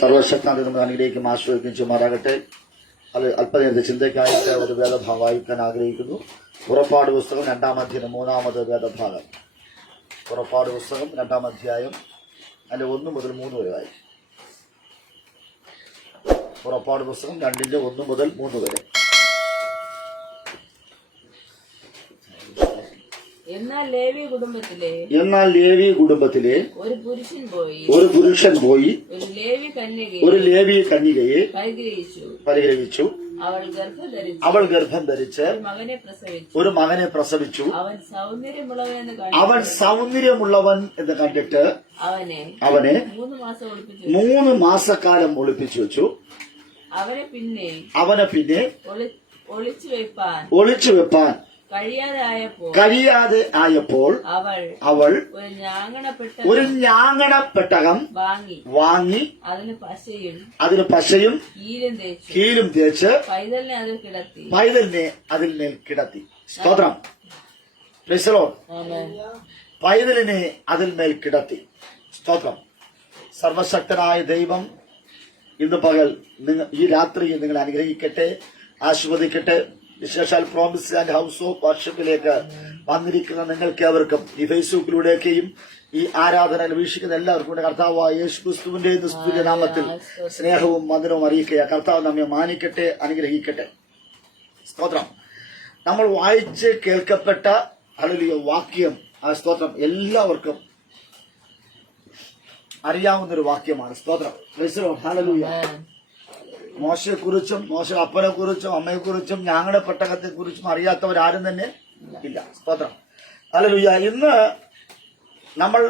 സർവശക്തനായ നമ്മൾ അനുഗ്രഹിക്കും ആശ്രയിക്കും ചെയ്യുമാറാകട്ടെ. അത് അല്പനേരത്തെ ചിന്തയ്ക്കായിട്ട് ഒരു വേദഭാഗം വായിക്കാൻ ആഗ്രഹിക്കുന്നു. പുറപ്പാട് പുസ്തകം 2-ാം അധ്യായം 3-ാമത് വേദഭാഗം. പുറപ്പാട് പുസ്തകം 2-ാം അധ്യായം അതിന്റെ 1 മുതൽ 3 വരെ വായിക്കും. പുറപ്പാട് പുസ്തകം 2-ന്റെ 1 മുതൽ 3 വരെ. എന്നാൽ ലേവി കുടുംബത്തിലെ ഒരു പുരുഷൻ പോയി ഒരു ലേവി കന്യകയെ പരിഗ്രഹിച്ചു. അവൾ ഗർഭം ധരിച്ച് ഒരു മകനെ പ്രസവിച്ചു. അവൻ സൗന്ദര്യമുള്ളവൻ എന്ന് കണ്ടിട്ട് അവനെ 3 മാസക്കാലം ഒളിപ്പിച്ചു വെച്ചു. അവനെ പിന്നെ ഒളിച്ചു വെപ്പാൻ കഴിയാതെ ആയപ്പോൾ അവൾ ഒരു ഞാങ്ങണപ്പെട്ടകം വാങ്ങി അതിന് പശയും കീലും തേച്ച് പൈതലിനെ അതിൽ മേൽ കിടത്തി. സ്തോത്രം. പൈതലിനെ അതിൽ മേൽ കിടത്തി. സ്തോത്രം. സർവശക്തനായ ദൈവം ഇന്ന് പകൽ ഈ രാത്രിയിൽ നിങ്ങൾ അനുഗ്രഹിക്കട്ടെ, ആശീർവദിക്കട്ടെ. വിശേഷാൽ പ്രോമിസ് ആൻഡ് ഹൗസ് ഓഫ് വർഷിപ്പിലേക്ക് വന്നിരിക്കുന്ന നിങ്ങൾക്ക് അവർക്കും ഈ ഫേസ്ബുക്കിലൂടെയൊക്കെയും ഈ ആരാധന വീക്ഷിക്കുന്ന എല്ലാവർക്കും കൂടെ കർത്താവായ യേശു ക്രിസ്തുവിന്റെ നിസ്തുല്യ നാമത്തിൽ സ്നേഹവും വന്ദനവും അറിയിക്കുക. കർത്താവ് നമ്മെ മാനിക്കട്ടെ, അനുഗ്രഹിക്കട്ടെ. സ്തോത്രം. നമ്മൾ വായിച്ച് കേൾക്കപ്പെട്ട ഹല്ലേലൂയ വാക്യം, ആ സ്തോത്രം എല്ലാവർക്കും അറിയാവുന്നൊരു വാക്യമാണ്. സ്തോത്രം. ഹല്ലേലൂയ. മോശയെക്കുറിച്ചും മോശ അപ്പനെ കുറിച്ചും അമ്മയെക്കുറിച്ചും ഞാങ്ങളുടെ പെട്ടകത്തെ കുറിച്ചും അറിയാത്തവരാരും തന്നെ ഇല്ല. സ്തോത്രം. ഹല്ലേലൂയ. ഇന്ന് നമ്മൾ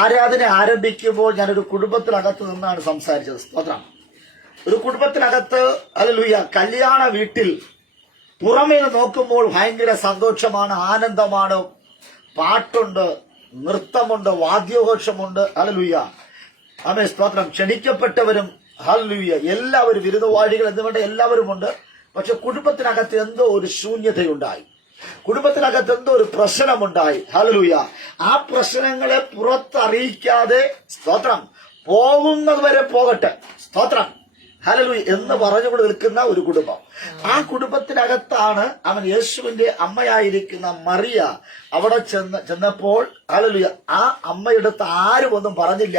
ആരാധന ആരംഭിക്കുമ്പോൾ ഞാനൊരു കുടുംബത്തിനകത്ത് നിന്നാണ് സംസാരിച്ചത്. സ്തോത്രം. ഒരു കുടുംബത്തിനകത്ത് ഹല്ലേലൂയ കല്യാണ വീട്ടിൽ പുറമേ നോക്കുമ്പോൾ ഭയങ്കര സന്തോഷമാണ്, ആനന്ദമാണ്, പാട്ടുണ്ട്, നൃത്തമുണ്ട്, വാദ്യഘോഷമുണ്ട്. ഹല്ലേലൂയ. ആമേൻ. സ്തോത്രം. ക്ഷണിക്കപ്പെട്ടവരും ഹല്ലേലൂയ എല്ലാവരും വിരുന്നുവാഴികൾ എന്നുകൊണ്ട് എല്ലാവരും ഉണ്ട്. പക്ഷെ കുടുംബത്തിനകത്ത് എന്തോ ഒരു ശൂന്യതയുണ്ടായി, കുടുംബത്തിനകത്ത് എന്തോ ഒരു പ്രശ്നമുണ്ടായി. ഹല്ലേലൂയ. ആ പ്രശ്നങ്ങളെ പുറത്തറിയിക്കാതെ സ്തോത്രം പോകുന്നത് വരെ പോകട്ടെ, സ്തോത്രം, ഹല്ലേലൂയ എന്ന് പറഞ്ഞുകൊണ്ട് നിൽക്കുന്ന ഒരു കുടുംബം. ആ കുടുംബത്തിനകത്താണ് അവൻ യേശുവിന്റെ അമ്മയായിരിക്കുന്ന മറിയ അവിടെ ചെന്നപ്പോൾ ഹല്ലേലൂയ ആ അമ്മയുടെ അടുത്ത് ആരും ഒന്നും പറഞ്ഞില്ല.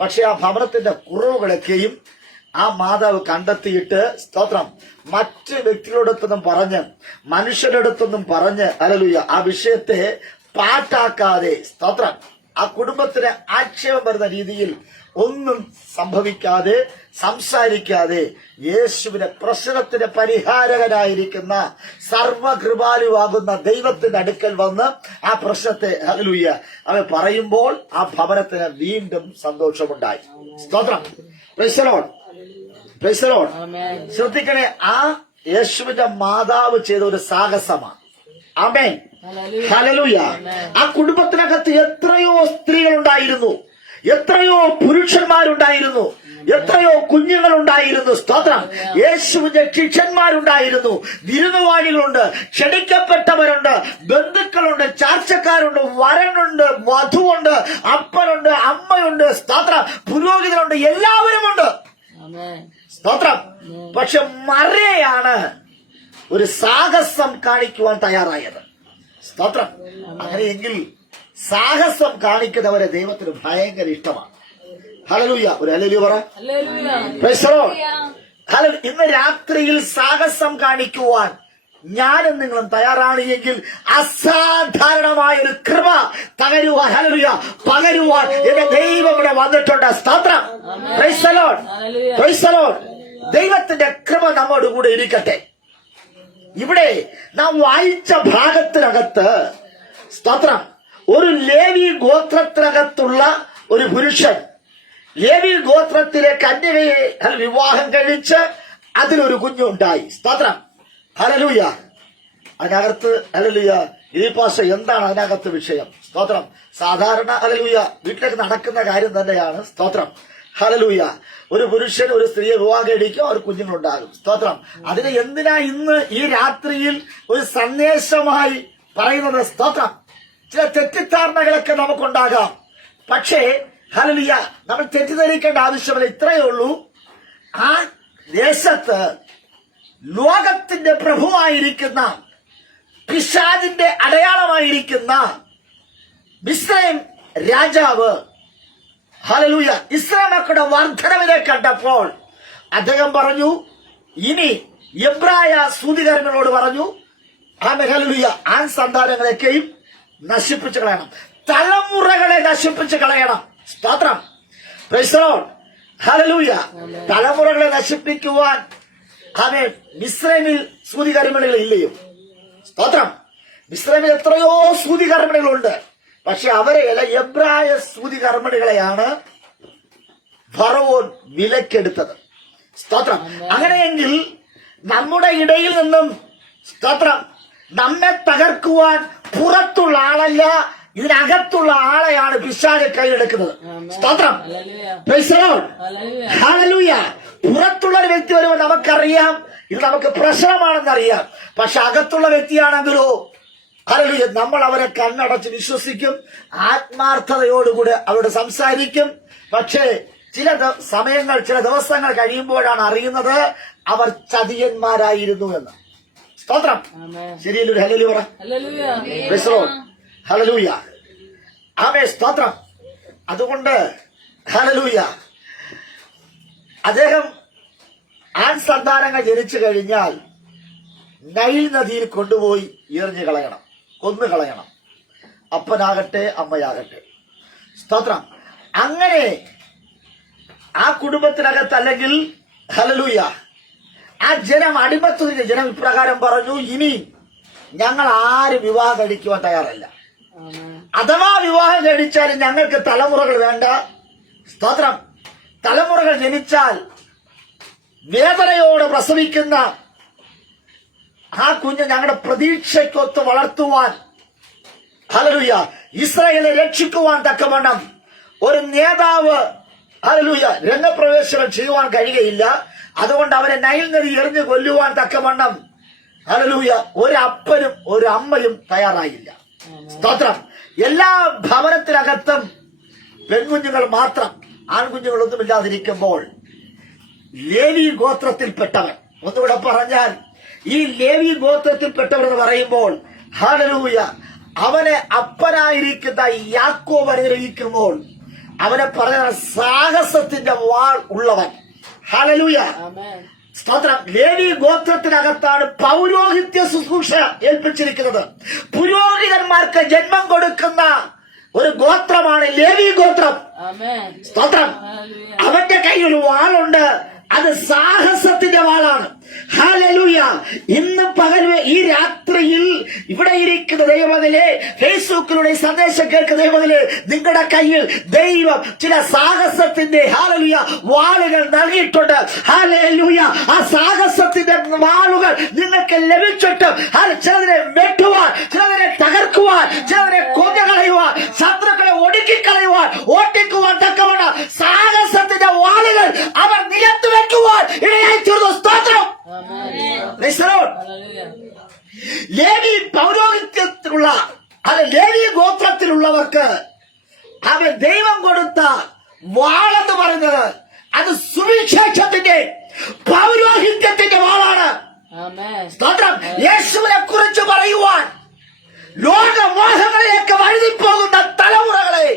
പക്ഷെ ആ ഭവനത്തിന്റെ കുറവുകളൊക്കെയും ആ മാതാവ് കണ്ടെത്തിയിട്ട് സ്തോത്രം മറ്റ് വ്യക്തികളോടൊത്തൊന്നും പറഞ്ഞ് മനുഷ്യരുടെ പറഞ്ഞ് ഹല്ലേലൂയ ആ വിഷയത്തെ പാട്ടാക്കാതെ സ്തോത്രം ആ കുടുംബത്തിന് ആക്ഷേപം വരുന്ന രീതിയിൽ ഒന്നും സംഭവിക്കാതെ സംസാരിക്കാതെ യേശുവിന്റെ പ്രശ്നത്തിന് പരിഹാരകനായിരിക്കുന്ന സർവകൃപാലുവാകുന്ന ദൈവത്തിന്റെ അടുക്കൽ വന്ന് ആ പ്രശ്നത്തെ ഹല്ലേലൂയ അവൻ പറയുമ്പോൾ ആ ഭവനത്തിന് വീണ്ടും സന്തോഷമുണ്ടായി. സ്തോത്രം. Price the Lord. Price the Lord. ശ്രദ്ധിക്കണേ, ആ യേശുവിന്റെ മാതാവ് ചെയ്ത ഒരു സാഹസമാണ്. ആമേൻ. ഹല്ലേലൂയ. ആ കുടുംബത്തിനകത്ത് എത്രയോ സ്ത്രീകളുണ്ടായിരുന്നു, എത്രയോ പുരുഷന്മാരുണ്ടായിരുന്നു, എത്രയോ കുഞ്ഞുങ്ങളുണ്ടായിരുന്നു. സ്തോത്രം. യേശുവിന്റെ ശിഷ്യന്മാരുണ്ടായിരുന്നു, വിരുന്നുവാഴികളുണ്ട്, ക്ഷണിക്കപ്പെട്ടവരുണ്ട്, ബന്ധുക്കളുണ്ട്, ചാർച്ചക്കാരുണ്ട്, വരനുണ്ട്, വധുവുണ്ട്, അപ്പനുണ്ട്, അമ്മയുണ്ട്, സ്തോത്രം, പുരോഹിതനുണ്ട്, എല്ലാവരുമുണ്ട്. സ്തോത്രം. പക്ഷെ മറിയയാണ് ഒരു സാഹസം കാണിക്കുവാൻ തയ്യാറായത്. സ്തോത്രം. അങ്ങനെയെങ്കിൽ സാഹസം കാണിക്കുന്നവരെ ദൈവത്തിന് ഭയങ്കര ഇഷ്ടമാണ്. ഹല്ലേലൂയ. ഒരു ഹല്ലേലൂയ പറ. Price the Lord. ഹല്ലേലൂയ. ഇന്ന് രാത്രിയിൽ സാഹസം കാണിക്കുവാൻ ഞാനും നിങ്ങളും തയ്യാറാണ് എങ്കിൽ അസാധാരണമായ ഒരു കൃപ തകരുവാൻ ഹല്ലേലൂയ പകരുവാൻ എന്റെ ദൈവം ഇവിടെ വന്നിട്ടുണ്ട്. സ്തോത്രം. Price the Lord. Price the Lord. ദൈവത്തിന്റെ കൃപ നമ്മോട് കൂടെ ഇരിക്കട്ടെ. ഇവിടെ നാം വായിച്ച ഭാഗത്തിനകത്ത് സ്തോത്രം ഒരു ലേവി ഗോത്രത്തിനകത്തുള്ള ഒരു പുരുഷൻ ലേവി ഗോത്രത്തിലെ കന്യകയെ വിവാഹം കഴിച്ച് അതിലൊരു കുഞ്ഞുണ്ടായി. സ്തോത്രം. ഹല്ലേലൂയ. അതിനകത്ത് ഹല്ലേലൂയ ഈ പാഷ എന്താണ് അതിനകത്ത് വിഷയം? സ്തോത്രം. സാധാരണ ഹല്ലേലൂയ വീട്ടിലേക്ക് നടക്കുന്ന കാര്യം തന്നെയാണ്. സ്തോത്രം. ഹല്ലേലൂയ. ഒരു പുരുഷൻ ഒരു സ്ത്രീയെ വിവാഹം കഴിക്കും, ഒരു കുഞ്ഞുങ്ങളുണ്ടാകും. സ്തോത്രം. അതിന് എന്തിനാ ഇന്ന് ഈ രാത്രിയിൽ ഒരു സന്ദേശമായി പറയുന്നത്? സ്തോത്രം. ചില തെറ്റിദ്ധാരണകളൊക്കെ നമുക്കുണ്ടാകാം. പക്ഷേ ഹല്ലേലൂയ. നമ്മൾ തെറ്റിദ്ധരിക്കേണ്ട ആവശ്യമില്ല. ഇത്രയേ ഉള്ളൂ. ആ ദേശത്ത് ലോകത്തിന്റെ പ്രഭുവായിരിക്കുന്ന പിശാചിന്റെ അടയാളമായിരിക്കുന്ന മിസ്രയീം രാജാവ് ഹല്ലേലൂയ ഇസ്രായേൽ മക്കളുടെ വർദ്ധനവിനെ കണ്ടപ്പോൾ അദ്ദേഹം പറഞ്ഞു, ഇനി എബ്രായ സൂതികർമ്മികളോട് പറഞ്ഞു, ആമേൻ ഹല്ലേലൂയ, ആൺ സന്താനങ്ങളെയൊക്കെയും നശിപ്പിച്ചു കളയണം, തലമുറകളെ നശിപ്പിച്ചു കളയണം. സ്തോത്രം. Price the Lord. ഹല്ലേലൂയ. തലമുറകളെ നശിപ്പിക്കുവാൻ ആമേൻ മിസ്രയീമിൽ സൂതികർമ്മികൾ ഇല്ലയോ? സ്തോത്രം. മിസ്രയീമിൽ എത്രയോ സൂതികർമ്മികളുണ്ട്. പക്ഷെ അവരെയല്ല, എബ്രായ സൂതികർമ്മികളെയാണ് ഫറവോൻ വിലക്കെടുത്തത്. സ്തോത്രം. അങ്ങനെയെങ്കിൽ നമ്മുടെ ഇടയിൽ നിന്നും സ്തോത്രം നമ്മെ തകർക്കുവാൻ പുറത്തുള്ള ആളല്ല, ഇതിനകത്തുള്ള ആളെയാണ് പിശാച് കൈയെടുക്കുന്നത്. സ്തോത്രം. Price the Lord. ഹല്ലേലൂയ. പുറത്തുള്ള ഒരു വ്യക്തി വരുമ്പോൾ നമുക്കറിയാം ഇത് നമുക്ക് പ്രശ്നമാണെന്നറിയാം. പക്ഷെ അകത്തുള്ള വ്യക്തിയാണെങ്കിലോ ഹല്ലേലൂയ, നമ്മൾ അവരെ കണ്ണടച്ച് വിശ്വസിക്കും, ആത്മാർത്ഥതയോടുകൂടി അവരോട് സംസാരിക്കും. പക്ഷേ ചില സമയങ്ങൾ, ചില ദിവസങ്ങൾ കഴിയുമ്പോഴാണ് അറിയുന്നത് അവർ ചതിയന്മാരായിരുന്നു എന്ന്. സ്തോത്രം. ശരിയല്ലൊരു ഹല്ലേലൂയ പറ. Price the Lord. ഹല്ലേലൂയ. ആമേൻ. സ്തോത്രം. അതുകൊണ്ട് ഹല്ലേലൂയ അദ്ദേഹം ആൺ സന്താനങ്ങൾ ജനിച്ചു കഴിഞ്ഞാൽ നൈൽ നദിയിൽ കൊണ്ടുപോയി എറിഞ്ഞു കളയണം, കൊന്നു കളയണം, അപ്പനാകട്ടെ അമ്മയാകട്ടെ. സ്തോത്രം. അങ്ങനെ ആ കുടുംബത്തിനകത്ത് അല്ലെങ്കിൽ ഹല്ലേലൂയ ആ ജനം അടിമത്തത്തിന് ജനം ഇപ്രകാരം പറഞ്ഞു, ഇനി ഞങ്ങൾ ആരും വിവാഹം കഴിക്കുവാൻ തയ്യാറല്ല. അഥവാ വിവാഹം കഴിച്ചാലും ഞങ്ങൾക്ക് തലമുറകൾ വേണ്ട. സ്തോത്രം. തലമുറകൾ ജനിച്ചാൽ വേദനയോടെ പ്രസവിക്കുന്ന ആ കുഞ്ഞ് ഞങ്ങളുടെ പ്രതീക്ഷയ്ക്കൊത്ത് വളർത്തുവാൻ ഹല്ലേലൂയ ഇസ്രായേലിനെ രക്ഷിക്കുവാൻ തക്കവണ്ണം ഒരു നേതാവ് ഹല്ലേലൂയ രംഗപ്രവേശനം ചെയ്യുവാൻ കഴിയുകയില്ല. അതുകൊണ്ട് അവരെ നൈൽ നദി എറിഞ്ഞു കൊല്ലുവാൻ തക്കവണ്ണം ഹല്ലേലൂയ ഒരു അപ്പനും ഒരു അമ്മയും തയ്യാറായില്ല. സ്തോത്രം. എല്ലാ ഭവനത്തിനകത്തും പെൺകുഞ്ഞുങ്ങൾ മാത്രം, ആൺകുഞ്ഞുങ്ങളൊന്നുമില്ലാതിരിക്കുമ്പോൾ ലേവി ഗോത്രത്തിൽപ്പെട്ടവൻ, ഒന്നുകൂടെ പറഞ്ഞാൽ ഈ ലേവി ഗോത്രത്തിൽപ്പെട്ടവർ എന്ന് പറയുമ്പോൾ ഹല്ലേലൂയ അവനെ അപ്പനായിരിക്കുന്ന യാക്കോബ് അനുഗ്രഹിക്കുമ്പോൾ അവനെ പറഞ്ഞ സാഹസത്തിന്റെ വാൾ ഉള്ളവൻ. ഹല്ലേലൂയ. സ്തോത്രം. ലേവി ഗോത്രത്തിനകത്താണ് പൗരോഹിത്യ ശുശ്രൂഷ ഏൽപ്പിച്ചിരിക്കുന്നത്. പുരോഹിതന്മാർക്ക് ജന്മം കൊടുക്കുന്ന ഒരു ഗോത്രമാണ് ലേവി ഗോത്രം. സ്തോത്രം. അവന്റെ കയ്യിൽ ഒരു വാളുണ്ട്, അത് സാഹസത്തിന്റെ വാളാണ്. ഹല്ലേലൂയ. ഇന്ന് പകൽ ഈ രാത്രിയിൽ ഇവിടെ ഇരിക്കുന്ന ദൈവമതിലെ ഫേസ്ബുക്കിലൂടെ സന്ദേശം കേൾക്കുന്ന ദൈവമതിലെ നിങ്ങളുടെ കയ്യിൽ ദൈവം ചില സാഹസത്തിന്റെ ഹല്ലേലൂയ വാളുകൾ നൽകിയിട്ടുണ്ട്. ഹല്ലേലൂയ. ആ സാഹസത്തിന്റെ വാളുകൾ നിങ്ങൾക്ക് ലഭിച്ചിട്ട് ചിലതിനെ വെട്ടുവാൻ, ചിലതിനെ തകർക്കുവാൻ, ചിലതിനെ കൊന്നുകളയുവാൻ, ശത്രുക്കളെ ഒടുക്കിക്കളയുവാൻ, ഓട്ടിക്കുവാൻ തക്കവണ്ണം സാഹസത്തിന്റെ വാളുകൾ അവർ നിലത്ത് വെക്കുവാൻ ഇടയായി തീർന്നു. സ്തോത്രം. ലേവി പൗരോഹിത്യത്തിലുള്ള ലേവി ഗോത്രത്തിലുള്ളവർക്ക് അവൻ ദൈവം കൊടുത്ത വാളെന്ന് പറയുന്നത് അത് സുവിശേഷത്തിന്റെ പൗരോഹിത്യത്തിന്റെ വാളാണ്. സ്തോത്രം. യേശുവിനെ കുറിച്ച് പറയുവാൻ ലോകമോഹങ്ങളിലേക്ക് വഴുതിപ്പോകുന്ന തലമുറകളെ,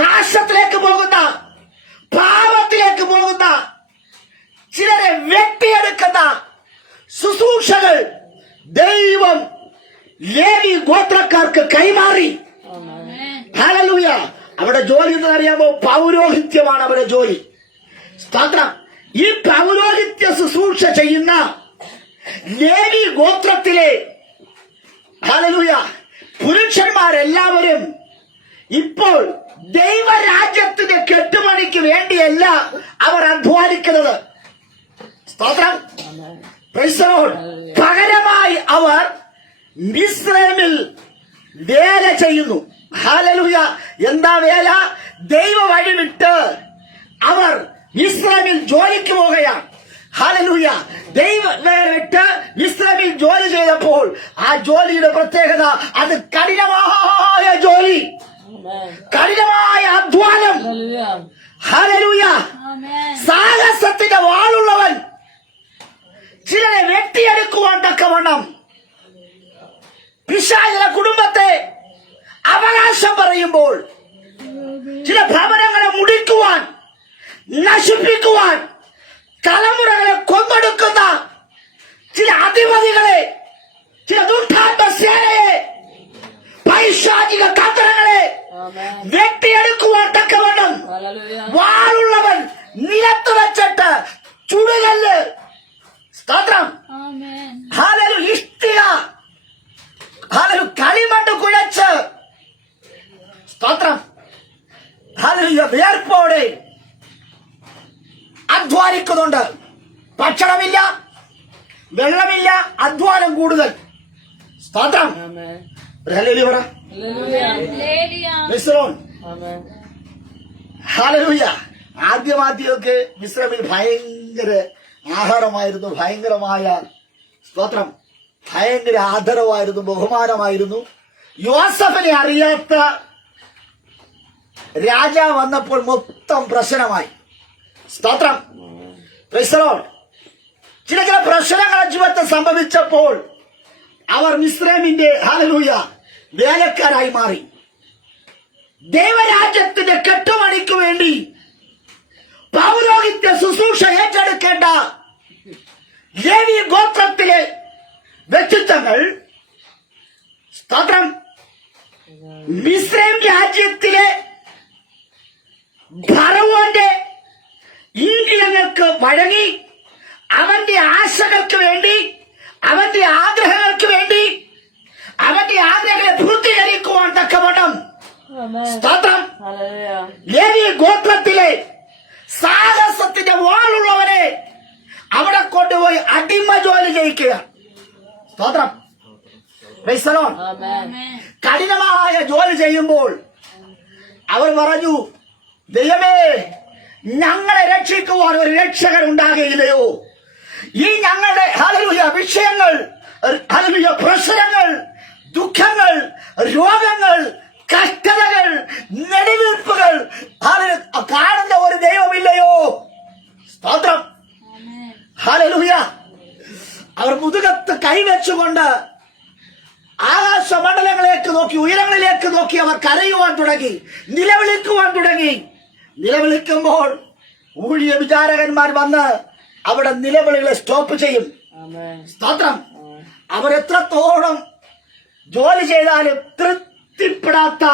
നാശത്തിലേക്ക് പോകുന്ന, പാപത്തിലേക്ക് പോകുന്ന, ചിലരെ വെട്ടിയെടുക്കുന്ന ശുശ്രൂഷകൾ ദൈവം ലേവി ഗോത്രക്കാർക്ക് കൈമാറി. ഹല്ലേലൂയ. അവിടെ ജോലി എന്ന് അറിയാമോ? പൗരോഹിത്യമാണ് അവരുടെ ജോലി. സ്തോത്രം. ഈ പൗരോഹിത്യ ശുശ്രൂഷ ചെയ്യുന്ന ലേവി ഗോത്രത്തിലെ ഹല്ലേലൂയ പുരുഷന്മാരെല്ലാവരും ഇപ്പോൾ ദൈവരാജ്യത്തിന്റെ കെട്ടുപണിക്ക് വേണ്ടിയല്ല അവർ അധ്വാനിക്കുന്നത്. സ്തോത്രം. Price the Lord. പകരമായി അവർ മിസ്രയീമിൽ വേല ചെയ്യുന്നു. ഹല്ലേലൂയ. എന്താ വേല? ദൈവ വഴി വിട്ട് അവർ മിസ്രയീമിൽ ജോലിക്ക് പോവുകയാണ്. ഹല്ലേലൂയ. ദൈവ വിട്ട് മിസ്രയീമിൽ ജോലി ചെയ്തപ്പോൾ ആ ജോലിയുടെ പ്രത്യേകത അത് കഠിനമായ ജോലി, കഠിനമായ അധ്വാനം. നശിപ്പിക്കുവാൻ തലമുറകളെ കൊന്നൊടുക്കുന്ന ചില അധിപതികളെ, ചില ദുഷ്ടാത്മസേനയെ, പൈശാചിക തന്ത്രങ്ങളെ വെട്ടിയെടുക്കുവാൻ തക്കവണ്ണം വാളുള്ളവൻ നിലത്ത് വെച്ചിട്ട് ചുടുകല്ല്, സ്തോത്രം, ഹല്ലേലൂയ, ഇഷ്ടിക, ഹല്ലേലൂയ, കളിമണ്ണ് കുഴച്ച്, സ്തോത്രം, ഹല്ലേലൂയ, വിയർപ്പോടെ അധ്വാനിക്കുന്നുണ്ട്. ഭക്ഷണമില്ല, വെള്ളമില്ല, അധ്വാനം കൂടുതൽ. സ്തോത്രം, ഹല്ലേലൂയ പറ. ഹല്ലേലൂയ. ആദ്യമൊക്കെ മിസ്രൈമിൽ ഭയങ്കര ആഹാരമായിരുന്നു, ഭയങ്കരമായ, സ്തോത്രം, ഭയങ്കര ആദരവായിരുന്നു, ബഹുമാനമായിരുന്നു. യോസഫിനെ അറിയാത്ത രാജാവ് വന്നപ്പോൾ മൊത്തം പ്രശ്നമായി. സ്തോത്രം, ചില പ്രശ്നങ്ങൾ ജീവിതത്തിൽ സംഭവിച്ചപ്പോൾ അവർ മിസ്രൈമിന്റെ, ഹല്ലേലൂയ, വേലക്കാരായി മാറി. ദൈവരാജ്യത്തിന്റെ കെട്ടുപണിക്ക് വേണ്ടി പൗരോഹിത്യ ശുശ്രൂഷ ഏറ്റെടുക്കേണ്ട ലേവി ഗോത്രത്തിലെ വ്യക്തിത്വങ്ങൾ, സ്തോത്രം, മിസ്രൈം രാജ്യത്തിലെ ഫറവോന്റെ ഇംഗിതങ്ങൾക്ക് വഴങ്ങി അവന്റെ ആശകൾക്ക് വേണ്ടി, അവന്റെ ആഗ്രഹങ്ങൾക്ക് വേണ്ടി, അവന്റെ ആഗ്രഹങ്ങളെ പൂർത്തീകരിക്കുവാൻ തക്കവണ്ണം, സ്തോത്രം, ലേവി ഗോത്രത്തിലെ സാഹസത്തിന്റെ വാളുള്ളവരെ അവിടെ കൊണ്ടുപോയി അടിമ ജോലി ചെയ്യിക്കുക. സ്തോത്രം, കഠിനമായ ജോലി ചെയ്യുമ്പോൾ അവർ പറഞ്ഞു, ദൈവമേ, ഞങ്ങളെ രക്ഷിക്കുവാൻ ഒരു രക്ഷകൻ ഉണ്ടാകുകയില്ലയോ? ഈ ഞങ്ങളുടെ, ഹല്ലേലൂയ, വിഷയങ്ങൾ, ഹല്ലേലൂയ, പ്രശ്നങ്ങൾ, ദുഃഖങ്ങൾ, രോഗങ്ങൾ, കഷ്ടതകൾ, നെടുവീർപ്പുകൾ കാണുന്ന ഒരു ദൈവമില്ലയോ? സ്തോത്രം, ഹല്ലേലൂയ. അവർ മുതുകത്ത് കൈവച്ചുകൊണ്ട് ആകാശമണ്ഡലങ്ങളിലേക്ക് നോക്കി, ഉയരങ്ങളിലേക്ക് നോക്കി അവർ കരയുവാൻ തുടങ്ങി, നിലവിളിക്കുവാൻ തുടങ്ങി. നിലവിളിക്കുമ്പോൾ ഊഴിയ വിചാരകന്മാർ വന്ന് അവിടെ നിലവിളികളെ സ്റ്റോപ്പ് ചെയ്യും. സ്തോത്രം, അവരെത്രത്തോളം ജോലി ചെയ്താലും തൃപ്തിപ്പെടാത്ത,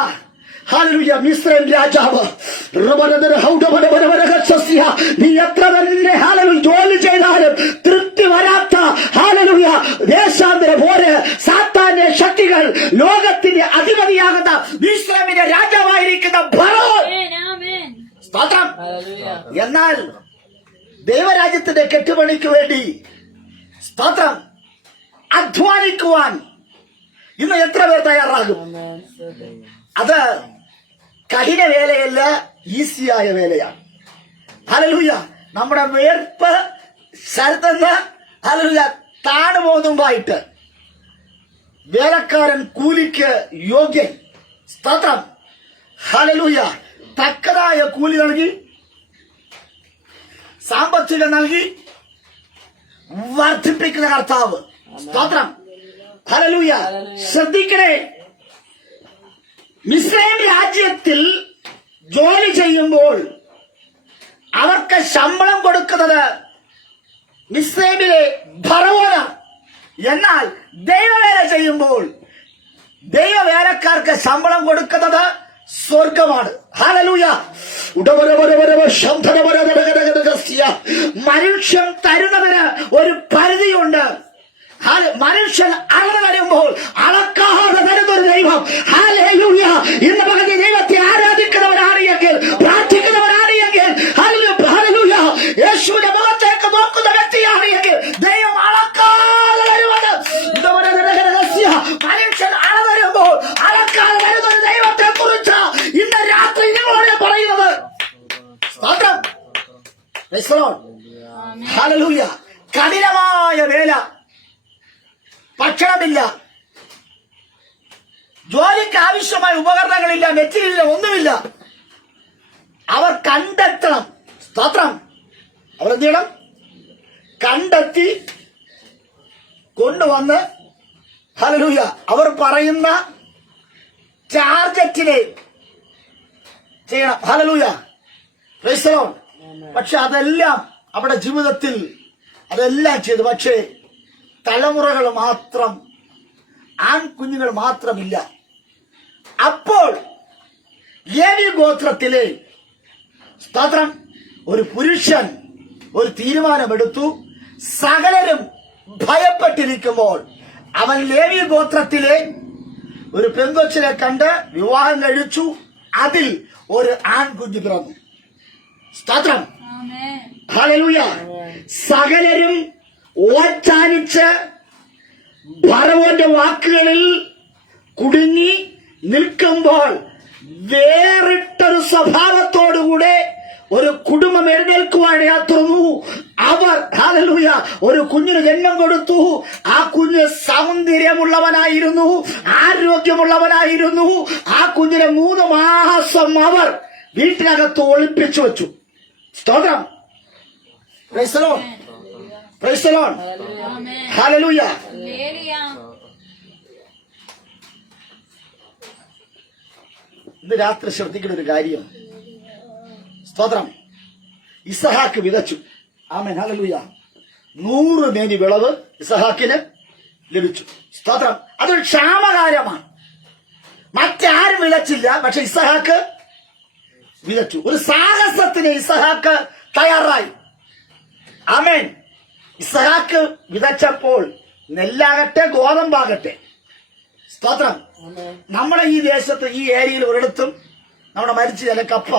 ഹല്ലേലൂയ, മിസ്രൈം രാജാവ്, നീ എത്ര തന്നെ, ഹല്ലേലൂയ, ജോലി ചെയ്താലും തൃപ്തി വരാത്ത, ഹല്ലേലൂയ, ദേശാന്തര പോര് സാത്താന്റെ ശക്തികൾ, ലോകത്തിന്റെ അധിപതിയാകുന്ന മിസ്രൈമിന്റെ രാജാവായിരിക്കുന്ന ഫറവോൻ, സ്തോത്രം. എന്നാൽ ദൈവരാജ്യത്തിന്റെ കെട്ടുപണിക്ക് വേണ്ടി, സ്തോത്രം, അധ്വാനിക്കുവാൻ ഇന്ന് എത്ര പേർ തയ്യാറാകും? അത് കഠിന വേലയല്ല, ഈസിയായ വേലയാണ്. ഹല്ലേലൂയ. നമ്മുടെ വേർപ്പ് ശരത്തെന്ന്, ഹല്ലേലൂയ, താണുപോകുന്ന മുമ്പായിട്ട് വേലക്കാരൻ കൂലിക്ക് യോഗ്യൻ. സ്തോത്രം, ഹല്ലേലൂയ. തക്കതായ കൂലി നൽകി, സാമ്പത്തികം നൽകി വർദ്ധിപ്പിക്കുന്ന കർത്താവ്. സ്തോത്രം, ഹല്ലേലൂയ. ശ്രദ്ധിക്കണേ, മിസ്രൈം രാജ്യത്തിൽ ജോലി ചെയ്യുമ്പോൾ അവർക്ക് ശമ്പളം കൊടുക്കുന്നത് മിസ്രൈമിലെ ഫറവോനാണ്. എന്നാൽ ദൈവവേല ചെയ്യുമ്പോൾ ദൈവവേലക്കാർക്ക് ശമ്പളം കൊടുക്കുന്നത് സ്വർഗമാണ്. ഹല്ലേലൂയ. മനുഷ്യൻ തരുന്നതിന് ഒരു പരിധിയുണ്ട്. മനുഷ്യൻ അളവ് തരുമ്പോൾ അളക്കാതെ തരുന്നൊരു ദൈവം. ഹല്ലേലൂയ. ഇന്ന് പകൽ ദൈവത്തെ ആരാധിക്കുന്നവരാണ് എങ്കിൽ, പ്രാർത്ഥിക്കുന്നവരാണ് എങ്കിൽ, ഹല്ലേലൂയ, യേശുവിന്റെ മുഖത്തേക്ക് നോക്കുന്ന വ്യക്തിയാണ് എങ്കിൽ ദൈവം അളക്കാതെ തരുവാണ്. മനുഷ്യൻ അളവ് തരുമ്പോൾ അളക്കാതെ തരുന്നൊരു ദൈവത്തെ കുറിച്ച് ഇന്ന് രാത്രി നിങ്ങളോട് പറയുന്നത്. സ്തോത്രം, ഹല്ലേലൂയ. കഠിനമായ വേല, ഭക്ഷണമില്ല, ജോലിക്ക് ആവശ്യമായ ഉപകരണങ്ങളില്ല, മെറ്റീരിയലില്ല, ഒന്നുമില്ല. അവർ കണ്ടെത്തണം. സ്തോത്രം, അവർ എന്ത് ചെയ്യണം? കണ്ടെത്തി കൊണ്ടുവന്ന്, ഹല്ലേലൂയ, അവർ പറയുന്ന ടാർഗറ്റിനെ ചെയ്യണം. ഹല്ലേലൂയ. Price the Lord. പക്ഷെ അതെല്ലാം അവിടെ ജീവിതത്തിൽ അതെല്ലാം ചെയ്തു. പക്ഷേ തലമുറകൾ മാത്രം, ആൺകുഞ്ഞുങ്ങൾ മാത്രമില്ല. അപ്പോൾ ലേവി ഗോത്രത്തിലെ സ്തോത്രം ഒരു പുരുഷൻ ഒരു തീരുമാനമെടുത്തു. സകലരും ഭയപ്പെട്ടിരിക്കുമ്പോൾ അവൻ ലേവി ഗോത്രത്തിലെ ഒരു പെങ്കൊച്ചിനെ കണ്ട് വിവാഹം കഴിച്ചു. അതിൽ ഒരു ആൺകുഞ്ഞ് പിറന്നു. സ്തോത്രം, ഹല്ലേലൂയ. സകലരും ഓച്ചാനിച്ച് ഫറവോന്റെ വാക്കുകളിൽ കുടുങ്ങി നിൽക്കുമ്പോൾ വേറിട്ടൊരു സ്വഭാവത്തോടുകൂടെ ഒരു കുടുംബം എഴുന്നേൽക്കുവാൻ യാത്രന്നു. അവർ ഹല്ലേലൂയ ഒരു കുഞ്ഞിന് ജന്മം കൊടുത്തു. ആ കുഞ്ഞ് സൗന്ദര്യമുള്ളവനായിരുന്നു, ആരോഗ്യമുള്ളവനായിരുന്നു. ആ കുഞ്ഞിനെ 3 മാസം അവർ വീട്ടിനകത്ത് ഒളിപ്പിച്ചു വെച്ചു. സ്തോത്രം, price the Lord, price the Lord, hallelujah. ഇന്ന് രാത്രി ശ്രദ്ധിക്കുന്ന ഒരു കാര്യം, സ്തോത്രം, ഇസഹാക്ക് വിതച്ചു. ആമേൻ, ഹല്ലേലൂയ. 100 മേനി വിളവ് ഇസഹാക്കിന് ലഭിച്ചു. സ്തോത്രം. അതൊരു ക്ഷാമകാലമാണ്. മറ്റാരും വിതച്ചില്ല, പക്ഷെ ഇസഹാക്ക് വിതച്ചു. ഒരു സാഹസത്തിന് ഇസഹാക്ക് തയ്യാറായി. ആമേൻ. ഇസഹാക്ക് വിതച്ചപ്പോൾ നെല്ലാകട്ടെ ഗോതമ്പാകട്ടെ, സ്തോത്രം, നമ്മുടെ ഈ ദേശത്ത് ഈ ഏരിയയിൽ ഒരിടത്തും നമ്മുടെ മരിച്ച ചില കപ്പ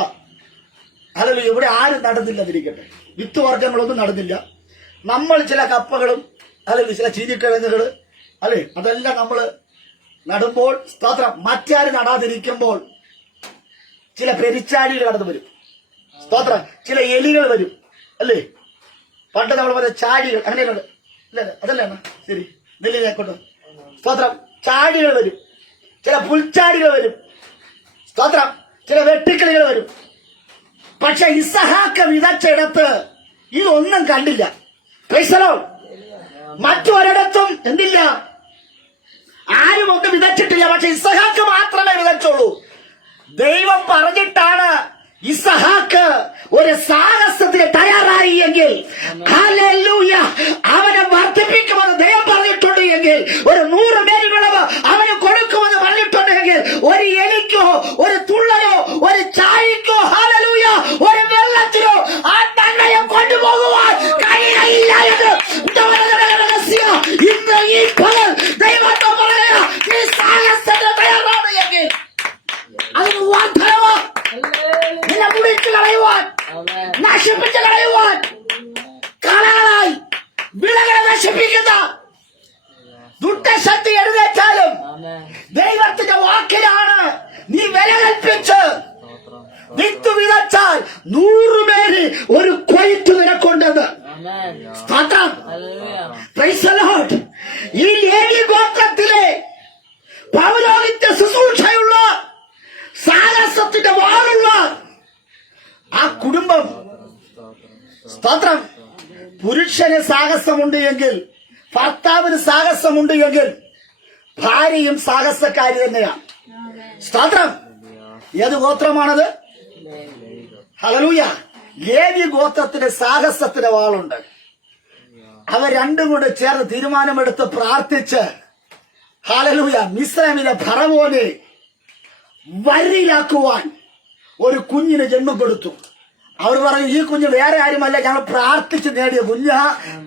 അല്ലെങ്കിൽ ഇവിടെ ആരും നടന്നില്ലെന്നിരിക്കട്ടെ, വിത്ത് വർഗ്ഗങ്ങളൊന്നും നടന്നില്ല. നമ്മൾ ചില കപ്പകളും അല്ലെങ്കിൽ ചില ചീനിക്കിഴങ്ങുകൾ അല്ലെ അതെല്ലാം നമ്മൾ നടുമ്പോൾ, സ്തോത്രം, മറ്റാരും നടാതിരിക്കുമ്പോൾ ചില പെരിച്ചാഴികൾ കടന്നു വരും. സ്തോത്രം, ചില എലികൾ വരും അല്ലേ. പണ്ട് നമ്മൾ പറഞ്ഞ ചാഴികൾ അങ്ങനെയുണ്ട് അല്ലേ, അതല്ലേ ശരി, നെല്ലിനെക്കൊണ്ട് സ്തോത്രം, ചാഴികൾ വരും, ചില പുൽച്ചാടികൾ വരും, സ്തോത്രം, ചില വെട്ടിക്കിളികൾ വരും. പക്ഷെ ഇസഹാക്ക് വിതച്ചിടത്ത് ഇതൊന്നും കണ്ടില്ല. Price the Lord. മറ്റൊരിടത്തും എന്തില്ല, ആരും ഒന്നും വിതച്ചിട്ടില്ല. പക്ഷെ ഇസഹാക്ക് മാത്രമേ വിതച്ചുള്ളൂ. ദൈവം പറഞ്ഞിട്ടാണ് ഇസഹാക്ക് ഒരു സാഹസത്തിന് തയ്യാറായി എങ്കിൽ ഹല്ലേലൂയ അവനെ വർദ്ധിപ്പിക്കുമെന്ന് ദൈവം പറഞ്ഞിട്ടുണ്ട് എങ്കിൽ, ഒരു 100 മേനി വിളവ് അവന് കൊടുക്കുമെന്ന് പറഞ്ഞിട്ടുണ്ടെങ്കിൽ, ഒരു എലിക്കോ ഒരു തുള്ളലോ ഒരു ചായക്കോ ഹല്ലേലൂയ ഒരു വെള്ളത്തിനോ ആ നന്മയെ കൊണ്ടുപോകുവാൻ കഴിയില്ല എന്ന് ഇന്ന് ഈ പകൽ ദൈവത്തെ പറയുക. ഈ സാഹസത്തിന് തയ്യാറാണ് എങ്കിൽ അതിന് വാഗ്ദാനമോ നിന്നെ മുടിച്ചു കളയുവാൻ, നശിപ്പിച്ചു കളയുവാൻ, കളകളായി വിളകളെ നശിപ്പിക്കുന്ന ദുഷ്ടശക്തി എഴുന്നേറ്റാലും ദൈവത്തിന്റെ വാക്കിലാണ് നീ വില കൽപ്പിച്ച് വിത്ത് വിതച്ചാൽ 100 പേര് ഒരു കൊയ്ത്ത് നിനക്കൊണ്ടെന്ന്. സ്തോത്രം, പ്രൈസ് ദി ലോർഡ്. ഈ ലേവി ഗോത്രത്തിലെ പൗരോഹിത്യ ശുശ്രൂഷയുള്ള സാഹസത്തിന്റെ വാളുള്ള ആ കുടുംബം, സ്തോത്രം, പുരുഷന് സാഹസമുണ്ട് എങ്കിൽ, ഭർത്താവിന് സാഹസമുണ്ട് എങ്കിൽ, ഭാര്യയും സാഹസക്കാരി തന്നെയാണ്. സ്തോത്രം. ഏത് ഗോത്രമാണത്? ഹല്ലേലൂയ. ലേവി ഗോത്രത്തിന് സാഹസത്തിന്റെ വാളുണ്ട്. അവർ രണ്ടും കൂടെ ചേർന്ന് തീരുമാനമെടുത്ത് പ്രാർത്ഥിച്ച് ഹല്ലേലൂയ മിസ്രൈമിലെ ഫറവോനെ വരിയിലാക്കുവാൻ ഒരു കുഞ്ഞിന് ജന്മം കൊടുത്തു. അവർ പറഞ്ഞു, ഈ കുഞ്ഞ് വേറെ ആരുമല്ല, ഞങ്ങൾ പ്രാർത്ഥിച്ച് നേടിയ കുഞ്ഞ,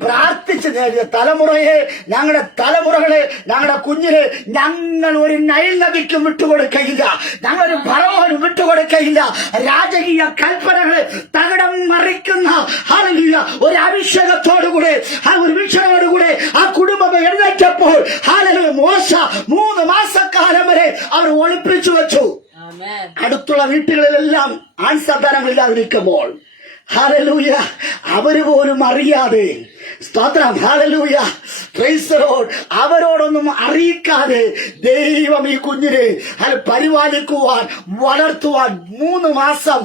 പ്രാർത്ഥിച്ച് നേടിയ തലമുറയെ, ഞങ്ങളുടെ തലമുറകളെ, ഞങ്ങളുടെ കുഞ്ഞിനെ ഞങ്ങൾ ഒരു നൈൽ നദിക്കും വിട്ടുകൊടുക്കയില്ല, ഞങ്ങളൊരു ഫറവോനും വിട്ടുകൊടുക്കയില്ല. രാജകീയ കൽപ്പനകളെ തകിടം മറിക്കുന്ന ഹല്ലേലൂയ ഒരു അഭിഷേകത്തോടുകൂടെ, ആ ഒരു വീക്ഷണത്തോടുകൂടെ ആ കുടുംബം എഴുന്നേറ്റപ്പോൾ ഹല്ലേലൂയ മോശ 3 മാസക്കാലം വരെ അവർ ഒളിപ്പിച്ചു വെച്ചു. അടുത്തുള്ള വീട്ടുകളിലെല്ലാം ആൺസന്താനങ്ങളില്ലാതിരിക്കുമ്പോൾ ഹല്ലേലൂയ അവര് പോലും അറിയാതെ, സ്തോത്രം, ഹല്ലേലൂയ, പ്രൈസ് ദി ലോർഡ്, അവരോടൊന്നും അറിയിക്കാതെ ദൈവം ഈ കുഞ്ഞിനെ പരിപാലിക്കുവാൻ, വളർത്തുവാൻ 3 മാസം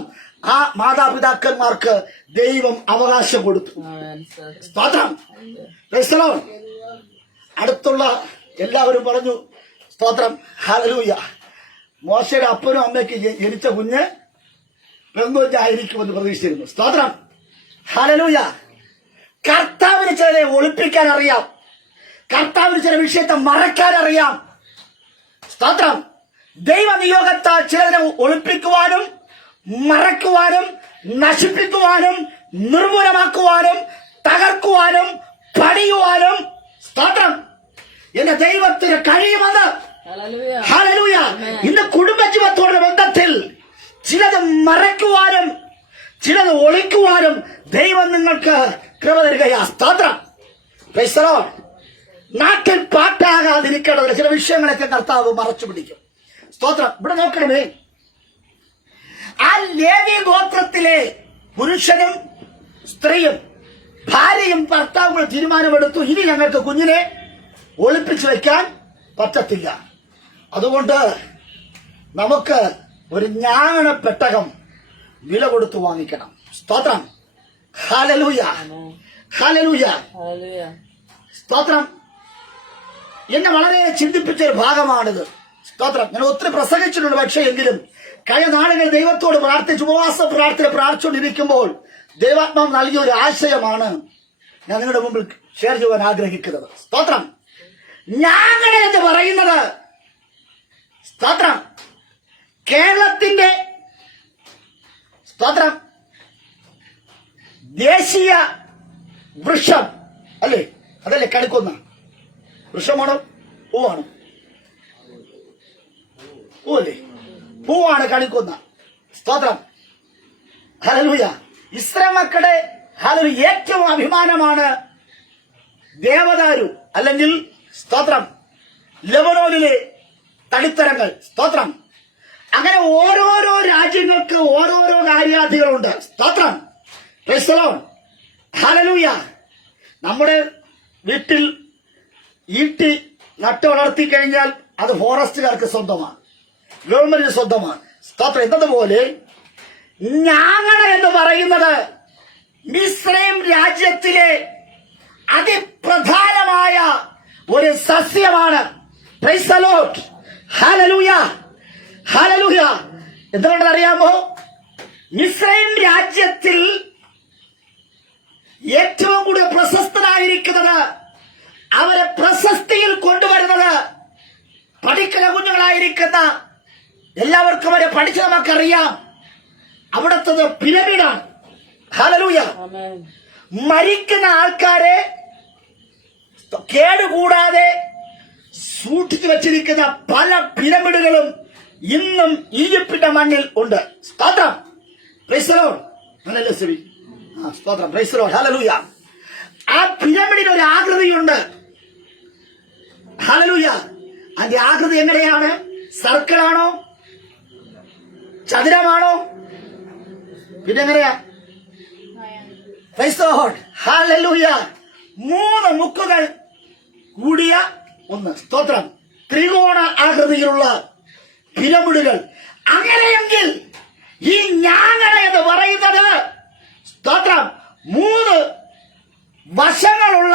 ആ മാതാപിതാക്കന്മാർക്ക് ദൈവം അവകാശം കൊടുത്തു. സ്തോത്രം, പ്രൈസ് ദി ലോർഡ്. അടുത്തുള്ള എല്ലാവരും പറഞ്ഞു, സ്തോത്രം, ഹല്ലേലൂയ, മോശയുടെ അപ്പനും അമ്മയ്ക്ക് ജനിച്ച കുഞ്ഞ് പെങ്കൊച്ചായിരിക്കുമെന്ന് പ്രതീക്ഷിച്ചിരുന്നു. സ്തോത്രം. ഹല്ലേലൂയ. കർത്താവിന് ചിലരെ ഒളിപ്പിക്കാൻ അറിയാം. കർത്താവിന് ചില വിഷയത്തെ മറക്കാൻ അറിയാം. സ്തോത്രം. ദൈവനിയോഗത്താൽ ചിലരെ ഒളിപ്പിക്കുവാനും മറക്കുവാനും നശിപ്പിക്കുവാനും നിർമൂലമാക്കുവാനും തകർക്കുവാനും പണിയുവാനും സ്തോത്രം എന്റെ ദൈവത്തിന് കഴിയുമെന്ന്. ഹല്ലേലൂയ. ഇന്ന് കുടുംബജീവിതത്തോടുള്ള ബന്ധത്തിൽ ചിലത് മറയ്ക്കുവാനും ചിലത് ഒളിക്കുവാനും ദൈവം നിങ്ങൾക്ക് കൃപ തരികയാ. സ്തോത്രം. Price the Lord. നാട്ടിൽ പാട്ടാകാതിരിക്കേണ്ടതിന് ചില വിഷയങ്ങളൊക്കെ കർത്താവ് മറച്ചു പിടിക്കും. സ്തോത്രം. ഇവിടെ നോക്കണമേ, ആ ലേവി ഗോത്രത്തിലെ പുരുഷനും സ്ത്രീയും ഭാര്യയും ഭർത്താവും തീരുമാനമെടുത്തു, ഇനി ഞങ്ങൾക്ക് കുഞ്ഞിനെ ഒളിപ്പിച്ചു വെക്കാൻ പറ്റത്തില്ല. അതുകൊണ്ട് നമുക്ക് ഒരു ഞാങ്ങണ പെട്ടകം വില കൊടുത്തു വാങ്ങിക്കണം. സ്തോത്രം. ഹല്ലേലൂയ. ഹല്ലേലൂയ. സ്തോത്രം. എന്നെ വളരെ ചിന്തിപ്പിച്ച ഒരു ഭാഗമാണിത്. സ്തോത്രം. ഞാൻ ഒത്തിരി പ്രസംഗിച്ചിട്ടുണ്ട്. പക്ഷേ എങ്കിലും കഴിഞ്ഞ നാളുകൾ ദൈവത്തോട് പ്രാർത്ഥിച്ച് ഉപവാസ പ്രാർത്ഥന പ്രാർത്ഥിച്ചുകൊണ്ടിരിക്കുമ്പോൾ ദൈവാത്മാവ് നൽകിയ ഒരു ആശയമാണ് ഞാൻ നിങ്ങളുടെ മുമ്പിൽ ഷെയർ ചെയ്യാൻ ആഗ്രഹിക്കുന്നത്. സ്തോത്രം. ഞാങ്ങണ എന്ന് പറയുന്നത് സ്തോത്രം കേരളത്തിന്റെ സ്തോത്രം ദേശീയ വൃക്ഷം അല്ലേ? അതല്ലേ കണിക്കൊന്ന വൃക്ഷമാണോ പൂവാണോ? പൂവല്ലേ? പൂവാണ് കണിക്കൊന്ന. സ്തോത്രം. ഹല്ലേലൂയ. ഇസ്രായേൽ മക്കളുടെ ഹല്ലേലൂയ ഏറ്റവും അഭിമാനമാണ് ദേവദാരു അല്ലെങ്കിൽ സ്തോത്രം ലെബനോനിലെ തടിത്തരങ്ങൾ. സ്തോത്രം. അങ്ങനെ ഓരോരോ രാജ്യങ്ങൾക്ക് ഓരോരോ കാര്യാധികളുണ്ട്. സ്തോത്രം. Price the Lord. ഹല്ലേലൂയ. നമ്മുടെ വീട്ടിൽ ഈട്ടി നട്ട് വളർത്തി കഴിഞ്ഞാൽ അത് ഫോറസ്റ്റുകാർക്ക് സ്വന്തമാണ്, ഗവൺമെന്റിന് സ്വന്തമാണ്. സ്തോത്രം. എന്നതുപോലെ ഞാങ്ങണ എന്ന് പറയുന്നത് മിസ്രൈം രാജ്യത്തിലെ അതിപ്രധാനമായ ഒരു സസ്യമാണ്. Price the Lord. Hallelujah. Hallelujah. എന്തുകൊണ്ടെന്ന് അറിയാമോ? മിസ്രൈം രാജ്യത്തിൽ ഏറ്റവും കൂടുതൽ പ്രശസ്തനായിരിക്കുന്നത്, അവരെ പ്രശസ്തിയിൽ കൊണ്ടുവരുന്നത് പഠിക്കുന്ന കുഞ്ഞുങ്ങളായിരിക്കുന്ന എല്ലാവർക്കും അവരെ പഠിച്ച് നമുക്കറിയാം, അവിടുത്തെ പിരമിഡാണ്. ഹല്ലേലൂയ. മരിക്കുന്ന ആൾക്കാരെ കേടുകൂടാതെ സൂക്ഷിച്ചു വെച്ചിരിക്കുന്ന പല പിരമിഡുകളും ഇന്നും ഈജിപ്തിന്റെ മണ്ണിൽ ഉണ്ട്. സ്തോത്രം. Price the Lord. ഹല്ലേലൂയ. സ്തോത്രം. Price the Lord. ഹല്ലേലൂയ. ആ പിരമിഡിന് ഒരു ആകൃതിയുണ്ട്. ഹല്ലേലൂയ. അതിന്റെ ആകൃതി എങ്ങനെയാണ്? സർക്കിളാണോ? ചതുരമാണോ? പിന്നെ എങ്ങനെയാ? Price the Lord. ഹല്ലേലൂയ. 3 മുക്കുകൾ കൂടിയ ഒന്ന്. സ്തോത്രം. ത്രികോണ ആകൃതിയിലുള്ള പിരമിഡുകൾ. അങ്ങനെയെങ്കിൽ ഈ ഞാങ്ങണ എന്ന് പറയുന്നത് സ്തോത്രം 3 വശങ്ങളുള്ള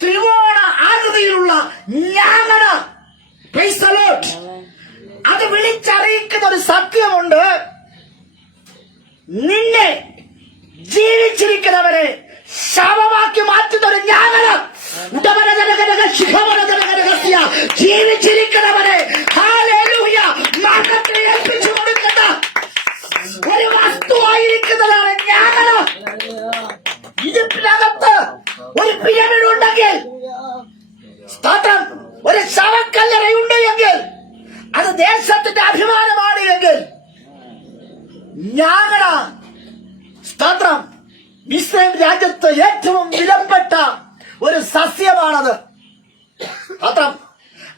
ത്രികോണ ആകൃതിയിലുള്ള ഞാങ്ങണ. Price the Lord. അത് വിളിച്ചറിയിക്കുന്ന ഒരു സത്യമുണ്ട്. നിന്നെ ജീവിച്ചിരിക്കുന്നവരെ ശവമാക്കി മാറ്റുന്ന ഒരു ഞാങ്ങണ. ജീവിച്ചിരിക്കുന്നവരെ ഹല്ലേലൂയ മരണത്തെ ഏൽപ്പിച്ചു കൊടുക്കുന്ന ഒരു വസ്തുവായിരിക്കുന്നതാണ് ഞാങ്ങണ. ഈജിപ്തിനകത്ത് ഒരു പിരമിഡ് ഉണ്ടെങ്കിൽ, സ്തോത്രം, ഒരു ശവക്കല്ലറയുണ്ട് എങ്കിൽ, അത് ദേശത്തിന്റെ അഭിമാനമാണ് എങ്കിൽ, ഞാങ്ങണ സ്തോത്രം മിസ്രൈം രാജ്യത്ത് ഏറ്റവും വിലപ്പെട്ട ഒരു സസ്യമാണത്. സ്തോത്രം.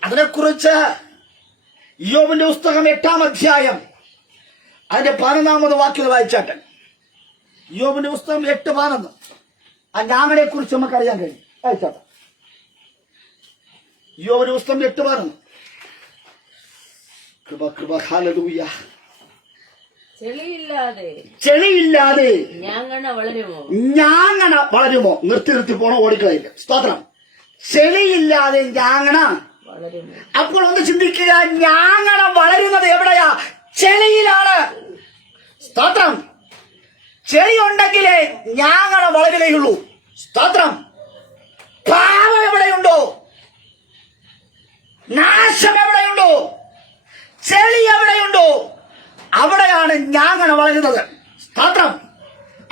അതിനെക്കുറിച്ച് ഇയ്യോബിന്റെ പുസ്തകം 8-ാം അധ്യായം അതിന്റെ 11-ാമത് വാക്യം വായിച്ചാട്ടെ. ഇയ്യോബിന്റെ പുസ്തകം 8:11. ആ ഞാങ്ങണയെ കുറിച്ച് നമുക്ക് അറിയാൻ കഴിയും. വായിച്ചാട്ടെ. ഇയ്യോബിന്റെ പുസ്തകം 8:11. കൃപ കൃപ. ഹല്ലേലൂയ. ചെളിയില്ലാതെ ഞാങ്ങണ വളരുമോ? നിർത്തി പോണോ? ഓടിക്കളയില്ല. സ്തോത്രം. ചെളിയില്ലാതെ ഞാങ്ങണ വളരുമോ? അപ്പോൾ ഒന്ന് ചിന്തിക്കുക, ഞാങ്ങണ വളരുന്നത് എവിടെയാ? ചെളിയിലാണ്. സ്തോത്രം. ചെളി ഉണ്ടെങ്കിലേ ഞാങ്ങണ വളരുകയുള്ളൂ. സ്തോത്രം. പാപം എവിടെയുണ്ടോ, നാശം എവിടെയുണ്ടോ, ചെളി എവിടെയുണ്ടോ, അവിടെയാണ് ഞാങ്ങണ വളരുന്നത്. സ്തോത്രം.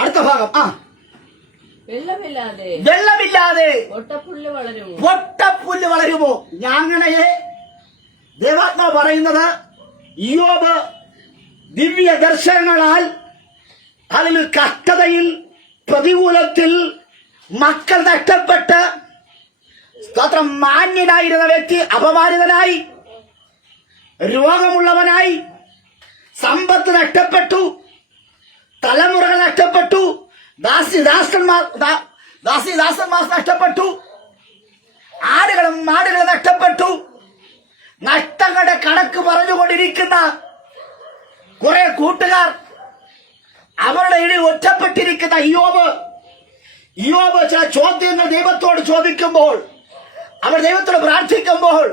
അടുത്ത ഭാഗം. വെള്ളമില്ലാതെ പൊട്ടപ്പുല്ല് വളരുമോ? ഞാങ്ങണയെ ദേവാത്മാവ് പറയുന്നത് ഇയ്യോബ് ദിവ്യ ദർശനങ്ങളാൽ അതിൽ കഷ്ടതയിൽ പ്രതികൂലത്തിൽ മക്കൾ നഷ്ടപ്പെട്ട് സ്തോത്രം മാന്യനായിരുന്ന വ്യക്തി അപമാനിതനായി, രോഗമുള്ളവനായി, സമ്പത്ത് നഷ്ടപ്പെട്ടു, തലമുറകൾ നഷ്ടപ്പെട്ടു, ദാസിദാസന്മാർ നഷ്ടപ്പെട്ടു, ആടുകളും മാടുകളും നഷ്ടപ്പെട്ടു. നഷ്ടങ്ങളുടെ കണക്ക് പറഞ്ഞുകൊണ്ടിരിക്കുന്ന കുറെ കൂട്ടുകാർ, അവരുടെ ഇടയിൽ ഒറ്റപ്പെട്ടിരിക്കുന്ന ഇയ്യോബ് ചില ചോദ്യങ്ങൾ ദൈവത്തോട് ചോദിക്കുമ്പോൾ, അവർ ദൈവത്തോട് പ്രാർത്ഥിക്കുമ്പോൾ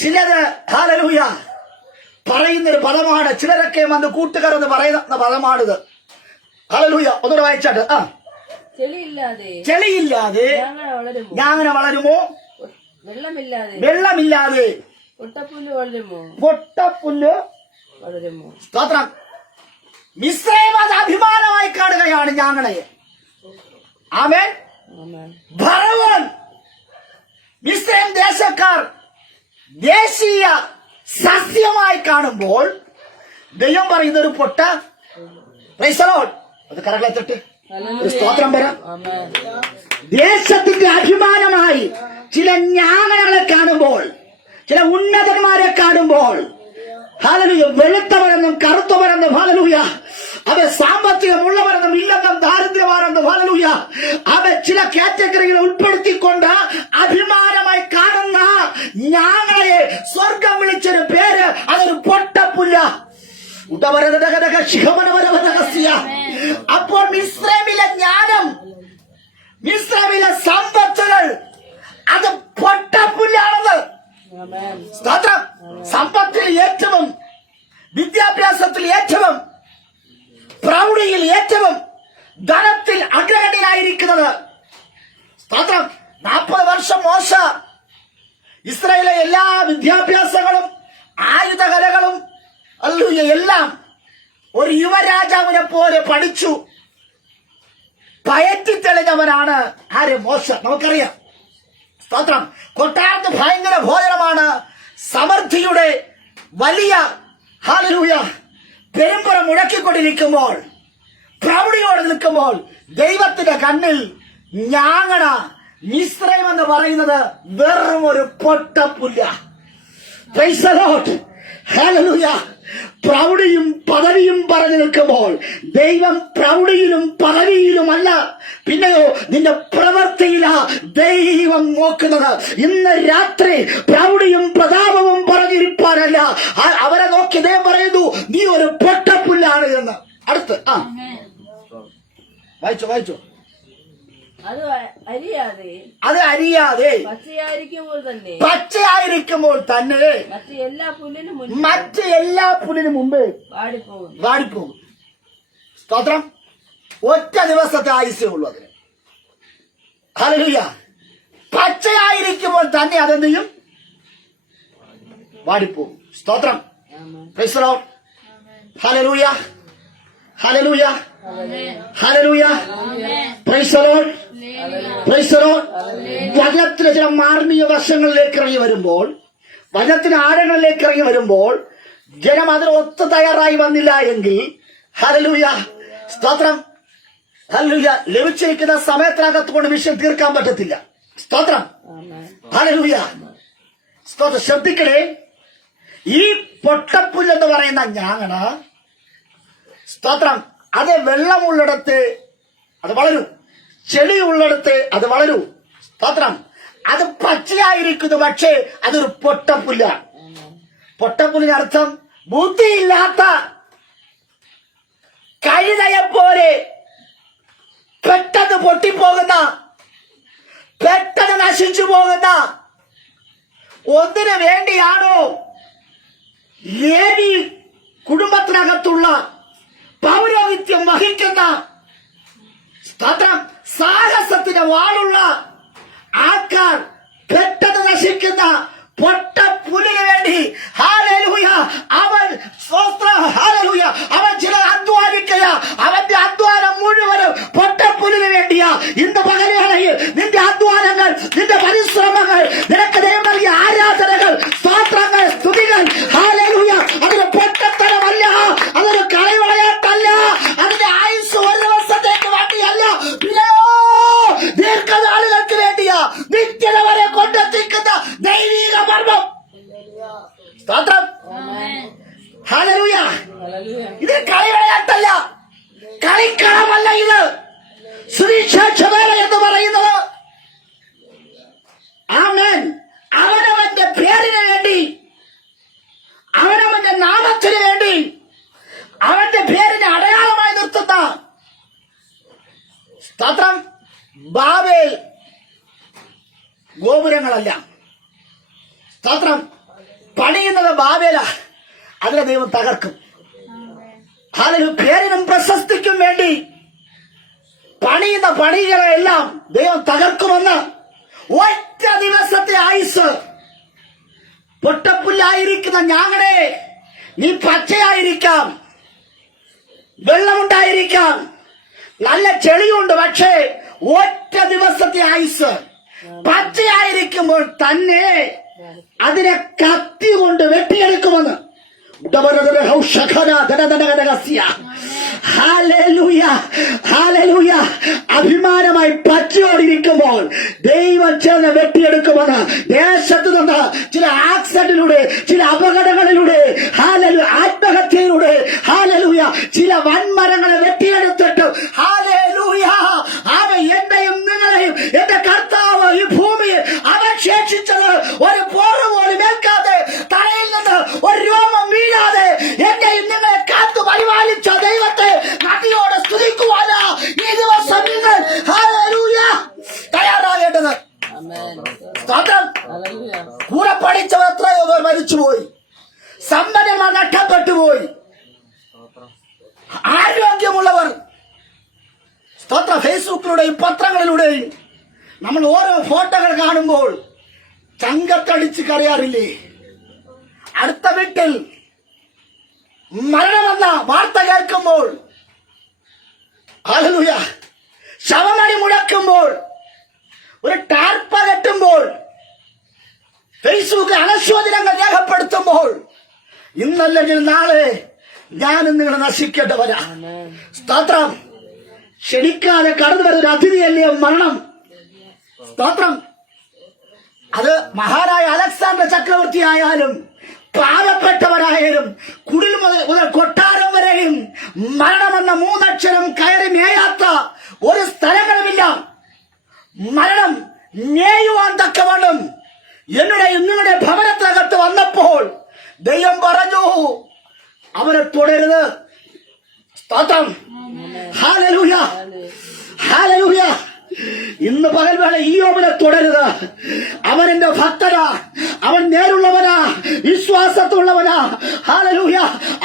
ചിലത് ഹല്ലേലൂയ പറയുന്നൊരു പദമാണ്. ചിലരൊക്കെ വന്ന് കൂട്ടുകാർ എന്ന് പറയുന്ന പദമാണിത്. ഹല്ലേലൂയ. ഒന്നുകൂടെ വായിച്ചാട്ട്. ചെളിയില്ലാതെ ഞാങ്ങനെ വളരുമോ? വെള്ളമില്ലാതെ പൊട്ടപ്പുല്ല് വളരുമോ? സ്തോത്രം. മിസ്രയീം അത് അഭിമാനമായി കാണുകയാണ് ഞാങ്ങണയെ. ആമേൻ. ഫറവോൻ, മിസ്രയീം ദേശക്കാർ ദേശീയ സസ്യമായി കാണുമ്പോൾ ദൈവം പറയുന്ന ഒരു പൊട്ട. Price the Lord. അത് കരകളെ തട്ടി സ്തോത്രം വരാം. ദേശത്തിന്റെ അഭിമാനമായി ചില ഞാങ്ങണകളെ കാണുമ്പോൾ, ചില ഉന്നതന്മാരെ കാണുമ്പോൾ, ഹല്ലേലൂയ, വെളുത്തവരെന്നും കറുത്തവരെന്നും, ഹല്ലേലൂയ, അവ സാമ്പത്തികമുള്ളവരെന്നും ഇല്ലെന്നും ദാരിദ്ര്യമാണെന്നും, ഹല്ലേലൂയ, അവ ചില കാറ്റഗറികൾ ഉൾപ്പെടുത്തിക്കൊണ്ട് അഭിമാനമായി കാണുന്ന ഞാങ്ങളെ സ്വർഗം വിളിച്ചൊരു പേര്, അതൊരു പൊട്ടപ്പുല്ല. അപ്പോൾ മിസ്രൈമിലെ ജ്ഞാനം, മിസ്രൈമിലെ സമ്പത്തുകൾ, അത് പൊട്ടപ്പുല്ലാണെന്ന്. സ്തോത്രം. സമ്പത്തിൽ ഏറ്റവും, വിദ്യാഭ്യാസത്തിൽ ഏറ്റവും, പ്രൗഢിയിൽ ഏറ്റവും, ധനത്തിൽ അഗ്രഗണ്യനായിരിക്കുന്നത്. സ്തോത്രം. 40 വർഷം മോശ ഇസ്രായേലിലെ എല്ലാ വിദ്യാഭ്യാസങ്ങളും ആയുധകലകളും എല്ലാം ഒരു യുവരാജാവിനെ പോലെ പഠിച്ചു പയറ്റിത്തെളിഞ്ഞവനാണ് ആര്? മോശ. നമുക്കറിയാം. സ്തോത്രം. കൊട്ടാരത്ത് ഭയങ്കര ഭോജനമാണ്. സമൃദ്ധിയുടെ വലിയ ഹല്ലേലൂയ പെരുമ്പറ മുഴക്കിക്കൊണ്ടിരിക്കുമ്പോൾ, പ്രൗഢിയോടെ നിൽക്കുമ്പോൾ, ദൈവത്തിന്റെ കണ്ണിൽ ഞാങ്ങണ മിസ്രൈം എന്ന് പറയുന്നത് വെറും ഒരു പൊട്ടപ്പുല്ല. Praise the Lord. ഹല്ലേലൂയ. പ്രൗഢിയും പദവിയും പറഞ്ഞു നിൽക്കുമ്പോൾ ദൈവം പ്രൗഢിയിലും പദവിയിലുമല്ല, പിന്നെയോ നിന്റെ പ്രവൃത്തിയിലാ ദൈവം നോക്കുന്നത്. ഇന്ന് രാത്രി പ്രൗഢിയും പ്രതാപവും പറഞ്ഞിരിപ്പാനല്ല, അവരെ നോക്കി ദൈവം പറയുന്നു, നീ ഒരു പൊട്ടപ്പുല്ലാണ് എന്ന്. അടുത്ത് വായിച്ചോ. അത് അരിയാതെ പച്ചയായിരിക്കുമ്പോൾ തന്നെ മറ്റ് എല്ലാ പുല്ലിനും മുമ്പ് വാടിപ്പോകും. സ്തോത്രം. ഒറ്റ ദിവസത്തെ ആയുസ്സേ ഉള്ളൂ അതിന്. ഹല്ലേലൂയ. പച്ചയായിരിക്കുമ്പോൾ തന്നെ അതെന്ത് ചെയ്യും? വാടിപ്പോകും. സ്തോത്രം. Price the Lord. Hallelujah. Hallelujah. Hallelujah. Price the Lord. Price the Lord. വചനത്തിന് ചില മാർമീയ വശങ്ങളിലേക്ക് ഇറങ്ങി വരുമ്പോൾ, വചനത്തിന് ആഴങ്ങളിലേക്ക് ഇറങ്ങി വരുമ്പോൾ ജനം അതിന് ഒത്തു തയ്യാറായി വന്നില്ല എങ്കിൽ, ഹല്ലേലൂയ, സ്തോത്രം, ഹല്ലേലൂയ, ലഭിച്ചിരിക്കുന്ന സമയത്തിനകത്ത് കൊണ്ട് വിഷയം തീർക്കാൻ പറ്റത്തില്ല. സ്തോത്രം. ഹല്ലേലൂയ. സ്തോത്രം. ശ്രദ്ധിക്കണേ, ഈ പൊട്ടപ്പുല്ലെന്ന് പറയുന്ന ഞാങ്ങണ, സ്തോത്രം, അത് വെള്ളമുള്ളിടത്ത് അത് വളരൂ, ചെളിയുള്ളിടത്ത് അത് വളരൂ. സ്തോത്രം. അത് പച്ചയായിരിക്കുന്നു, പക്ഷേ അതൊരു പൊട്ടപ്പുല്ല. പൊട്ടപ്പുല്ലിന് അർത്ഥം ബുദ്ധിയില്ലാത്ത കഴുതയെപ്പോലെ പെട്ടെന്ന് പൊട്ടിപ്പോകുന്ന, പെട്ടെന്ന് നശിച്ചു പോകുന്ന, ഒന്നിനു വേണ്ടിയാണോ ലേവി കുടുംബത്തിനകത്തുള്ള പൗരോഹിത്യം വഹിക്കുന്ന സ്തോത്രം സാഹസത്തിന്റെ വാളുള്ള ആൾക്കാർ പെട്ടെന്ന് നശിക്കുന്ന പൊട്ട പുല്ലിന് വേണ്ടി ഹല്ലേലൂയ അവൻ ഹല്ലേലൂയ അവൻ ചില അധ്വാനിക്കുക. അവന്റെ അധ്വാനം മുഴുവനും പൊട്ട പുല്ലിന് വേണ്ടിയാ. ഇന്ന് പകലുവേളയിൽ നിന്റെ അധ്വാനങ്ങൾ, നിന്റെ പരിശ്രമങ്ങൾ, നിനക്ക് ദൈവം നൽകിയ ആരാധനകൾ, സ്തോത്രങ്ങൾ, സ്തുതികൾ, ഹല്ലേലൂയ അതൊരു പൊട്ടത്തരമല്ല, അതൊരു കളവിളയാട്ടല്ല, അതിന്റെ ആയുസ് ഒരു ദിവസത്തേക്ക് വേണ്ടിയല്ല, പിന്നെയോ ദീർഘനാളുകൾക്ക് വേണ്ടിയാ, നിത്യത വരെ കൊണ്ടെത്തിക്കുന്ന ദൈവിക മർമ്മം. സ്തോത്രം, ഹല്ലേലൂയ. ഇത് കളിവിളയാട്ടല്ല, കളിക്കളമല്ല. ഇത് സുവിശേഷവേല എന്ന് പറയുന്നത്. ആമേൻ. അവനവന്റെ പേരിന് വേണ്ടി, അവനവന്റെ നാമത്തിന് വേണ്ടി, അവന്റെ പേരിനെ അടയാളമായി നിർത്തുന്ന സ്തോത്രം ബാബേൽ ഗോപുരങ്ങളല്ല. സ്തോത്രം പണിയുന്നത് ബാബേല. അതിനെ ദൈവം തകർക്കും. അതിന് പേരിനും പ്രശസ്തിക്കും വേണ്ടി പണിയുന്ന പണികളെല്ലാം ദൈവം തകർക്കുമെന്ന്. ഒറ്റ ദിവസത്തെ ആയുസ്. പൊട്ടപ്പുല്ലായിരിക്കുന്ന ഞാങ്ങടെ നീ പച്ചയായിരിക്കാം, വെള്ളമുണ്ടായിരിക്കാം, നല്ല ചെളിയുണ്ട്, പക്ഷേ ഒറ്റ ദിവസത്തെ ആയുസ്. പച്ചയായിരിക്കുമ്പോൾ തന്നെ അതിനെ കത്തി കൊണ്ട് വെട്ടിയെടുക്കുമെന്ന്. അഭിമാനമായി പച്ചയോടിരിക്കുമ്പോൾ ദൈവം ചേർന്ന് വെട്ടിയെടുക്കുമെന്ന്. ദേശത്ത് നിന്ന് ചില ആക്സിഡന്റിലൂടെ, ചില അപകടങ്ങളിലൂടെ, ആത്മഹത്യയിലൂടെ, ചില വൻമരങ്ങളെ വെട്ടിയെടുത്തിട്ട് അവൻ എന്റെയും നിങ്ങളെയും എന്റെ കർത്താവ് ഈ ഭൂമിയിൽ അവശേഷിച്ചത് ഒരു പോറ് പോലും ഏൽക്കാതെ, തലയിൽ നിന്ന് ഒരു രോമം വീഴാതെ എന്റെയും നിങ്ങളെ കാത്തു പരിപാലിച്ച ദൈവത്തെ നദിയോടെ സ്തുതിക്കുവാനാ ഈ ദിവസം നിങ്ങൾ തയ്യാറാകേണ്ടത്. സ്തോത്രം. കൂടെ പഠിച്ചവർ എത്രയോ പേർ മരിച്ചുപോയി, സമ്പന്നന്മാർ നഷ്ടപ്പെട്ടുപോയി, ആരോഗ്യമുള്ളവർ സ്തോത്രം ഫേസ്ബുക്കിലൂടെയും പത്രങ്ങളിലൂടെയും നമ്മൾ ഓരോ ഫോട്ടോകൾ കാണുമ്പോൾ ചങ്കത്തടിച്ച് കരയാറില്ലേ? അടുത്ത വീട്ടിൽ മരണമെന്ന വാർത്ത കേൾക്കുമ്പോൾ, ഹല്ലേലൂയ, ശവമണി മുഴക്കുമ്പോൾ, ഒരു ടാർപ്പ കെട്ടുമ്പോൾ, ഫേസ്ബുക്ക് അനുശോചനങ്ങൾ രേഖപ്പെടുത്തുമ്പോൾ, ഇന്നല്ലെങ്കിൽ നാളെ ഞാനും നിങ്ങൾ നശിക്കേണ്ടവരാ. സ്തോത്രം. ക്ഷണിക്കാതെ കടന്നു വരുന്ന അതിഥിയല്ലേ മരണം. സ്തോത്രം. അത് മഹാനായ അലക്സാണ്ടർ ചക്രവർത്തി ആയാലും പാവപ്പെട്ടവരായാലും കുടിൽ മുതൽ കൊട്ടാരം വരെയും മരണമെന്ന മൂന്നക്ഷരം കയറി മേയാത്ത ഒരു സ്ഥലങ്ങളുമില്ല. മരണം മേയുവാൻ തക്കവണ്ണം നിങ്ങളുടെ ഭവനത്തിനകത്ത് വന്നപ്പോൾ ദൈവം പറഞ്ഞു, അവനെ തുടരുത്. സ്തോത്രം. Hallelujah, hallelujah. ഇന്ന് പകൽവേള ഈയോബിനെ തുടരുത്. അവൻ എന്റെ ഭക്തനാ, അവൻ നേരുള്ളവനാ, വിശ്വാസത്തുള്ളവനാ. ഹല്ലേലൂയ.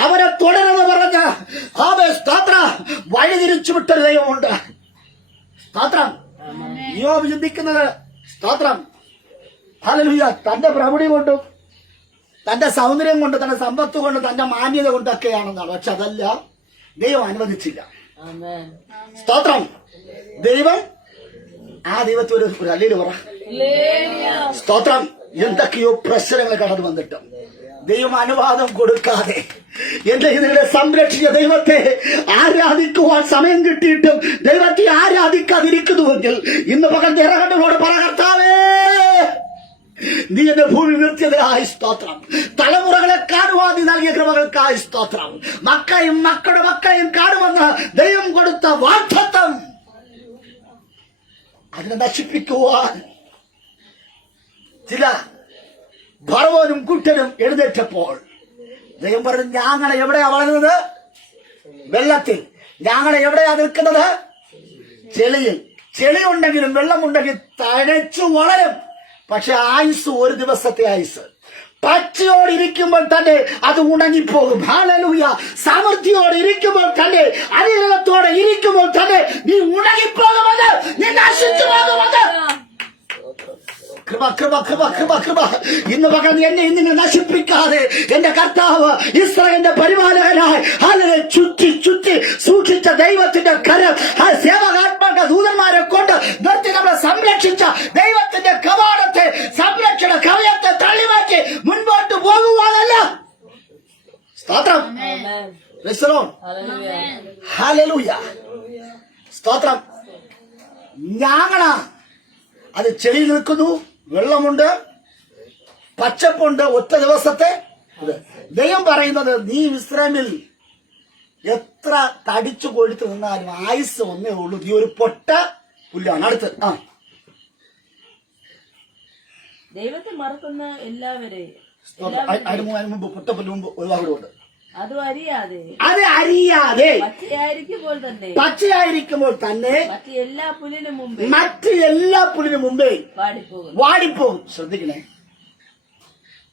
അവനെ തുടരുന്ന് പറഞ്ഞ് സ്തോത്ര വഴിതിരിച്ചു വിട്ടൊരു ദൈവമുണ്ട്. സ്തോത്രം. ഈയോബ് ചിന്തിക്കുന്നത് സ്തോത്രം ഹല്ലേലൂയ തന്റെ പ്രവൃത്തി കൊണ്ടും തന്റെ സൗന്ദര്യം കൊണ്ട്, തന്റെ സമ്പത്ത് കൊണ്ട്, തന്റെ മാന്യത കൊണ്ടൊക്കെയാണെന്നാണ്. പക്ഷെ അതല്ല, ദൈവം അനുവദിച്ചില്ല. സ്തോത്രം. ദൈവം ആ ദൈവത്തെ ഒരു അല്ലേല് പറ. സ്തോത്രം. എന്തൊക്കെയോ പ്രശ്നങ്ങൾ കടന്നു വന്നിട്ടും ദൈവം അനുവാദം കൊടുക്കാതെ നിങ്ങളെ സംരക്ഷിച്ച ദൈവത്തെ ആരാധിക്കുവാൻ സമയം കിട്ടിയിട്ടും ദൈവത്തെ ആരാധിക്കാതിരിക്കുന്നുവെങ്കിൽ ഇന്ന് പകൽ നിറകണ്ണുകളോട് പറ, കർത്താവേ നീ എന്റെ ഭൂമി നിർത്തിയതിനായി സ്തോത്രം. തലമുറകളെ കാണുവാൻ നീ നൽകിയ കൃപകൾക്കായി സ്തോത്രം. മക്കളെയും മക്കളുടെ മക്കളെയും കാണുമെന്ന് ദൈവം കൊടുത്ത വാഗ്ദത്തം അതിനെ നശിപ്പിക്കുവാൻ ചില ഭർവനും കുട്ടനും എഴുന്നേറ്റപ്പോൾ ദൈവം പറഞ്ഞു, ഞാങ്ങളെ എവിടെയാ വളരുന്നത്? വെള്ളത്തിൽ. ഞാങ്ങളെ എവിടെയാ നിൽക്കുന്നത്? ചെളിയിൽ. ചെളിയുണ്ടെങ്കിലും വെള്ളമുണ്ടെങ്കിൽ തഴച്ചു വളരും. പക്ഷെ ആയുസ് ഒരു ദിവസത്തെ ആയുസ്. പച്ചയോടെ ഇരിക്കുമ്പോൾ തന്നെ അത് ഉണങ്ങിപ്പോകും. ഹല്ലേലൂയ. സമൃദ്ധിയോടെ ഇരിക്കുമ്പോൾ തന്നെ, അനുഗ്രഹത്തോടെ ഇരിക്കുമ്പോൾ തന്നെ നീ ഉണങ്ങിപ്പോകുമെന്ന്, നീ നശിച്ചു പോകുമെന്ന്. കൃപ കൃപ കൃപ കൃപ കൃപ. ഇന്ന് പകൽ എന്നെ ഇന്നിനെ നശിപ്പിക്കാതെ എന്റെ കർത്താവ് ഇസ്രായേലിന്റെ പരിപാലകനായി അതിനെ ചുറ്റി ചുറ്റി സൂക്ഷിച്ച ദൈവത്തിന്റെ കരം, ആ സേവകാത്മക ദൂതന്മാരെ കൊണ്ട് നിർത്തി നമ്മളെ സംരക്ഷിച്ച ദൈവത്തിന്റെ കവാടത്തെ, സംരക്ഷണ കവയത്തെ തള്ളിമാറ്റി മുൻപോട്ട് പോകുവാനല്ല. സ്തോത്രം. Praise the Lord. ഹല്ലേലൂയ. സ്തോത്രം. ഞാങ്ങണ അത് ചെടി നിൽക്കുന്നു, വെള്ളമുണ്ട്, പച്ചപ്പുണ്ട്. ഒറ്റ ദിവസത്തെ ദൈവം പറയുന്നത്, നീ ഇസ്രായേലിൽ എത്ര തടിച്ചു കൊഴുത്ത് നിന്നാലും ആയുസ് ഒന്നേ ഉള്ളൂ, നീ ഒരു പൊട്ട പുല്ലാണ്. അടുത്ത് ദൈവത്തെ മറക്കുന്ന എല്ലാവരെയും അതിന് മുമ്പ് പൊട്ടപ്പുല്ല് മുമ്പ് ഒരു വാക്കുണ്ട്. അത് അറിയാതെ പച്ചയായിരിക്കുമ്പോൾ തന്നെ മറ്റ് എല്ലാ പുല്ലിനു മുമ്പേ വാടിപ്പോകും. ശ്രദ്ധിക്കണേ.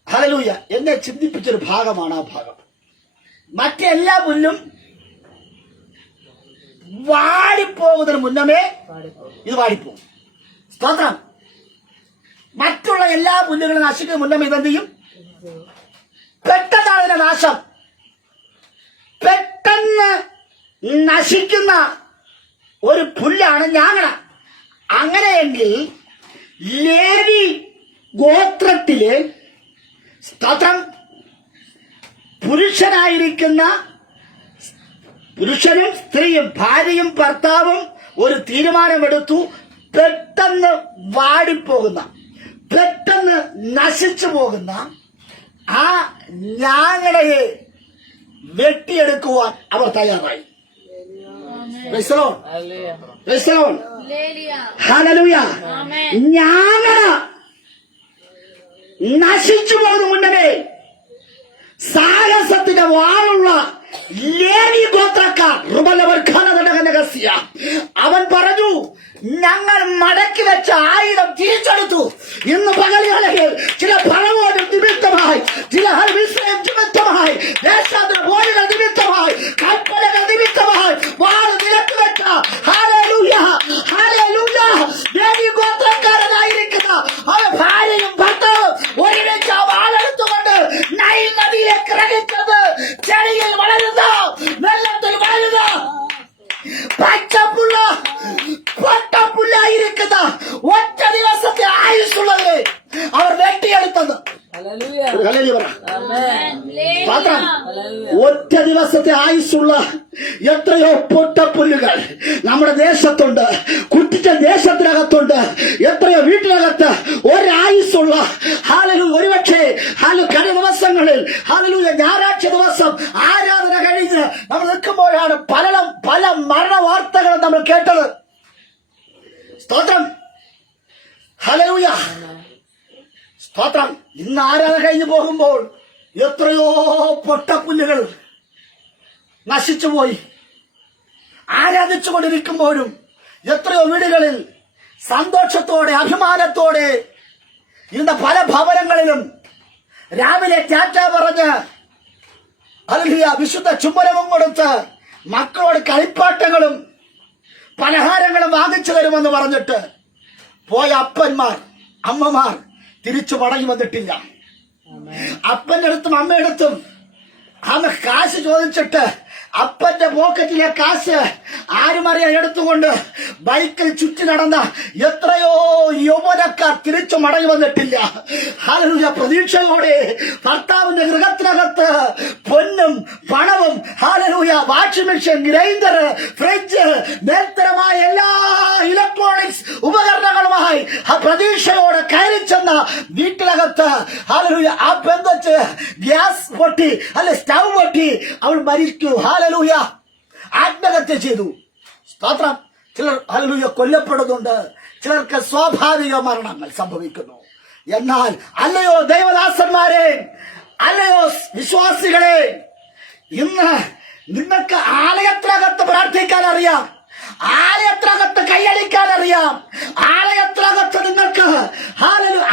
ഹല്ലേലൂയ. എന്നെ ചിന്തിപ്പിച്ചൊരു ഭാഗമാണ് ആ ഭാഗം. മറ്റെല്ലാ പുല്ലും വാടിപ്പോകുന്നതിന് മുന്നമേ ഇത് വാടിപ്പോകും. സ്തോത്രം. മറ്റുള്ള എല്ലാ പുല്ലുകളും നശിക്കുന്ന മുന്നമേ ഇതെന്ത് ചെയ്യും? പെട്ടെന്നാണ് ഇതിന്റെ നാശം. പെട്ടെന്ന് നശിക്കുന്ന ഒരു പുല്ലാണ് ഞാങ്ങണ. അങ്ങനെയെങ്കിൽ ലേവി ഗോത്രത്തിലെ സ്തോത്രം പുരുഷനായിരിക്കുന്ന പുരുഷനും സ്ത്രീയും ഭാര്യയും ഭർത്താവും ഒരു തീരുമാനമെടുത്തു. പെട്ടെന്ന് വാടിപ്പോകുന്ന, പെട്ടെന്ന് നശിച്ചു പോകുന്ന ആ ഞാങ്ങണയെ വെട്ടിയെടുക്കുവാൻ അവർ തയ്യാറായി. ഹല്ലേലൂയ. ഞാങ്ങണ നശിച്ചു പോകുന്ന മുന്നമേ സാഹസത്തിന്റെ വാളുള്ള ലേവി ഗോത്രക്കാർ അവൻ പറഞ്ഞു, ഞങ്ങൾ മടക്കി വെച്ച ആയുധം തിരിച്ചെടുത്തു. ഇന്ന് പകലുകളിൽ ചില ഫറവോന് നിമിത്തമായി, ചില നിമിത്തമായി, ദേശാന്തര പോരുകൾ നിമിത്തമായി, കൽപ്പനകൾ നിമിത്തമായി വാൾ നിരത്തി വെച്ച ഹല്ലേലൂയ ഹല്ലേലൂയ ലേവി ഗോത്രക്കാരനായിരിക്കുന്ന അവൻ ഭാര്യയും ഭർത്താവും ഒരുമിച്ച് ആ വാളെടുത്തുകൊണ്ട് നൈൽ നദിയിലേക്ക് ഇറങ്ങിച്ചത് ചെടിയിൽ വളരുന്ന, വെള്ളത്തിൽ വളരുന്ന പച്ചപ്പുള്ള പൊട്ടപ്പുല്ലായിരിക്കുന്ന ഒറ്റ ദിവസത്തെ ആയുസ്സുള്ളവരെ അവർ വെട്ടിയെടുത്തത്. ഒറ്റ ദിവസത്തെ ആയുസ്സുള്ള എത്രയോ പൊട്ടപ്പുല്ലുകൾ നമ്മുടെ ദേശത്തുണ്ട്, കുട്ടിച്ച ദേശത്തിനകത്തുണ്ട്. എത്രയോ വീട്ടിനകത്ത് ഒരായുസ്സുള്ള ഒരുപക്ഷെ കഴിഞ്ഞ ദിവസങ്ങളിൽ ഞായറാഴ്ച ദിവസം ആരാധന കഴിഞ്ഞ് നമ്മൾ നിൽക്കുമ്പോഴാണ് പല മരണ വാർത്തകളും നമ്മൾ കേട്ടത്. സ്തോത്രം. ഹല്ലേലൂയ. സ്തോത്രം. ഇന്ന് ആരാധന കഴിഞ്ഞു പോകുമ്പോൾ എത്രയോ പൊട്ടപ്പുല്ലുകൾ നശിച്ചുപോയി. ആരാധിച്ചുകൊണ്ടിരിക്കുമ്പോഴും എത്രയോ വീടുകളിൽ സന്തോഷത്തോടെ അഭിമാനത്തോടെ ഇരുന്ന പല ഭവനങ്ങളിലും രാവിലെ ടാറ്റ പറഞ്ഞ് ഹല്ലേലൂയ വിശുദ്ധ ചുംബനവും കൊടുത്ത് മക്കളോട് കളിപ്പാട്ടങ്ങളും പലഹാരങ്ങളും വാങ്ങിച്ചു തരുമെന്ന് പറഞ്ഞിട്ട് പോയ അപ്പന്മാർ അമ്മമാർ തിരിച്ചു മടങ്ങി വന്നിട്ടില്ല. അപ്പന്റെ അടുത്തും അമ്മയുടെ അടുത്തും അന്ന് കാശ് ചോദിച്ചിട്ട് അപ്പന്റെ പോക്കറ്റിലെ കാശ് ആരുമറിയാൻ എടുത്തുകൊണ്ട് ബൈക്കിൽ ചുറ്റി നടന്ന എത്രയോ യൗവനക്കാർ തിരിച്ചു മടങ്ങി വന്നിട്ടില്ല. ഹല്ലേലൂയ. പ്രതീക്ഷയോടെ ഭർത്താവിന്റെ ഗൃഹത്തിനകത്ത് പൊന്നും പണവും hallelujah washing machine, grinder, fridge, മേൽത്തരമായ എല്ലാ ഇലക്ട്രോണിക്സ് ഉപകരണങ്ങളുമായി ആ പ്രതീക്ഷയോടെ കയറി ചെന്ന വീട്ടിനകത്ത് ഹല്ലേലൂയ ആ പെൺകൊച്ച് ഗ്യാസ് പൊട്ടി സ്റ്റൗ പൊട്ടി അവൾ മരിക്കൂ. ഹല്ലേലൂയ. ആത്മഹത്യ ചെയ്തു. സ്തോത്രം. ചിലർ ഹല്ലേലൂയ കൊല്ലപ്പെടുന്നുണ്ട്, ചിലർക്ക് സ്വാഭാവിക മരണങ്ങൾ സംഭവിക്കുന്നു. എന്നാൽ അല്ലയോ ദൈവദാസന്മാരെ, അല്ലയോ വിശ്വാസികളെ, ഇന്ന് നിങ്ങൾക്ക് ആലയത്തിനകത്ത് പ്രാർത്ഥിക്കാൻ അറിയാം, ആലയത്തിനകത്ത് കൈയടിക്കാൻ അറിയാം, ആലയത്തിനകത്ത് നിങ്ങൾക്ക്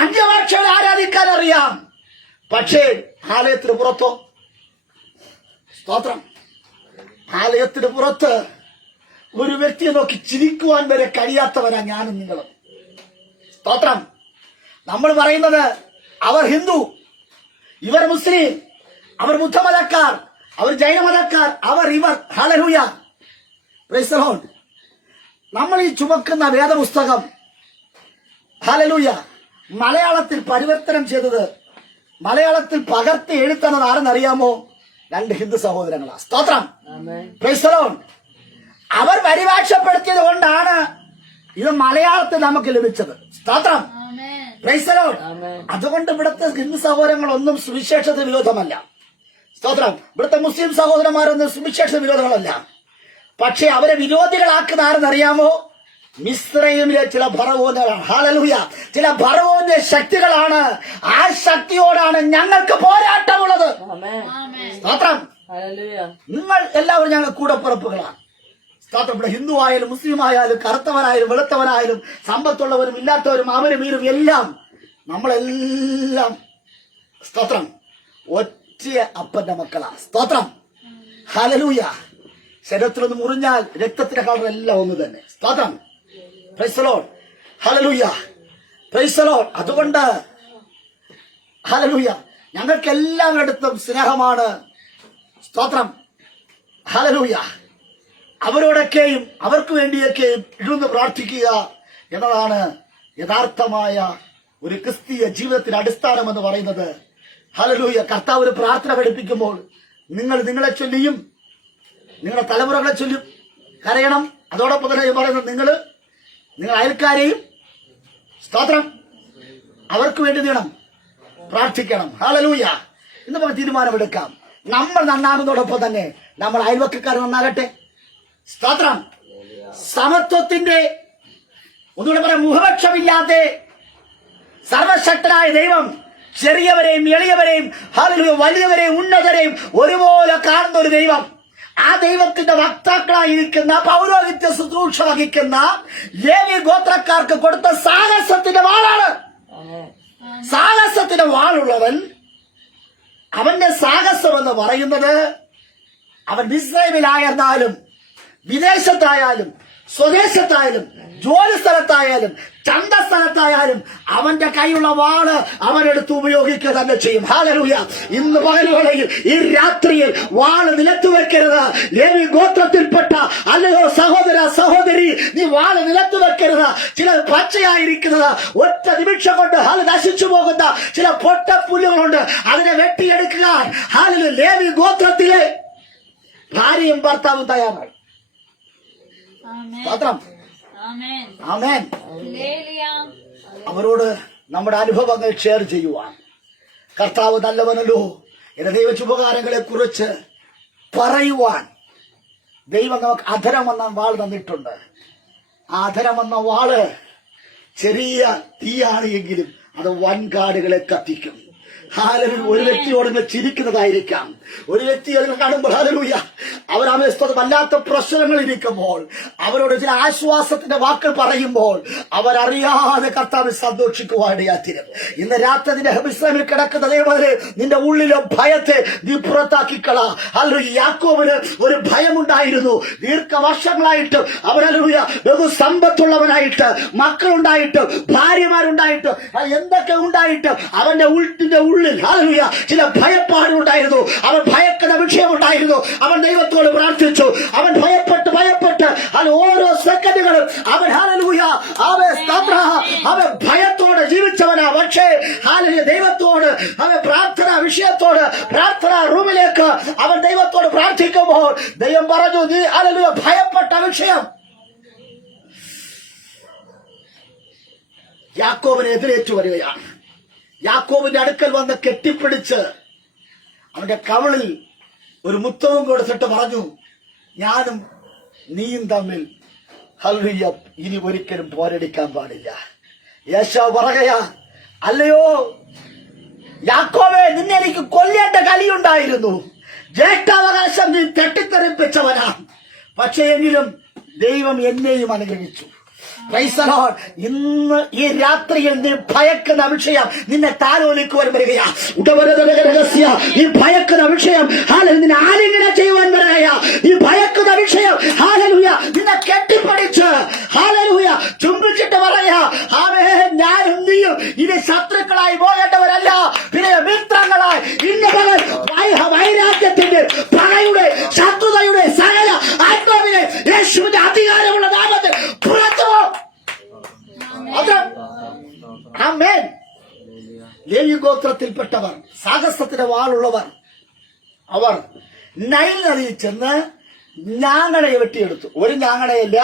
അന്യഭാഷയിൽ ആരാധിക്കാൻ അറിയാം. പക്ഷേ ആലയത്തിന് പുറത്തോ? സ്തോത്രം. ആലയത്തിന് പുറത്ത് ഒരു വ്യക്തിയെ നോക്കി ചിരിക്കുവാൻ വരെ കഴിയാത്തവരാ ഞാനും നിങ്ങളും. സ്തോത്രം. നമ്മൾ പറയുന്നത് അവർ ഹിന്ദു, ഇവർ മുസ്ലിം, അവർ ബുദ്ധമതക്കാർ, അവർ ജൈനമതക്കാർ, ഇവർ. Hallelujah, price the Lord. നമ്മൾ ഈ ചുമക്കുന്ന വേദപുസ്തകം ഹല്ലേലൂയ മലയാളത്തിൽ പരിവർത്തനം ചെയ്തത്, മലയാളത്തിൽ പകർത്തി എഴുത്തുന്നത് ആരെന്നറിയാമോ? 2 ഹിന്ദു സഹോദരങ്ങളാ. സ്തോത്രം, പ്രൈസ് ദി ലോർഡ്. അവർ പരിഭാഷപ്പെടുത്തിയത് കൊണ്ടാണ് ഇത് മലയാളത്തിൽ നമുക്ക് ലഭിച്ചത്. സ്തോത്രം, പ്രൈസ് ദി ലോർഡ്. അതുകൊണ്ട് ഇവിടുത്തെ ഹിന്ദു സഹോദരങ്ങളൊന്നും സുവിശേഷത്തിന് വിരോധമല്ല. സ്തോത്രം. ഇവിടുത്തെ മുസ്ലിം സഹോദരന്മാരൊന്നും സുവിശേഷ വിരോധങ്ങളല്ല. പക്ഷെ അവരെ വിരോധികളാക്കുന്ന ആരെന്നറിയാമോ? മിസ്രൈമിലെ ചില ഫറവോനുകളാണ്. ഹല്ലേലൂയ. ചില ഫറവോന്റെ ശക്തികളാണ്. ആ ശക്തിയോടാണ് ഞങ്ങൾക്ക് പോരാട്ടമുള്ളത്. സ്തോത്രം. നിങ്ങൾ എല്ലാവരും ഞങ്ങൾ കൂടപ്പിറപ്പുകളാണ്. സ്തോത്രം. ഇവിടെ ഹിന്ദു ആയാലും മുസ്ലിം ആയാലും കറുത്തവനായാലും വെളുത്തവനായാലും സമ്പത്തുള്ളവരും ഇല്ലാത്തവരും അവരും വീരും എല്ലാം നമ്മളെല്ലാം സ്തോത്രം ഒറ്റ അപ്പന്റെ മക്കളാ. സ്തോത്രം. ഹല്ലേലൂയ. ശരീരത്തിലൊന്ന് മുറിഞ്ഞാൽ രക്തത്തിന്റെ കളർ എല്ലാം ഒന്ന് തന്നെ. സ്തോത്രം. Price the Lord. Hallelujah, price the Lord. അതുകൊണ്ട് ഹല്ലേലൂയ ഞങ്ങൾക്ക് എല്ലാവരുടെയും സ്നേഹമാണ്. സ്തോത്രം. ഹല്ലേലൂയ. അവരോടൊക്കെയും അവർക്ക് വേണ്ടിയൊക്കെയും ഇരുന്ന് പ്രാർത്ഥിക്കുക എന്നതാണ് യഥാർത്ഥമായ ഒരു ക്രിസ്തീയ ജീവിതത്തിന്റെ അടിസ്ഥാനം എന്ന് പറയുന്നത്. ഹല്ലേലൂയ. കർത്താവ് ഒരു പ്രാർത്ഥന പഠിപ്പിക്കുമ്പോൾ നിങ്ങളെ ചൊല്ലിയും നിങ്ങളുടെ തലമുറകളെ ചൊല്ലും കരയണം. അതോടൊപ്പം തന്നെ പറയുന്നത് നിങ്ങൾ അയൽക്കാരെയും സ്തോത്രം അവർക്ക് വേണ്ടി നീണം പ്രാർത്ഥിക്കണം. ഹല്ലേലൂയ. ഇന്ന് നമുക്ക് തീരുമാനമെടുക്കാം. നമ്മൾ നന്നാകുന്നതോടൊപ്പം തന്നെ നമ്മൾ അയൽവക്കക്കാർ നന്നാകട്ടെ. സ്തോത്രം. സമത്വത്തിന്റെ ഒന്നുകൂടെ പറയാം, മുഖപക്ഷമില്ലാതെ സർവശക്തനായ ദൈവം ചെറിയവരെയും എളിയവരെയും ഹല്ലേലൂയ വലിയവരെയും ഉന്നതരെയും ഒരുപോലെ കാണുന്ന ഒരു ദൈവം. ആ ദൈവത്തിന്റെ വക്താക്കളായിരിക്കുന്ന പൗരോഹിത്യ ശുശ്രൂഷ വഹിക്കുന്ന ലേവി ഗോത്രക്കാർക്ക് കൊടുത്ത സാഹസത്തിന്റെ വാളാണ്. സാഹസത്തിന്റെ വാളുള്ളവൻ, അവന്റെ സാഹസം എന്ന് പറയുന്നത് അവൻ മിസ്രൈമിലായിരുന്നാലും വിദേശത്തായാലും സ്വദേശത്തായാലും ജോലി സ്ഥലത്തായാലും ചന്തസ്ഥലത്തായാലും അവന്റെ കൈയുള്ള വാള് അവനെടുത്ത് ഉപയോഗിക്കുക തന്നെ ചെയ്യും. ഹല്ലേലൂയ. ഇന്ന് പകലുവേളയിൽ ഈ രാത്രിയിൽ വാള് നിലത്ത് വെക്കരുത്. ലേവി ഗോത്രത്തിൽപ്പെട്ട അല്ലയോ സഹോദര സഹോദരി, നീ വാള് നിലത്ത് വെക്കരുത്. ചില പച്ചയായിരിക്കുന്നത് ഒറ്റ നിമിഷം കൊണ്ട് നശിച്ചു പോകുന്ന ചില പൊട്ടപ്പുല്ലുകളുണ്ട്. അതിനെ വെട്ടിയെടുക്കുക. ഹല്ലേലൂയ. ലേവി ഗോത്രത്തിലെ ഭാര്യയും ഭർത്താവും തയ്യാറാണ്. സ്തോത്രം. ആമേൻ. അവരോട് നമ്മുടെ അനുഭവങ്ങൾ ഷെയർ ചെയ്യുവാൻ, കർത്താവ് നല്ലവനല്ലോ എന്റെ ദൈവശുപകാരങ്ങളെ കുറിച്ച് പറയുവാൻ ദൈവം നമുക്ക് അധരമെന്ന വാൾ തന്നിട്ടുണ്ട്. ആ അധരമെന്ന വാള് ചെറിയ തീയാണ് എങ്കിലും അത് വൻകാടുകളെ കത്തിക്കും. ഹല്ലേലൂയ. ഒരു വ്യക്തിയോട് ചിരിക്കുന്നതായിരിക്കാം, ഒരു വ്യക്തി അതിനെ കാണുമ്പോൾ ഹല്ലേലൂയ വല്ലാത്ത പ്രശ്നങ്ങൾ ഇരിക്കുമ്പോൾ അവരോട് ചില ആശ്വാസത്തിന്റെ വാക്കുകൾ പറയുമ്പോൾ അവരറിയാതെ കർത്താവ് സന്തോഷിക്കുവാനിടയാത്തിരും. ഇന്ന് രാത്രി നിന്റെ ഹെബിസ്ലമിൽ കിടക്കുന്ന ദൈവമേ, നിന്റെ ഉള്ളിലെ ഭയത്തെ നീ പുറത്താക്കിക്കള. ഹല്ലേലൂയ. യാക്കോബിന് ഒരു ഭയമുണ്ടായിരുന്നു. ദീർഘവർഷങ്ങളായിട്ട് അവരല്ലേലൂയ ബഹു സമ്പത്തുള്ളവനായിട്ട്, മക്കളുണ്ടായിട്ട്, ഭാര്യമാരുണ്ടായിട്ട്, എന്തൊക്കെ ഉണ്ടായിട്ട് അവന്റെ ഉള്ളിൽ ഹല്ലേലൂയ ചില ഭയപ്പാടുണ്ടായിരുന്നു. അവൻ ഭയക്കുന്ന വിഷയമുണ്ടായിരുന്നു. അവൻ ദൈവത്തോട് പ്രാർത്ഥിച്ചു. അവൻ ഭയപ്പെട്ട് ഓരോ സെക്കൻഡുകളും അവൻ ഹല്ലേലൂയ അവൻ ഭയത്തോടെ ജീവിച്ചവനാ. പക്ഷേ ഹല്ലേലൂയ ദൈവത്തോട് അവൻ പ്രാർത്ഥനാ വിഷയത്തോട് പ്രാർത്ഥനാ റൂമിലേക്ക് അവൻ ദൈവത്തോട് പ്രാർത്ഥിക്കുമ്പോൾ ദൈവം പറഞ്ഞു, നീ ഹല്ലേലൂയ ഭയപ്പെട്ട വിഷയം യാക്കോബിനെ എതിരേറ്റു വരികയാണ്. യാക്കോബിന്റെ അടുക്കൽ വന്ന് കെട്ടിപ്പിടിച്ച് അവന്റെ കവളിൽ ഒരു മുത്തവും കൊടുത്തിട്ട് പറഞ്ഞു, ഞാനും നീയും തമ്മിൽ ഹല്ലേലൂയ ഇനി ഒരിക്കലും പോരടിക്കാൻ പാടില്ല. യേശു പറയുകയാ, അല്ലയോ യാക്കോബേ, നിന്നെ എനിക്ക് കൊല്ലേണ്ട കലിയുണ്ടായിരുന്നു. ജ്യേഷ്ഠാവകാശം നീ തെറ്റിത്തെറിപ്പിച്ചവനാ. പക്ഷേ എങ്കിലും ദൈവം എന്നെയും അനുഗ്രഹിച്ചു. Praise the Lord. ഇന്ന് ഈ രാത്രിയിൽ നീ ഭയക്കുന്ന വിഷയം നിന്നെ താലോലിക്കുവാൻ വരികയാ. ഈ ഭയക്കുന്ന വിഷയം നിന്നെ ആലിംഗനം ചെയ്യുവാൻ വരികയാ. ഈ ഭയക്കുന്ന വിഷയം നിന്നെ കെട്ടിപ്പടിച്ച് ചുംബിച്ചിട്ട് പറയാ, ഞാനും നീയും ഇനി ശത്രുക്കളായി പോകേണ്ടവരല്ല, പിന്നെ മിത്രങ്ങളായി ഇന്ന് പകൽ വൈരാഗ്യത്തിന്റെ പകയുടെ ശത്രുതയുടെ സകല ആത്മാവിനെ യേശുവിന്റെ അധികാരമുള്ള നാമത്തിൽ പുറത്തു. ആമേൻ. ലേവി ഗോത്രത്തിൽപ്പെട്ടവർ, സാഹസത്തിന്റെ വാളുള്ളവർ, അവർ നൈൽ നദിയിൽ ചെന്ന് ഞാങ്ങടയെ വെട്ടിയെടുത്തു. ഒരു ഞാങ്ങടയല്ല,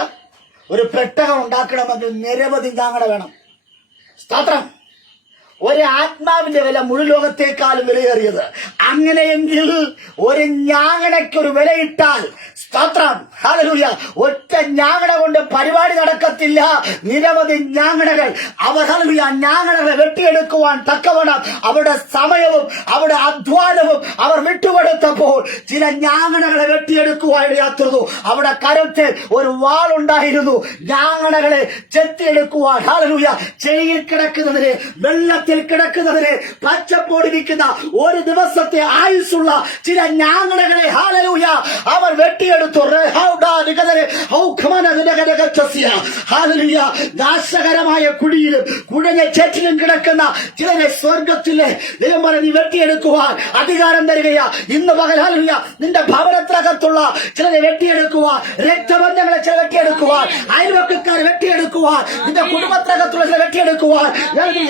ഒരു പെട്ടകം ഉണ്ടാക്കണമെങ്കിൽ നിരവധി ഞാങ്ങട വേണം. സ്തോത്രം. ഒരു ആത്മാവിന്റെ വില മുഴു ലോകത്തേക്കാളും വിലയേറിയത്. അങ്ങനെയെങ്കിൽ ഒരു ഞാങ്ങടയ്ക്കൊരു വിലയിട്ടാൽ, സ്തോത്രം, ഹല്ലേലൂയ, ഒറ്റ ഞാങ്ങട കൊണ്ട് പരിപാടി നടക്കത്തില്ല. നിരവധി ഞാങ്ങടകൾ അവർ ഞാങ്ങടകളെ വെട്ടിയെടുക്കുവാൻ തക്കവണ്ണം അവരുടെ സമയവും അവരുടെ അധ്വാനവും അവർ വിട്ടുകൊടുത്തപ്പോൾ ചില ഞാങ്ങടകളെ വെട്ടിയെടുക്കുവാൻ ഇടയാത്തുന്നു. അവിടെ കരത്തിൽ ഒരു വാളുണ്ടായിരുന്നു. ഞാങ്ങടകളെ ചെത്തിയെടുക്കുവാൻ, ഹല്ലേലൂയ, ചെയിൽ കിടക്കുന്നതിന്, വെള്ളത്തിൽ കിടക്കുന്നതിന്, പച്ചപ്പോടിരിക്കുന്ന ഒരു ദിവസത്തെ ആയുസ്സുള്ള ചില ഞാങ്ങടകളെ, ഹല്ലേലൂയ, അവർ വെട്ടിയെടുത്തു. നാശകരമായ കുഴിയിലും കുഴഞ്ഞ ചേറ്റിലും കിടക്കുന്ന ചിലരെ സ്വർഗത്തിലെ ദൈവം നീ വെട്ടിയെടുക്കുവാൻ അധികാരം തരികയാ. ഇന്ന് പകൽ, ഹല്ലേലൂയ, നിന്റെ ഭവനത്തിനകത്തുള്ള ചിലരെ വെട്ടിയെടുക്കുവാൻ, രക്തബന്ധങ്ങളെ ചില വെട്ടിയെടുക്കുവാൻ, അയൽവക്കക്കാരെ വെട്ടിയെടുക്കുവാൻ, നിന്റെ കുടുംബത്തിനകത്തുള്ള ചില വെട്ടിയെടുക്കുവാൻ,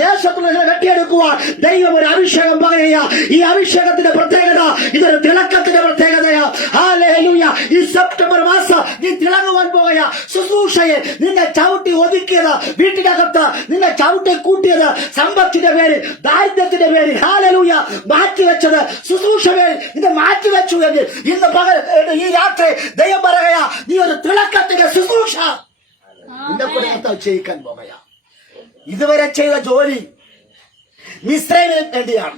ദേശത്തുള്ള ചില വെട്ടിയെടുക്കുവാൻ ദൈവം ഒരു അഭിഷേകം പറയുക. ഈ അഭിഷേകത്തിന്റെ പ്രത്യേകത, ഇതൊരു തിളക്കത്തിന്റെ പ്രത്യേകതയാ. ഹല്ലേലൂയ. ഈ സെപ്റ്റംബർ മാസം നീ തിളങ്ങുവാൻ പോകുക. ശുശ്രൂഷയെ നിന്നെ ചവിട്ടി ഒതുക്കിയത്, വീട്ടിനകത്ത് നിന്നെ ചവിട്ടി കൂട്ടിയത് സമ്പത്തിന്റെ പേരിൽ, ദാരിദ്ര്യത്തിന്റെ പേരിൽ, ഹല്ലേലൂയ, മാറ്റിവെച്ചത് ശുശ്രൂഷ പേരിൽ നിന്നെ മാറ്റിവെച്ചു എങ്കിൽ ഇന്ന് പകൽ, ഈ രാത്രി ദൈവം പറയുക, നീ ഒരു തിളക്കത്തിന്റെ ശുശ്രൂഷ നിന്റെ കൂടെ ചെയ്യിക്കാൻ പോകുക. ഇതുവരെ ചെയ്ത ജോലി മിസ്രൈമിന് വേണ്ടിയാണ്.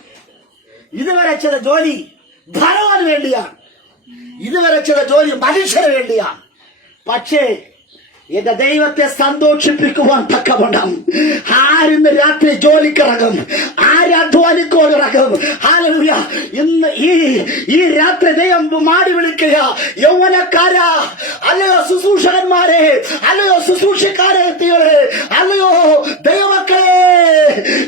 ഇതുവരെ ചെയ്ത ജോലി ഫറവോന് വേണ്ടിയാണ്. ഇതുവരെ ചെയ്ത ജോലി മനുഷ്യന് വേണ്ടിയാണ്. പക്ഷേ എന്റെ ദൈവത്തെ സന്തോഷിപ്പിക്കുവാൻ തക്കവണ്ണം ആരിന്ന് രാത്രി ജോലിക്കിറങ്ങും, ആര് അധ്വാനിക്കോടിറങ്ങും. ഹല്ലേലൂയ. ഇന്ന് ഈ രാത്രി ദൈവം മാടി വിളിക്കുക, യൗവനക്കാരാ, അല്ലയോ ശുശ്രൂഷകന്മാരെ, അല്ലയോ ശുശ്രൂഷക്കാരെ, അല്ലയോ ദൈവമക്കളെ,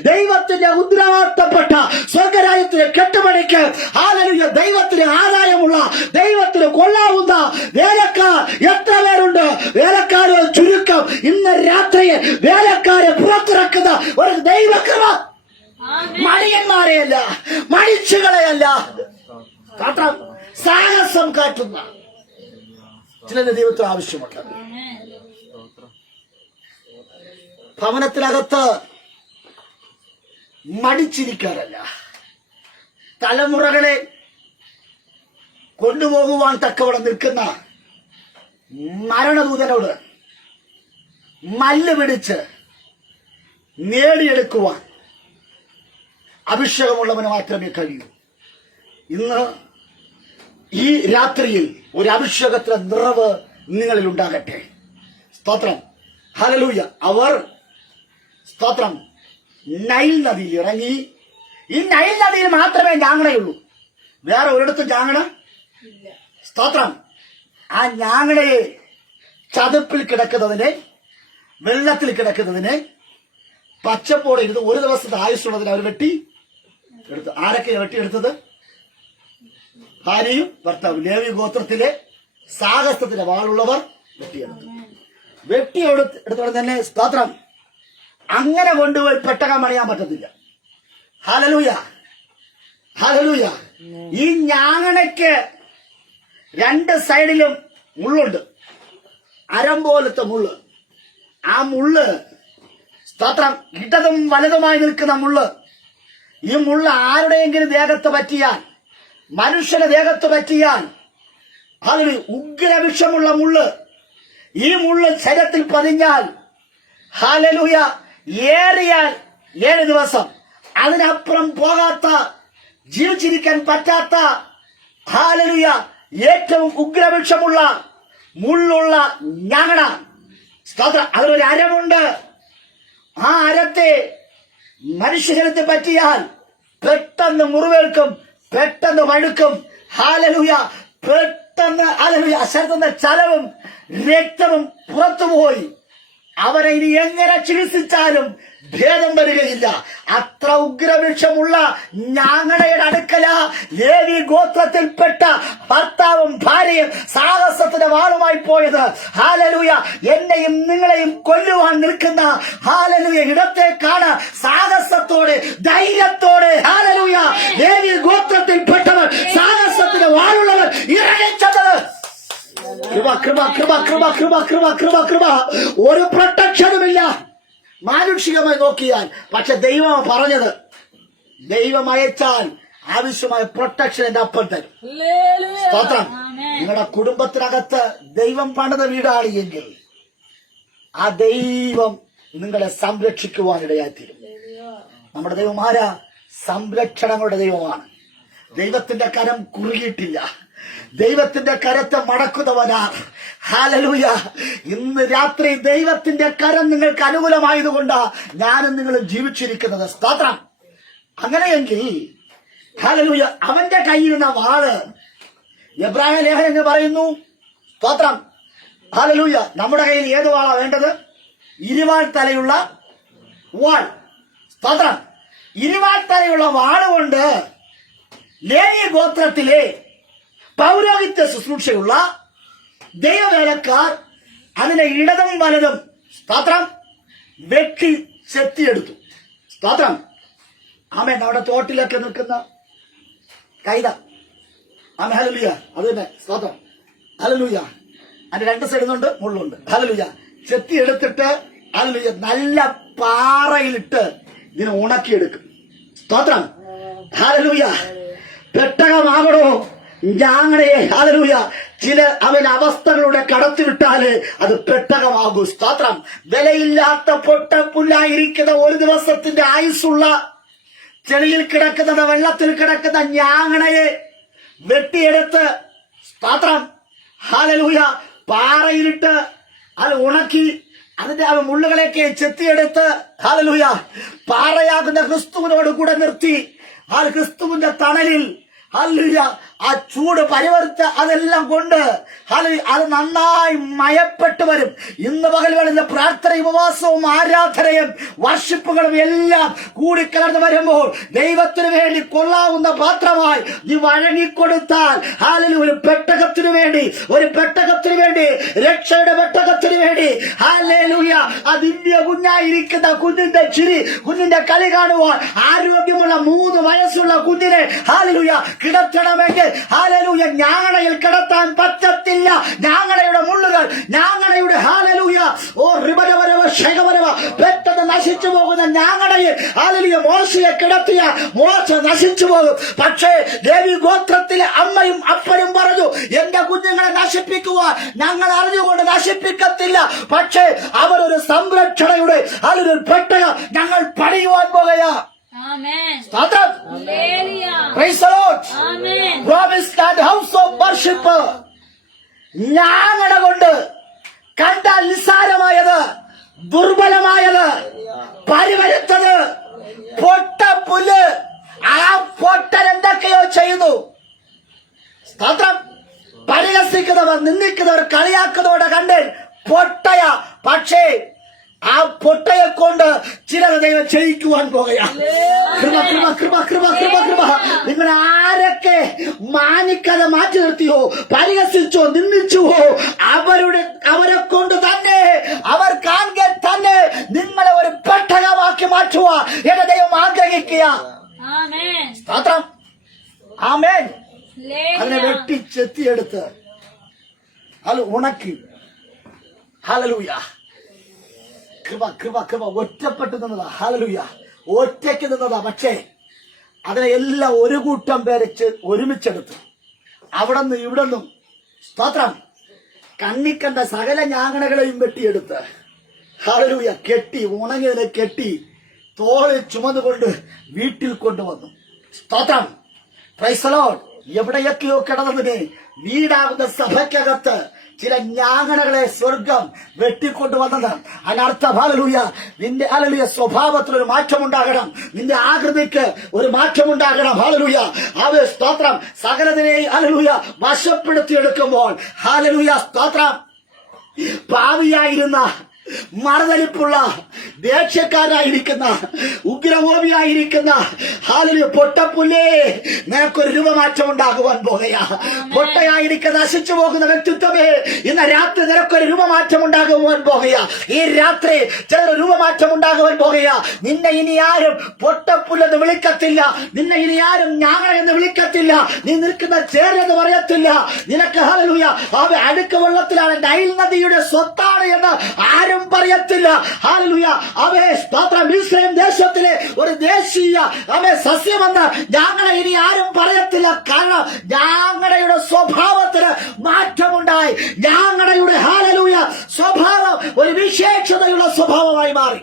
ദൈവത്തിന്റെ ഉത്തരവാദിത്തപ്പെട്ട സ്വർഗരാജ്യത്തിന് കെട്ടുപണിക്ക്, ഹല്ലേലൂയ, ദൈവത്തിന് ആദായമുള്ള, ദൈവത്തിന് കൊള്ളാവുന്ന വേലക്കാർ എത്ര പേരുണ്ട്? വേലക്കാർ ചുരുക്കം. ഇന്ന് രാത്രിയെ വേലക്കാരെ പുറത്തിറക്കുന്ന ഒരു ദൈവകൃപ, മടിയന്മാരെയല്ല, മടിച്ചുകളെയല്ല, സാഹസം കാട്ടുന്ന ചില ദൈവത്തിന് ആവശ്യമുണ്ട്. ഭവനത്തിനകത്ത് മടിച്ചിരിക്കാറല്ല, തലമുറകളെ കൊണ്ടുപോകുവാൻ തക്കവണ്ണം നിൽക്കുന്ന മരണദൂതനോട് മല്ല് പിടിച്ച് നേടിയെടുക്കുവാൻ അഭിഷേകമുള്ളവന് മാത്രമേ കഴിയൂ. ഇന്ന് ഈ രാത്രിയിൽ ഒരു അഭിഷേകത്തിന്റെ നിറവ് നിങ്ങളിൽ ഉണ്ടാകട്ടെ. സ്തോത്രം. ഹല്ലേലൂയ. അവർ, സ്തോത്രം, നൈൽ നദിയിൽ ഇറങ്ങി. ഈ നൈൽ നദിയിൽ മാത്രമേ ഞാങ്ങണയുള്ളൂ, വേറെ ഒരിടത്തും ഞാങ്ങണ. സ്തോത്രം. ആ ഞാങ്ങണയെ ചതുപ്പിൽ കിടക്കുന്നതിനെ, വെള്ളത്തിൽ കിടക്കുന്നതിനെ, പച്ചപ്പോടെ ഇരുന്ന് ഒരു ദിവസത്തെ ആയുസ്സുള്ളതിനെ അവർ വെട്ടി എടുത്തു. ആരൊക്കെ വെട്ടിയെടുത്തത്? ഭാര്യയും ഭർത്താവും. ലേവി ഗോത്രത്തിലെ സാഹസത്തിന്റെ വാളുള്ളവർ വെട്ടിയെടുത്തോടെ തന്നെ, സ്തോത്രം, അങ്ങനെ കൊണ്ടുപോയി പെട്ടകം പണിയാൻ പറ്റത്തില്ല. Hallelujah, hallelujah. ഈ ഞാങ്ങണയ്ക്ക് രണ്ട് സൈഡിലും മുള്ളുണ്ട്, അരം പോലത്തെ മുള്ള്. ആ മുള്ള്, സ്തോത്രം, ഇടതും വലതുമായി നിൽക്കുന്ന മുള്ള്. ഈ മുള്ള് ആരുടെയെങ്കിലും ദേഹത്ത് പറ്റിയാൽ, മനുഷ്യന്റെ ദേഹത്ത് പറ്റിയാൽ, അതിന് ഉഗ്രവിഷമുള്ള മുള്ള്. ഈ മുള്ള് ശരീരത്തിൽ പതിഞ്ഞാൽ, ഹല്ലേലൂയ, ഏറിയാൽ 7 ദിവസം, അതിനപ്പുറം പോകാത്ത, ജീവിച്ചിരിക്കാൻ പറ്റാത്ത, ഹല്ലേലൂയ, ഏറ്റവും ഉഗ്രവിഷമുള്ള മുള്ളുള്ള ഞാങ്ങണ. സ്തോത്രം. അതിലൊരു അരമുണ്ട്. ആ അരത്തെ മനുഷ്യജനത്തെ പറ്റിയാൽ പെട്ടെന്ന് മുറിവേൽക്കും, പെട്ടെന്ന് വഴുക്കും. ഹല്ലേലൂയ. പെട്ടെന്ന് ഹല്ലേലൂയ ശരീരത്തിന്റെ ചലവും രക്തവും പുറത്തുപോയി അവനെ ഇനി എങ്ങനെ ചികിത്സിച്ചാലും ഭേദം വരികയില്ല. അത്ര ഉഗ്രവിഷമുള്ള ഞാങ്ങണയുടെ അടുക്കല ലേവി ഗോത്രത്തിൽപ്പെട്ട ഭർത്താവും ഭാര്യയും സാഹസത്തിന്റെ വാളുമായി പോയത്. ഹല്ലേലൂയ. എന്നെയും നിങ്ങളെയും കൊല്ലുവാൻ നിൽക്കുന്ന ഹല്ലേലൂയ ഇടത്തേക്കാണ് സാഹസത്തോടെ ധൈര്യത്തോടെ ഹല്ലേലൂയ ലേവി ഗോത്രത്തിൽപ്പെട്ടവർ സാഹസത്തിന്റെ വാളുള്ളവർ ഇറങ്ങിച്ചത്. കൃപ കൃപ കൃപ കൃപ കൃപ കൃപ കൃപ കൃപ. ഒരു പ്രൊട്ടക്ഷനുമില്ല മാനുഷികമായി നോക്കിയാൽ. പക്ഷെ ദൈവം പറഞ്ഞത്, ദൈവം അയച്ചാൽ ആവശ്യമായ പ്രൊട്ടക്ഷൻ എന്റെ അപ്പം തരും. സ്തോത്രം. നിങ്ങളുടെ കുടുംബത്തിനകത്ത് ദൈവം പണിത വീടാണ് എങ്കിൽ ആ ദൈവം നിങ്ങളെ സംരക്ഷിക്കുവാനിടയായിത്തീരും. നമ്മുടെ ദൈവം ആരാ? സംരക്ഷണങ്ങളുടെ ദൈവമാണ്. ദൈവത്തിന്റെ കരം കുറുകിയിട്ടില്ല. ദൈവത്തിന്റെ കരത്തെ മടക്കുന്നവനാ. ഹല്ലേലൂയ. ഇന്ന് രാത്രി ദൈവത്തിന്റെ കരം നിങ്ങൾക്ക് അനുകൂലമായതുകൊണ്ടാ ഞാനും നിങ്ങളും ജീവിച്ചിരിക്കുന്നത്. സ്തോത്രം. അങ്ങനെയെങ്കിൽ ഹല്ലേലൂയ അവന്റെ കയ്യിരുന്ന വാള് എബ്രായ ലേഖനം എന്ന് പറയുന്നു. സ്തോത്രം. ഹല്ലേലൂയ. നമ്മുടെ കയ്യിൽ ഏത് വാളാ വേണ്ടത്? ഇരുവാൾ തലയുള്ള വാൾ. സ്തോത്രം. ഇരുവാൾ തലയുള്ള വാള് കൊണ്ട് ലേവി ഗോത്രത്തിലെ പൗരോഹിത്യ ശുശ്രൂഷയുള്ള ദൈവവേലക്കാർ അതിനെ ഇടതും വലതും സ്തോത്രം വെട്ടി ചെത്തിയെടുത്തു. സ്തോത്രം. ആമേൻ. അവിടെ തോട്ടിലൊക്കെ നിൽക്കുന്ന കൈത. ആമേൻ. ഹല്ലേലൂയ. അത് തന്നെ. സ്തോത്രം. ഹല്ലേലൂയ. അതിന്റെ രണ്ട് സൈഡിലുണ്ട്, മുള്ളുണ്ട്. ഹല്ലേലൂയ. ചെത്തിയെടുത്തിട്ട് ഹല്ലേലൂയ നല്ല പാറയിലിട്ട് ഇതിനെ ഉണക്കിയെടുക്കും. സ്തോത്രം. ഹല്ലേലൂയ. പെട്ടകമാകണോ ഞാങ്ങണയെ ഹല്ലേലൂയ ചില അവൻ അവസ്ഥകളുടെ കടത്തിവിട്ടാല് അത് പെട്ടകമാകും. സ്തോത്രം. വിലയില്ലാത്ത പൊട്ടപ്പുല്ലായിരിക്കുന്ന ഒരു ദിവസത്തിന്റെ ആയുസ്സുള്ള ചെളിയിൽ കിടക്കുന്നത് വെള്ളത്തിൽ കിടക്കുന്ന ഞാങ്ങണയെ വെട്ടിയെടുത്ത് സ്തോത്രം ഹല്ലേലൂയ പാറയിലിട്ട് അത് ഉണക്കി അതിന്റെ ആ മുള്ളുകളെയൊക്കെ ചെത്തിയെടുത്ത് ഹല്ലേലൂയ പാറയാകുന്ന ക്രിസ്തുവിനോട് കൂടെ നിർത്തി ആ ക്രിസ്തുവിന്റെ തണലിൽ ഹല്ലേലൂയ ആ ചൂട് പരിവർത്തിച്ച് അതെല്ലാം കൊണ്ട് അത് നന്നായി മയപ്പെട്ടു വരും. ഇന്ന് പകൽ വേളുന്ന പ്രാർത്ഥനയും ഉപവാസവും ആരാധനയും വർഷിപ്പുകളും എല്ലാം കൂടിക്കലർന്ന് വരുമ്പോൾ ദൈവത്തിനു വേണ്ടി കൊള്ളാവുന്ന പാത്രമായി നീ വഴങ്ങിക്കൊടുത്താൽ ഹല്ലേലൂയ ഒരു പെട്ടകത്തിനു വേണ്ടി രക്ഷയുടെ പെട്ടകത്തിനു വേണ്ടി ഹല്ലേലൂയ ആ ദിവ്യ കുഞ്ഞായിരിക്കുന്ന കുഞ്ഞിന്റെ ചിരി, കുഞ്ഞിന്റെ കളി കാണുവാൻ ആരോഗ്യമുള്ള 3 വയസ്സുള്ള കുഞ്ഞിനെ ഹല്ലേലൂയ കിടത്തണമെങ്കിൽ ഹല്ലേലൂയ ഞാങ്ങണയിൽ കിടത്താൻ പറ്റത്തില്ല. ഞാങ്ങണയുടെ മുള്ളുകൾ, ഞാങ്ങണയുടെ ഹല്ലേലൂയ ഓ റിബരവരവ ശേഖവരവ പെട്ടെന്ന് നശിച്ചു പോകുന്ന ഞാങ്ങണയിൽ ഹല്ലേലൂയ മോശയെ കിടത്തിയ മോശ നശിച്ചു പോകും. പക്ഷേ ലേവി ഗോത്രത്തിലെ അമ്മയും അപ്പനും പറഞ്ഞു, എന്റെ കുഞ്ഞുങ്ങളെ നശിപ്പിക്കുവാൻ ഞങ്ങൾ അറിഞ്ഞുകൊണ്ട് നശിപ്പിക്കത്തില്ല. പക്ഷേ അവരൊരു സംരക്ഷണയുടെ ഹല്ലേലൂയ പെട്ടക ഞങ്ങൾ പണിയുവാൻ പോകുകയാ. സ്തോത്രം. Praise the Lord. Promise that house of worship ഞാങ്ങണ കൊണ്ട് കണ്ടാൽ നിസ്സാരമായത്, ദുർബലമായത്, പരിവരുത്തത്, പൊട്ട പുല്ല്, ആ പൊട്ടൻ എന്തൊക്കെയോ ചെയ്യുന്നു. സ്തോത്രം. പരിഹസിക്കുന്നവർ, നിന്ദിക്കുന്നവർ, കളിയാക്കുന്നവരുടെ കണ്ട് പൊട്ടയ. പക്ഷേ ആ പൊട്ടയെ കൊണ്ട് ചിലർ ദൈവം ചെയ്യിക്കുവാൻ പോകുകയാണ്. കൃപ കൃപ കൃപ കൃപ കൃപ കൃപ. നിങ്ങൾ ആരൊക്കെ മാനിക്കാതെ മാറ്റി നിർത്തിയോ, പരിഹസിച്ചോ, നിന്ദിച്ചുവോ, അവരെ കൊണ്ട് തന്നെ അവർ കാണെ തന്നെ നിങ്ങളെ ഒരു പെട്ടകമാക്കി മാറ്റുക എന്റെ ദൈവം ആഗ്രഹിക്കുക. സ്തോത്രം. ആമേൻ. അതിനെ വെട്ടി ചെത്തിയെടുത്ത് അത് ഉണക്കി. ഹല്ലേലൂയ. കൃപ കൃപ കൃപ. ഒറ്റപ്പെട്ടു നിന്നതാ. ഹല്ലേലൂയ. ഒറ്റയ്ക്ക് നിന്നതാ. പക്ഷേ അതിനെ എല്ലാം ഒരു കൂട്ടം പേരെ ഒരുമിച്ചെടുത്ത് അവിടെ നിന്ന് ഇവിടെ നിന്നും സ്തോത്രം കണ്ണിക്കണ്ട സകല ഞാങ്ങണകളെയും വെട്ടിയെടുത്ത് ഹല്ലേലൂയ കെട്ടി, ഉണങ്ങിയതിനെ കെട്ടി തോളിൽ ചുമന്നുകൊണ്ട് വീട്ടിൽ കൊണ്ടുവന്നു. സ്തോത്രം. Price the Lord. എവിടെയൊക്കെയോ കിടന്നതിനെ വീടാകുന്ന സഭയ്ക്കകത്ത് ചില ഞാങ്ങണകളെ സ്വർഗം വെട്ടിക്കൊണ്ടുവന്നത്. അതിനർത്ഥം ഹല്ലേലൂയ, നിന്റെ ഹല്ലേലൂയ സ്വഭാവത്തിൽ ഒരു മാറ്റമുണ്ടാകണം, നിന്റെ ആകൃതിക്ക് ഒരു മാറ്റമുണ്ടാകണം. ഹല്ലേലൂയ, അവ സ്തോത്രം. സകലതിനെയും ഹല്ലേലൂയ വശപ്പെടുത്തിയെടുക്കുമ്പോൾ ഹല്ലേലൂയ സ്തോത്രം, പാവിയായിരുന്ന, മറുതലിപ്പുള്ള, ദേഷ്യക്കാരായിരിക്കുന്ന, ഉഗ്രകോപിയായിരിക്കുന്ന ഹല്ലേലൂയ പൊട്ടപ്പുല്ലേ, നിനക്കൊരു രൂപമാറ്റം ഉണ്ടാകുവാൻ പോകുകയാ. പൊട്ടയായിരിക്കുന്ന നശിച്ചു പോകുന്ന വ്യക്തിത്വമേ, ഇന്ന് രാത്രി നിനക്കൊരു രൂപമാറ്റം ഉണ്ടാകുവാൻ പോകുകയാ. ഈ രാത്രി ചിലർ രൂപമാറ്റം ഉണ്ടാകുവാൻ പോകുകയാ. നിന്നെ ഇനി ആരും പൊട്ടപ്പുല്ലെന്ന് വിളിക്കത്തില്ല, നിന്നെ ഇനി ആരും ഞാങ്ങ എന്ന് വിളിക്കത്തില്ല, നീ നിൽക്കുന്ന ചേരെന്ന് പറയത്തില്ല. നിനക്ക് ഹല്ലേലൂയ അവ അഴുക്ക് വെള്ളത്തിലാണ്, നൈൽ നദിയുടെ സ്വത്താണ് എന്ന് ആരും പറയത്തില്ല. ഹല്ലേലൂയ, അവയെ സ്തോത്രം, ഇസ്രായേൽ ദേശത്തിലെ ഒരു ദേശീയ അവയെ സസ്യമെന്ന് ഞങ്ങളെ ഇനി ആരും പറയത്തില്ല. കാരണം ഞങ്ങളുടെ സ്വഭാവത്തിന് മാറ്റമുണ്ടായി. ഞങ്ങളുടെ ഹല്ലേലൂയ സ്വഭാവം ഒരു വിശേഷതയുള്ള സ്വഭാവമായി മാറി.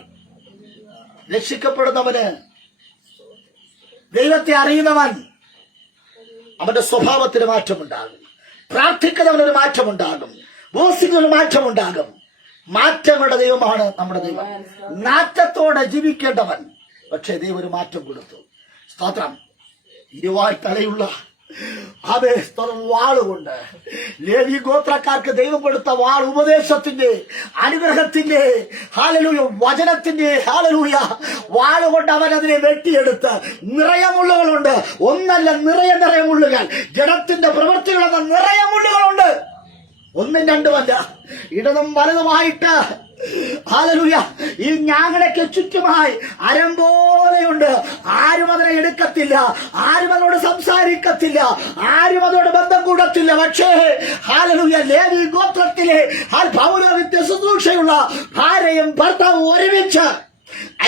രക്ഷിക്കപ്പെടുന്നവന്, ദൈവത്തെ അറിയുന്നവൻ, അവന്റെ സ്വഭാവത്തിന് മാറ്റമുണ്ടാകും. പ്രാർത്ഥിക്കുന്നവനൊരു മാറ്റമുണ്ടാകും, ബോസിനൊരു മാറ്റമുണ്ടാകും. മാറ്റങ്ങളുടെ ദൈവമാണ് നമ്മുടെ ദൈവം. നാറ്റത്തോടെ ജീവിക്കേണ്ടവൻ, പക്ഷേ ദൈവം ഒരു മാറ്റം കൊടുത്തു. സ്തോത്രം. 20 തലയുള്ള അവേ വാളുകൊണ്ട് ലേവി ഗോത്രക്കാർക്ക് ദൈവം കൊടുത്ത വാൾ ഉപദേശത്തിന്റെ, അനുഗ്രഹത്തിന്റെ, ഹല്ലേലൂയ വചനത്തിന്റെ ഹല്ലേലൂയ വാളുകൊണ്ട് അവൻ അതിനെ വെട്ടിയെടുത്ത് നിറയമുള്ളുകളുണ്ട്. ഒന്നല്ല, നിറയെ മുള്ളുകൾ. ജഡത്തിന്റെ പ്രവൃത്തികളെന്ന നിറയെ മുള്ളുകളുണ്ട്. ഒന്നും രണ്ടുമല്ല, ഇടതും വലതുമായിട്ട് ഹല്ലേലൂയ ഈ ഞാങ്ങടയ്ക്ക് ചുറ്റുമായി അരം പോലെയുണ്ട്. ആരും അതിനെ എടുക്കത്തില്ല, ആരും അതോട് സംസാരിക്കത്തില്ല, ആരും അതോട് ബന്ധം കൂടത്തില്ല. പക്ഷേ ഹല്ലേലൂയ ലേവി ഗോത്രത്തിലെ പൗരോഹിത്യ ശുശ്രൂഷയുള്ള ഭാര്യയും ഭർത്താവും ഒരുമിച്ച്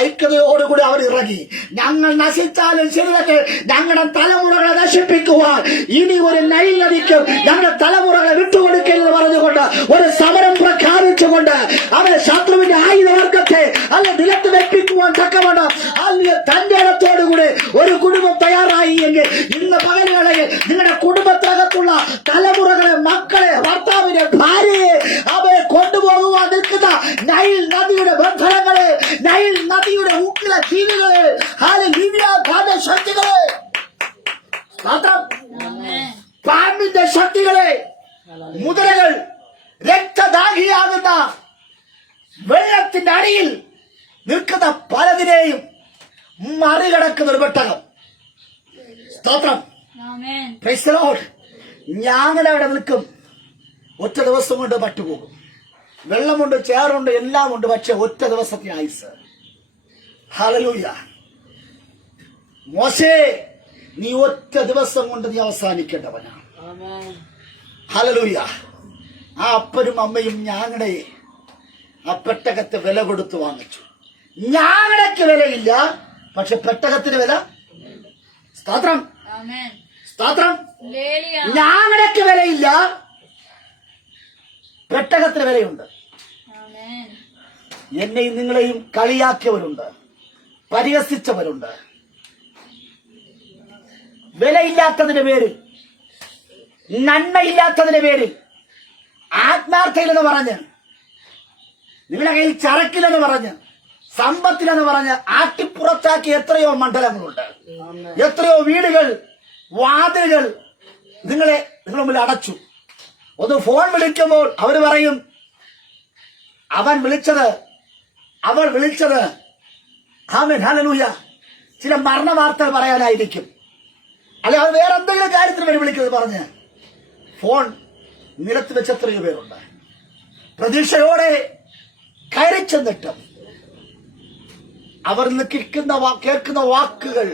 ഐക്യതയോടുകൂടി അവർ ഇറങ്ങി. ഞങ്ങൾ നശിച്ചാലും ശരി തന്നെ, ഞങ്ങളുടെ തലമുറകളെ നശിപ്പിക്കുവാൻ ഇനി ഒരു നൈൽ നദിക്കും ഞങ്ങളുടെ തലമുറകളെ വിട്ടുകൊടുക്കില്ലെന്ന് പറഞ്ഞുകൊണ്ട് ഒരു സമരം പ്രഖ്യാപിച്ചുകൊണ്ട് അവരെ ശത്രുവിന്റെ ആയുധവർഗത്തെ അല്ല നിലത്ത് വെപ്പിക്കുവാൻ തക്കവണ്ണം അല്ലെ തന്റെ ഇടത്തോടുകൂടി ഒരു കുടുംബം തയ്യാറായി എങ്കിൽ ഇന്ന് പകലുകളെ നിങ്ങളുടെ കുടുംബത്തിനകത്തുള്ള തലമുറകളെ, മക്കളെ, ഭർത്താവിനെ, ഭാര്യയെ അവയെ കൊണ്ടുപോകുവാൻ നിൽക്കുന്ന നൈൽ നദിയുടെ ബന്ധനങ്ങളെ, നൈൽ നദിയുടെ ഉക്കിലെ ജീവികളെ, ഹല്ലേലൂയ ശക്തികളെ, പാമ്പിന്റെ ശക്തികളെ, മുതലകൾ, രക്തദാഹിയാകുന്ന വെള്ളത്തിന്റെ അടിയിൽ നിൽക്കുന്ന പലതിനെയും മറികടക്കുന്ന ഒരു പെട്ടകം. സ്തോത്രം. Price the Lord. ഞാങ്ങളവിടെ നിൽക്കും. ഒറ്റ ദിവസം കൊണ്ട് പട്ടുപോകും. വെള്ളമുണ്ട്, ചേറുണ്ട്, എല്ലാം ഉണ്ട്. പക്ഷെ ഒറ്റ ദിവസത്തെ ആയുസ്. ഹല്ലേലൂയ. മോശേ, നീ ഒറ്റ ദിവസം കൊണ്ട് നീ അവസാനിക്കേണ്ടവനാണ്. ഹല്ലേലൂയ. ആ അപ്പനും അമ്മയും ഞാങ്ങടെ ആ പെട്ടകത്തെ വില കൊടുത്ത് വാങ്ങിച്ചു. ഞാങ്ങടയ്ക്ക് വിലയില്ല, പക്ഷെ പെട്ടകത്തിന് വില. സ്തോത്രം, സ്തോത്രം. ഞാങ്ങടയ്ക്ക് വിലയില്ല, പെട്ടകത്തിന് വിലയുണ്ട്. എന്നെയും നിങ്ങളെയും കളിയാക്കിയവരുണ്ട്, പരിഹസിച്ചവരുണ്ട്. വിലയില്ലാത്തതിന്റെ പേരിൽ, നന്മയില്ലാത്തതിന്റെ പേരിൽ, ആത്മാർത്ഥയിലെന്ന് പറഞ്ഞ്, നിങ്ങളുടെ കയ്യിൽ ചരക്കിലെന്ന് പറഞ്ഞ്, സമ്പത്തിലെന്ന് പറഞ്ഞ് ആട്ടിപ്പുറത്താക്കിയ എത്രയോ മണ്ഡലങ്ങളുണ്ട്. എത്രയോ വീടുകൾ, വാതിലുകൾ നിങ്ങളുടെ മുമ്പിൽ അടച്ചു. ഒന്ന് ഫോൺ വിളിക്കുമ്പോൾ അവർ പറയും, അവൻ വിളിച്ചത്, അവൾ വിളിച്ചത് ആമേൻ ഹല്ലേലൂയ ചില മരണ വാർത്തകൾ പറയാനായിരിക്കും, അല്ലെ അത് വേറെ എന്തെങ്കിലും കാര്യത്തിന് വേണ്ടി വിളിക്കുന്നത് പറഞ്ഞ് ഫോൺ നിരത്തി വെച്ച എത്രയോ പേരുണ്ട്. പ്രതീക്ഷയോടെ കയറി ചെന്നിട്ടും അവർ കേൾക്കുന്ന വാക്കുകൾ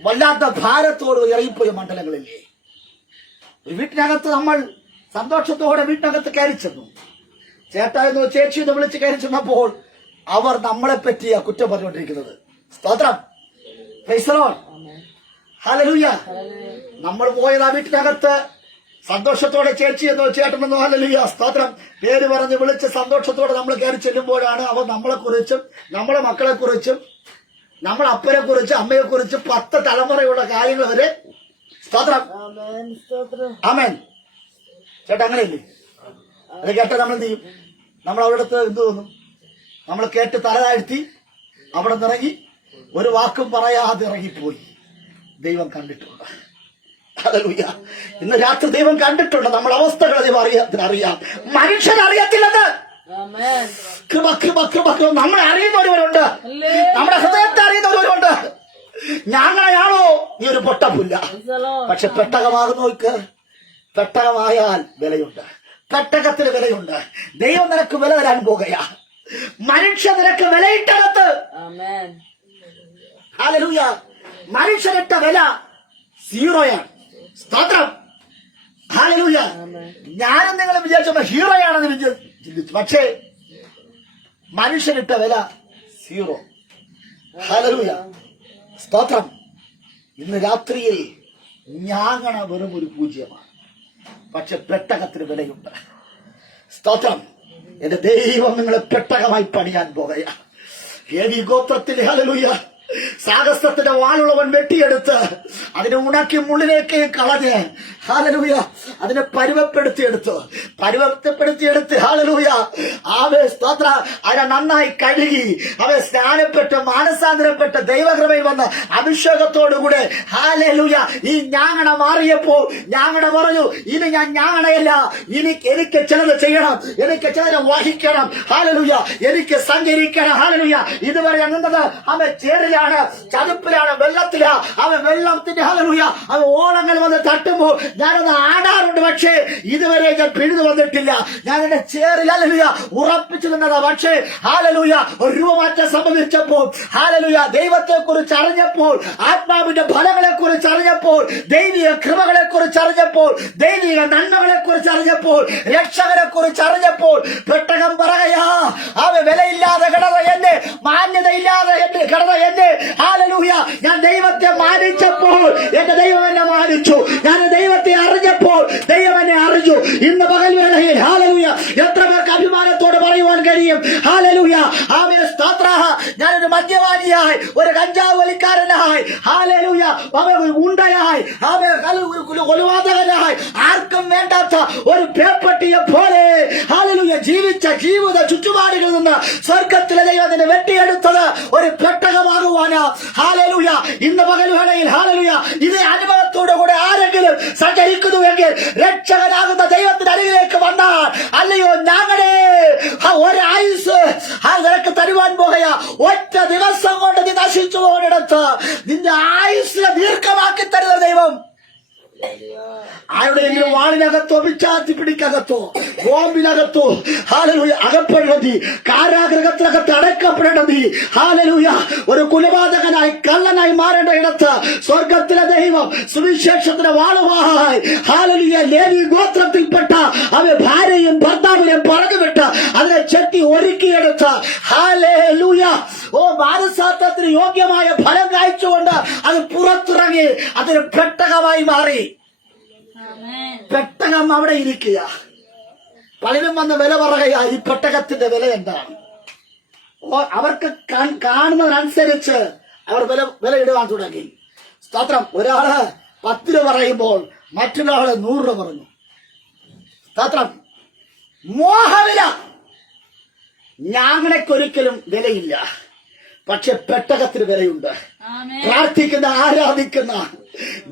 വല്ലാത്ത ഭാരത്തോട് ഇറങ്ങിപ്പോയ മണ്ഡലങ്ങളില്ലേ. വീട്ടിനകത്ത് നമ്മൾ സന്തോഷത്തോടെ വീട്ടിനകത്ത് കയറി ചെന്നു. ചേട്ടായെന്നോ ചേച്ചിയെന്നോ വിളിച്ച് കയറി ചെന്നപ്പോൾ അവർ നമ്മളെ പറ്റിയാ കുറ്റം പറഞ്ഞുകൊണ്ടിരിക്കുന്നത്. സ്തോത്രം. Price the Lord. ഹല്ലേലൂയ. നമ്മൾ പോയത് ആ വീട്ടിനകത്ത് സന്തോഷത്തോടെ ചേച്ചിയെന്നോ ചേട്ടനെന്നോ ഹല്ലേലൂയ സ്തോത്രം പേര് പറഞ്ഞ് വിളിച്ച് സന്തോഷത്തോടെ നമ്മൾ കയറി ചെല്ലുമ്പോഴാണ് അവർ നമ്മളെക്കുറിച്ചും നമ്മളെ മക്കളെക്കുറിച്ചും നമ്മളെ അപ്പനെ കുറിച്ച് അമ്മയെ കുറിച്ച് 10 തലമുറയുള്ള കാര്യങ്ങൾ വരെ സ്തോത്രം ആമേൻ ചേട്ടാ അങ്ങനെയല്ലേ? അത് കേട്ടാൽ നമ്മൾ എന്ത് ചെയ്യും? നമ്മൾ അവിടെ അടുത്ത് എന്ത് തോന്നും? നമ്മൾ കേട്ട് തല താഴ്ത്തി അവിടെ നിന്നിറങ്ങി ഒരു വാക്കും പറയാതെ ഇറങ്ങിപ്പോയി. ദൈവം കണ്ടിട്ടുണ്ട്. ഹല്ലേലൂയ. ഇന്ന് രാത്രി ദൈവം കണ്ടിട്ടുണ്ട്. നമ്മുടെ അവസ്ഥകൾ ദൈവം അറിയാം. മനുഷ്യനറിയത്തില്ലെന്ന്. ആമേൻ. കൃപ കൃപ കൃപ കൃപ. നമ്മളെ അറിയുന്നവരുണ്ട്, നമ്മുടെ ഹൃദയത്തെ അറിയുന്നവരുണ്ട്. ഞങ്ങളെയാണോ നീ ഒരു പൊട്ടപ്പുല്ല? പക്ഷെ പെട്ടകമാകുന്നവർക്ക് പെട്ടകമായാൽ വിലയുണ്ട്. പെട്ടകത്തിന് വിലയുണ്ട്. ദൈവം നിനക്ക് വില തരാൻ പോകുകയാ. മനുഷ്യ നിനക്ക് വിലയിട്ടകത്ത്. ആമേൻ. ഹല്ലേലൂയ. മനുഷ്യനിട്ട വില 0യാണ്. സ്തോത്രം. ഹല്ലേലൂയ. ഞാനും നിങ്ങൾ വിചാരിച്ചപ്പോ ഹീറോയാണെന്ന് ചിന്തിച്ചു. പക്ഷേ മനുഷ്യനിട്ട വില 0. ഹല്ലേലൂയ. സ്തോത്രം. ഇന്ന് രാത്രിയിൽ ഞാങ്ങണ വെറും ഒരു പൂജ്യമാണ്. പക്ഷെ പെട്ടകത്തിന് വിലയുണ്ട്. സ്തോത്രം. എന്റെ ദൈവം നിങ്ങളെ പെട്ടകമായി പണിയാൻ പോകുകയാ. ഏവി ഗോത്രത്തിൽ ഹല്ലേലൂയ സാഹസത്തിന്റെ വാളുള്ളവൻ വെട്ടിയെടുത്ത് അതിനെ ഉണക്കി മുള്ളിലേക്ക് കളഞ്ഞ് ഹല്ലേലൂയ അതിനെ പരുവപ്പെടുത്തിയെടുത്ത് ഹല്ലേലൂയ അവയെ സ്തോത്ര അതിനെ നന്നായി കഴുകി അവയെ സ്നാനപ്പെട്ട് മാനസാന്തരപ്പെട്ട് ദൈവകൃപയിൽ വന്ന് അഭിഷേകത്തോടുകൂടെ ഹല്ലേലൂയ ഈ ഞാങ്ങണ മാറിയപ്പോൾ ഞാങ്ങണ പറഞ്ഞു, ഇനി ഞാൻ ഞാങ്ങണയല്ല, എനിക്ക് ചിലത് ചെയ്യണം, എനിക്ക് ചിലത് വഹിക്കണം. ഹല്ലേലൂയ എനിക്ക് സഞ്ചരിക്കണം. ഹല്ലേലൂയ ഇതുവരെ ഞാൻ നിന്നത് അവൻ ചേറിലാണ്, ചതുപ്പിലാണ്, വെള്ളത്തിലാണ്. അവൻ വെള്ളത്തിന്റെ ഹല്ലേലൂയ അവൻ ഓളങ്ങൾ വന്ന് തട്ടുമ്പോൾ ഞാനത് ആടാറുണ്ട്. പക്ഷേ ഇതുവരെ ഞാൻ പിഴുതു വന്നിട്ടില്ല. ഞാൻ എന്റെ ചേറിൽ ഹല്ലേലൂയ ഉറപ്പിച്ചു നിന്നതാ. പക്ഷേ ഹല്ലേലൂയ ഒരു രൂപമാറ്റം സംബന്ധിച്ചപ്പോൾ ഹല്ലേലൂയ ദൈവത്തെ കുറിച്ച് അറിഞ്ഞപ്പോൾ, ആത്മാവിന്റെ ഫലങ്ങളെ കുറിച്ച് അറിഞ്ഞപ്പോൾ, ദൈവിക കൃപകളെ കുറിച്ച് അറിഞ്ഞപ്പോൾ, ദൈവിക നന്മകളെ കുറിച്ച് അറിഞ്ഞപ്പോൾ, രക്ഷകരെ കുറിച്ച് അറിഞ്ഞപ്പോൾ പെട്ടകം പറയാ അവ വിലയില്ലാതെ കിടന്ന എന്നെ, മാന്യതയില്ലാതെ കിടന്ന എന്നെ ഹല്ലേലൂയ ഞാൻ ദൈവത്തെ മാനിച്ചപ്പോൾ എന്റെ ദൈവം എന്നെ മാനിച്ചു. ഞാൻ ദൈവത്തെ അറിഞ്ഞപ്പോൾ ദൈവം എന്നെ അറിഞ്ഞു. ഇന്ന് പകൽ വേളയിൽ ഹല്ലേലൂയ എത്ര പേർക്ക് അഭിമാനത്തോടെ പറയുവാൻ കഴിയും? ഹല്ലേലൂയ ആമേൻ സ്തോത്ര. ഞാനൊരു മദ്യപാനിയായി, ഒരു കഞ്ചാവ് വലിക്കാരനായി, ഹല്ലേലൂയ ഉണ്ടയായി, കൊലപാതകനായി, ആർക്കും വേണ്ടാത്ത ഒരു പേപ്പട്ടിയെ പോലെ ഹല്ലേലൂയ ജീവിച്ച ജീവിത ചുറ്റുപാടുകളിൽ നിന്ന് സ്വർഗത്തിലെ ദൈവത്തിനെ വെട്ടിയെടുത്തത് ഒരു പെട്ടകമാകുവാനാ. ഹല്ലേലൂയ ഇന്ന് പകൽ വേളയിൽ ഹല്ലേലൂയ ഇതേ അനുഭവത്തോടു കൂടെ ആരെങ്കിലും സഞ്ചരിക്കുന്നുവെങ്കിൽ രക്ഷകനാകുന്ന ദൈവത്തിന്റെ അരികിലേക്ക് വന്നാൽ, അല്ലയോ ഞങ്ങളുടെ ഒരായുസ് നിനക്ക് തരുവാൻ പോകയാ. ഒറ്റ ദിവസം കൊണ്ട് നീ നശിച്ചു പോകണിടത്ത് നിന്റെ ആയുസ്സിനെ ദീർഘമാക്കി തരുന്ന ദൈവം ആരുടെയെങ്കിലും വാളിനകത്തോ പിച്ചാത്തി പിടിക്കകത്തോ ബോംബിനകത്തോ ഹല്ലേലൂയ അകപ്പെടേണ്ടി, കാരാഗ്രഹത്തിനകത്ത് അടക്കപ്പെടേണ്ടി, ഹല്ലേലൂയ ഒരു കൊലപാതകനായി കള്ളനായി മാറേണ്ട ഇടത്ത് സ്വർഗത്തിലെ ദൈവം സുവിശേഷത്തിന്റെ വാളുമായി ഹല്ലേലൂയ ലേവി ഗോത്രത്തിൽപ്പെട്ട അവ ഭാര്യയും ഭർത്താവിനെയും പറഞ്ഞുവിട്ട് അതിനെ ചെത്തി ഒരുക്കിയെടുത്ത് ഹല്ലേലൂയ മാനസാന്തരത്തിന് യോഗ്യമായ ഫലം കായ്ച്ചുകൊണ്ട് അത് പുറത്തിറങ്ങി അതൊരു പെട്ടകമായി മാറി. പെട്ടകം അവിടെ ഇരിക്കുക. പലരും വന്ന് വില പറയുക, ഈ പെട്ടകത്തിന്റെ വില എന്താണ്? അവർക്ക് കാണുന്നതിനനുസരിച്ച് അവർ വില ഇടുവാൻ തുടങ്ങി. സ്തോത്രം. ഒരാള് 10 രൂപ പറയുമ്പോൾ മറ്റൊരാള് 100 രൂപ പറഞ്ഞു. സ്തോത്രം. മോഹവില. ഞങ്ങൾക്കൊരിക്കലും വിലയില്ല, പക്ഷെ പെട്ടകത്തിന് വിലയുണ്ട്. പ്രാർത്ഥിക്കുന്ന ആരാധിക്കുന്ന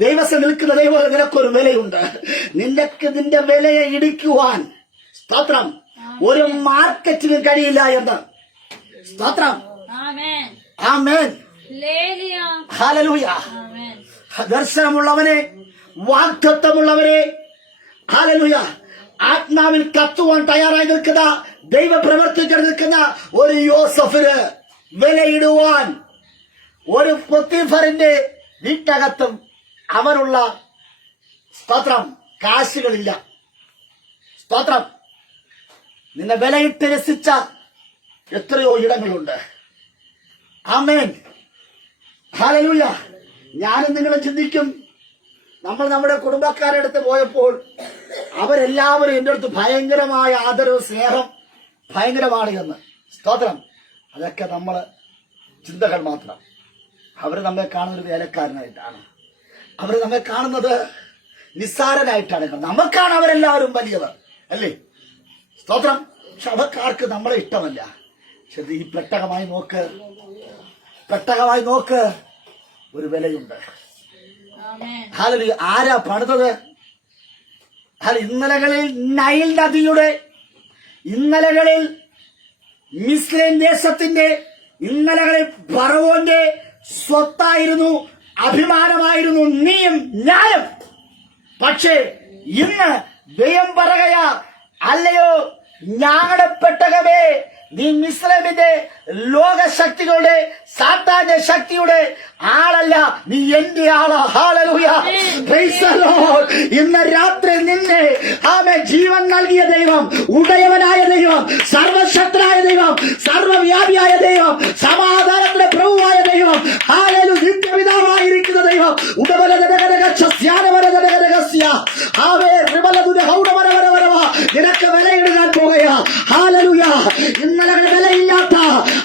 ദൈവത്തിൽ നിൽക്കുന്ന ദൈവം നിനക്കൊരു വിലയുണ്ട്. നിന്റെ വിലയെ ഇടിക്കുവാൻ സ്തോത്രം ഒരു മാർക്കറ്റിന് കഴിയില്ല എന്ന്. സ്തോത്രം. ആമേൻ. ഹല്ലേലൂയ. ദർശനമുള്ളവനെ, വാഗ്ദത്തമുള്ളവരെ, ഹല്ലേലൂയ ആത്മാവിൽ കത്തുവാൻ തയ്യാറായി നിൽക്കുന്ന ദൈവപ്രവർത്തിക്കാൻ നിൽക്കുന്ന ഒരു യോസഫിന് വിലയിടുവാൻ ഒരു പൊത്തിഫറിന്റെ വീട്ടകത്തും അവനുള്ള സ്തോത്രം കാശുകളില്ല. സ്തോത്രം. നിന്നെ വിലയിട്ട് രസിച്ച എത്രയോ ഇടങ്ങളുണ്ട്. ആമേൻ. ഹല്ലേലൂയ. ഞാനും നിങ്ങളും ചിന്തിക്കും, നമ്മൾ നമ്മുടെ കുടുംബക്കാരുടെ അടുത്ത് പോയപ്പോൾ അവരെല്ലാവരും എൻ്റെ അടുത്ത് ഭയങ്കരമായ ആദരവ് സ്നേഹം ഭയങ്കരമാണ് എന്ന്. സ്തോത്രം. അതൊക്കെ നമ്മൾ ചിന്തകൾ മാത്രം. അവർ നമ്മെ കാണുന്നൊരു വേലക്കാരനായിട്ടാണ്. അവർ നമ്മെ കാണുന്നത് നിസ്സാരനായിട്ടാണ് കാണുന്നത്. നമുക്കാണ് അവരെല്ലാവരും വലിയവർ അല്ലേ? സ്തോത്രം. പക്ഷെ അവർക്കാർക്ക് നമ്മളെ ഇഷ്ടമല്ല. പക്ഷെ ഈ പെട്ടകമായി നോക്ക്, പെട്ടകമായി നോക്ക്, ഒരു വിലയുണ്ട്. ഹല്ലേലൂയ. ആരാ പണിതത്? ഇന്നലകളിൽ നൈൽ നദിയുടെ, ഇന്നലകളിൽ മിസ്രൈം ദേശത്തിന്റെ, ഇന്നലകളിൽ ഫറവോന്റെ സ്വത്തായിരുന്നു, അഭിമാനമായിരുന്നു നീയും ഞാനും. പക്ഷേ ഇന്ന് ദൈവം പറയുകയാ, അല്ലയോ ഞങ്ങളുടെ പെട്ടകമേ, നീ മിസ്രൈമിന്റെ ലോകശക്തികളുടെ, സാത്താന്റെ ശക്തിയുടെ ആളല്ല, നീ എന്റെ ആളാ. ഹല്ലേലൂയ. Price the Lord. ഇന്ന് രാത്രി നിന്നെ ജീവൻ നൽകിയ ദൈവം, ഉടയവനായ ദൈവം, സർവശക്തനായ ദൈവം, സർവവ്യാപിയായ ദൈവം, സമാധാനത്തിന്റെ പ്രഭുവായ ദൈവം, ഹല്ലേലൂയ, നിത്യപിതാവായിരിക്കുന്ന ദൈവം, നിനക്ക് വിലയിടാൻ പോകുകയാ. ഹല്ലേലൂയ. ഇന്നലെ വിലയില്ലാത്ത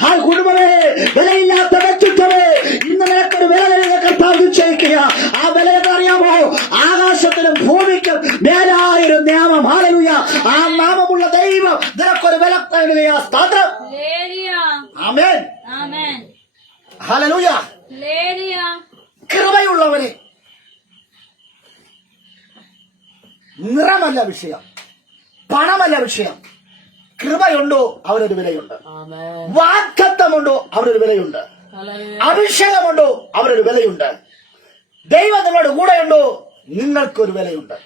ആ കുടുംബമേ, വിലയില്ലാത്ത വ്യക്തിത്വമേ, ഇന്ന് നിനക്കൊരു വില നൽകുന്ന കർത്താവ് നിശ്ചയിക്കുക. ആ വില എന്നറിയാമോ? ആകാശത്തിനും ഭൂമിക്കും മേലായൊരു നാമം. ഹല്ലേലൂയ. ആ നാമമുള്ള ദൈവം നിനക്കൊരു വില നൽകുകയാ. സ്തോത്രം. ആമേൻ. ഹല്ലേലൂയ. കൃപയുള്ളവനെ, നിറമല്ല വിഷയം, പണമല്ല വിഷയം. കൃപയുണ്ടോ അവരൊരു വിലയുണ്ട്. വാഗ്ദത്തമുണ്ടോ അവരൊരു വിലയുണ്ട്. അഭിഷേകമുണ്ടോ അവരൊരു വിലയുണ്ട്. ദൈവം നിങ്ങളുടെ കൂടെയുണ്ടോ നിങ്ങൾക്കൊരു വിലയുണ്ട്.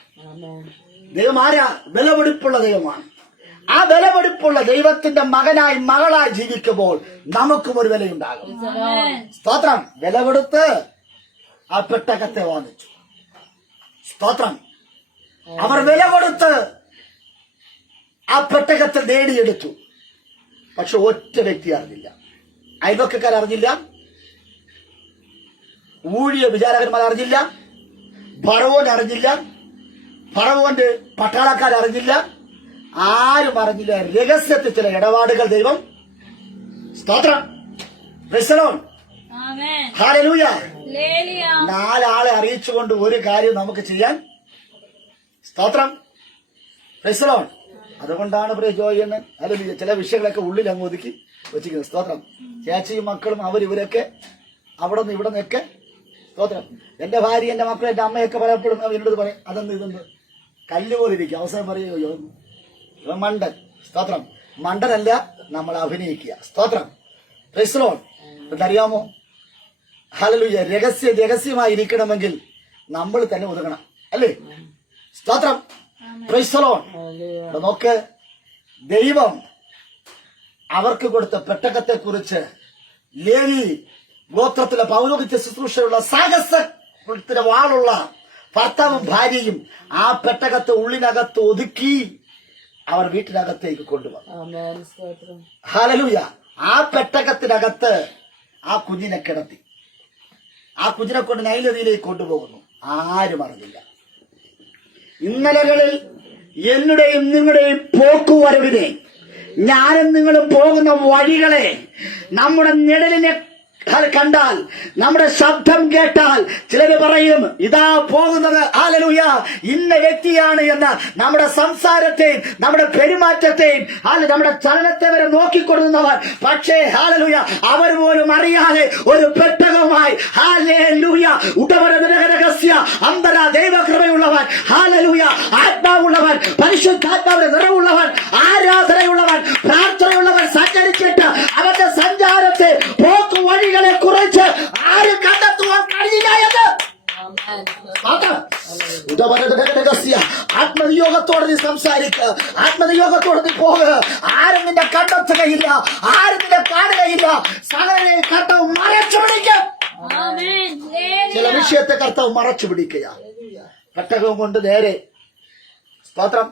ദൈവം ആരാ? വിലപിടിപ്പുള്ള ദൈവമാണ്. ആ വിലപിടിപ്പുള്ള ദൈവത്തിന്റെ മകനായി മകളായി ജീവിക്കുമ്പോൾ നമുക്കും ഒരു വിലയുണ്ടാകും. സ്തോത്രം. വിലകൊടുത്ത് ആ പെട്ടകത്തെ വാങ്ങിച്ചു. സ്തോത്രം. അവർ വില കൊടുത്ത് ആ പെട്ടകത്തെ നേടിയെടുത്തു. പക്ഷെ ഒറ്റ വ്യക്തി അറിഞ്ഞില്ല. അയൽവക്കക്കാർ അറിഞ്ഞില്ല, ഊഴിയ വിചാരകന്മാർ അറിഞ്ഞില്ല, ഫറവോൻ അറിഞ്ഞില്ല, ഫറവോന്റെ പട്ടാളക്കാർ അറിഞ്ഞില്ല, ആരും അറിഞ്ഞില്ല. രഹസ്യത്തിൽ ചില ഇടപാടുകൾ ദൈവം, സ്തോത്രം, പ്രൈസ് ദി ലോർഡ്, ഹല്ലേലൂയ, നാലാളെ അറിയിച്ചുകൊണ്ട് ഒരു കാര്യം നമുക്ക് ചെയ്യാൻ, സ്തോത്രം, പ്രൈസ് ദി ലോർഡ്. അതുകൊണ്ടാണ് പ്രിയ ജോയിന്ന് അല്ലെങ്കിൽ ചില വിഷയങ്ങളൊക്കെ ഉള്ളിൽ അങ്ങ് ഒതുക്കി വെച്ചിരിക്കുന്നത്. സ്തോത്രം. ചേച്ചിയും മക്കളും അവരിവരൊക്കെ അവിടെ നിന്ന് ഇവിടെ നിന്നൊക്കെ, സ്തോത്രം. എന്റെ ഭാര്യ, എന്റെ മക്കൾ, എന്റെ അമ്മയൊക്കെ പലപ്പോഴും എന്നോട് പറയും, അതൊന്ന് ഇതൊന്ന് കല്ല് പോലെ ഇരിക്കും. അവസാനം പറയുകയോ ഇവ മണ്ടൻ. സ്തോത്രം. മണ്ടനല്ല, നമ്മൾ അഭിനയിക്കുക. സ്തോത്രം. Price the Lord. എന്നറിയാമോ? ഹല്ലേലൂയ. രഹസ്യമായിരിക്കണമെങ്കിൽ നമ്മൾ തന്നെ ഒതുങ്ങണം, അല്ലേ? സ്തോത്രം. Price the Lord. നോക്ക്, ദൈവം അവർക്ക് കൊടുത്ത പെട്ടകത്തെ കുറിച്ച് ലേവി ഗോത്രത്തിലെ പൗരോഹിത്യ ശുശ്രൂഷയുള്ള സാഹസത്തിന്റെ വാളുള്ള ഭർത്താവും ഭാര്യയും ആ പെട്ടകത്തെ ഉള്ളിനകത്ത് ഒതുക്കി അവർ വീട്ടിനകത്തേക്ക് കൊണ്ടുവന്നു. ഹല്ലേലൂയ. ആ പെട്ടകത്തിനകത്ത് ആ കുഞ്ഞിനെ കിടത്തി. ആ കുഞ്ഞിനെ കൊണ്ട് നൈൽ നദിയിലേക്ക് കൊണ്ടുപോകുന്നു. ആരും അറിഞ്ഞില്ല. ഇന്നലകളിൽ എന്നുടെയും നിങ്ങളുടെയും പോക്കുവരവിനെ, ഞാനും നിങ്ങളും പോകുന്ന വഴികളെ, നമ്മുടെ നിഴലിനെ കണ്ടാൽ, നമ്മുടെ ശബ്ദം കേട്ടാൽ ചിലര് പറയും, ഇതാ പോകുന്നത് ഹല്ലേലൂയ ഇന്ന വ്യക്തിയാണ് എന്ന്. നമ്മുടെ സംസാരത്തെയും നമ്മുടെ പെരുമാറ്റത്തെയും നമ്മുടെ ചലനത്തെ വരെ നോക്കിക്കൊടുക്കുന്നവർ. പക്ഷേ ഹല്ലേലൂയ അവർ പോലും അറിയാതെ ഒരു പെട്ടകവുമായി ഹല്ലേലൂയ ഉടവരകസ്യ അന്തര ദൈവകൃപയുള്ളവൻ, ഹല്ലേലൂയ ആത്മാവുള്ളവൻ, പരിശുദ്ധാത്മാവിന്റെ നിറവുള്ളവൻ, ആരാധനയുള്ളവൻ, പ്രാർത്ഥനയുള്ളവൻ സഞ്ചരിച്ചിട്ട് അവന്റെ സഞ്ചാരത്തെ പോക്കു വഴികളെ കുറിച്ച് ആരും കണ്ടെത്തുവാൻ കഴിയില്ല എന്ന്. ആത്മനിയോഗത്തോടെ നീ സംസാരിക്കുക, ആത്മനിയോഗത്തോടെ നീ പോകുക. ആരും നിന്നെ കണ്ടെത്തുകയില്ല, ആരും നിന്നെ കാണുകയില്ല. സകലനെ കർത്താവ് മറച്ചു പിടിക്കും. ചില വിഷയത്തെ കർത്താവ് മറച്ചു പിടിക്കുക. പെട്ടകവും കൊണ്ട് നേരെ, സ്തോത്രം,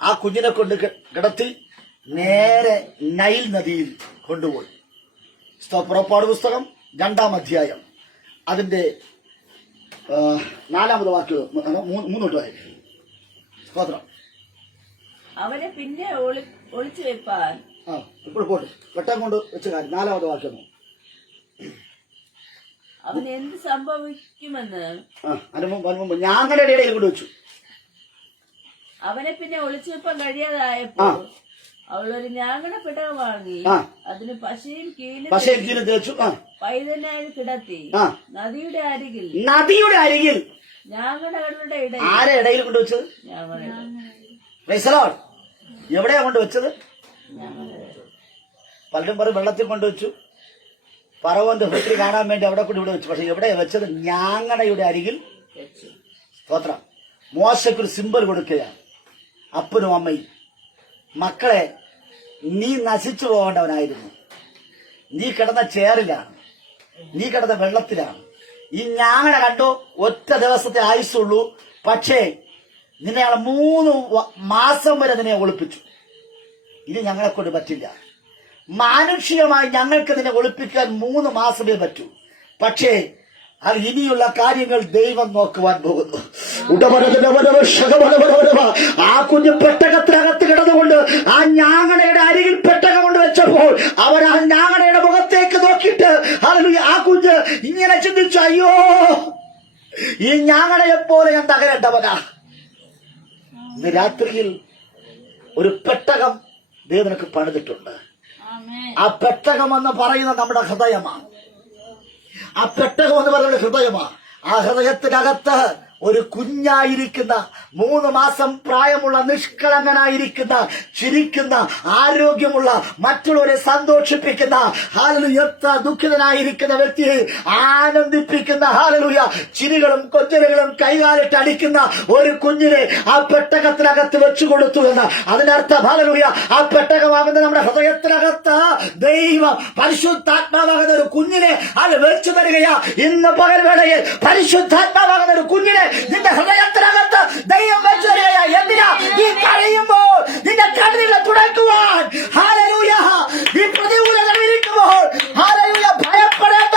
ആ കുഞ്ഞിനെ കൊണ്ട് കിടത്തി നേരെ നൈൽ നദിയിൽ കൊണ്ടുപോയി. പുറപ്പാട് പുസ്തകം 2-ാം അധ്യായം അതിന്റെ 4-ാമത് വാക്യം 3 വായിക്കും. സ്തോത്രം. അവനെ പിന്നെ ഒളിച്ചു വെപ്പാൻ. ഇപ്പോൾ പോട്ടെ, പെട്ടകം കൊണ്ട് വെച്ച കാര്യം 4-ാമത് വാക്യം. അവന് എന്ത് സംഭവിക്കുമെന്ന് അനുഭവം ഞാങ്ങളുടെ ഇടയിൽ കൊണ്ടുവച്ചു. അവനെ പിന്നെ ഒളിച്ചു വെപ്പാൻ കഴിയാതായപ്പോ അവളൊരു ഞാങ്ങണ പെട്ടകം വാങ്ങി അതിന് പശയും കീലും തേച്ചു പൈതനായി കിടത്തി നദിയുടെ അരികിൽ ഞാങ്ങണകളുടെ ആരെ ഇടയിൽ കൊണ്ടുവച്ചത്? എവിടെയാ കൊണ്ടുവച്ചത്? പലരും പറയും വെള്ളത്തിൽ കൊണ്ടുവച്ചു, പറവന്റെ ഹോട്ടലിൽ കാണാൻ വേണ്ടി അവിടെ കൊണ്ട് ഇവിടെ വെച്ചു. പക്ഷെ എവിടെയാ വെച്ചത്? ഞാങ്ങണയുടെ അരികിൽ. സ്തോത്രം. മോശയ്ക്കൊരു സിമ്പൽ കൊടുക്കുകയാണ്. അപ്പനും അമ്മയും, മക്കളെ നീ നശിച്ചു പോകേണ്ടവനായിരുന്നു. നീ കിടന്ന ചേറിലാണ്, നീ കിടന്ന വെള്ളത്തിലാണ്. ഈ ഞാങ്ങണ കണ്ടോ, ഒറ്റ ദിവസത്തെ ആയുസുള്ളൂ. പക്ഷേ നിന്നെ ഞങ്ങൾ 3 മാസം വരെ നിന്നെ ഒളിപ്പിച്ചു. ഇനി ഞങ്ങളെ കൊണ്ട് പറ്റില്ല. മാനുഷികമായി ഞങ്ങൾക്ക് നിന്നെ ഒളിപ്പിക്കാൻ 3 മാസമേ പറ്റൂ. പക്ഷേ അത് ഇനിയുള്ള കാര്യങ്ങൾ ദൈവം നോക്കുവാൻ പോകുന്നു. ആ കുഞ്ഞ് പെട്ടകത്തിനകത്ത് കിടന്നുകൊണ്ട് ആ ഞാങ്ങണയുടെ അരികിൽ പെട്ടകം കൊണ്ട് വെച്ചപ്പോൾ അവർ ആ ഞാങ്ങണയുടെ മുഖത്തേക്ക് നോക്കിയിട്ട് ആ കുഞ്ഞ് ഇങ്ങനെ ചിന്തിച്ചു, അയ്യോ ഈ ഞാങ്ങണയെ പോലെ ഞാൻ തകരേണ്ടവനാ. ഇന്ന് രാത്രിയിൽ ഒരു പെട്ടകം ദൈവം നിനക്ക് പണിതിട്ടുണ്ട്. ആ പെട്ടകം എന്ന് പറയുന്നത് നമ്മുടെ ഹൃദയമാണ്. ആ പെട്ടകം എന്ന് പറയുന്നത് ഹൃദയമാണ്. ആ ഹൃദയത്തിനകത്ത് ഒരു കുഞ്ഞായിരിക്കുന്ന 3 മാസം പ്രായമുള്ള നിഷ്കളങ്കനായിരിക്കുന്ന ചിരിക്കുന്ന ആരോഗ്യമുള്ള മറ്റുള്ളവരെ സന്തോഷിപ്പിക്കുന്ന എത്ര ദുഃഖിതനായിരിക്കുന്ന വ്യക്തിയെ ആനന്ദിപ്പിക്കുന്ന ചിരികളും കൊഞ്ചലുകളും കൈകാലിട്ട് അടിക്കുന്ന ഒരു കുഞ്ഞിനെ ആ പെട്ടകത്തിനകത്ത് വെച്ചു കൊടുത്തു എന്ന്. അതിനർത്ഥം ആ പെട്ടകമാകുന്ന നമ്മുടെ ഹൃദയത്തിനകത്ത് ദൈവം പരിശുദ്ധാത്മാവാകുന്ന ഒരു കുഞ്ഞിനെ അത് വെച്ചു തരികയാ. ഇന്ന് പകൽ വേളയിൽ പരിശുദ്ധാത്മാവാകുന്ന ഒരു കുഞ്ഞിനെ നിന്റെ ഹൃദയത്തിനകത്ത് ദൈവം വെച്ചു തരികയാ. എന്തിനാ? നീ കരയുമ്പോൾ നിന്റെ കണ്ണീരിൽ തുടയ്ക്കുവാൻ. നീ പ്രതികൂലങ്ങൾ ഇരിക്കുമ്പോൾ ഭയപ്പെടേണ്ട,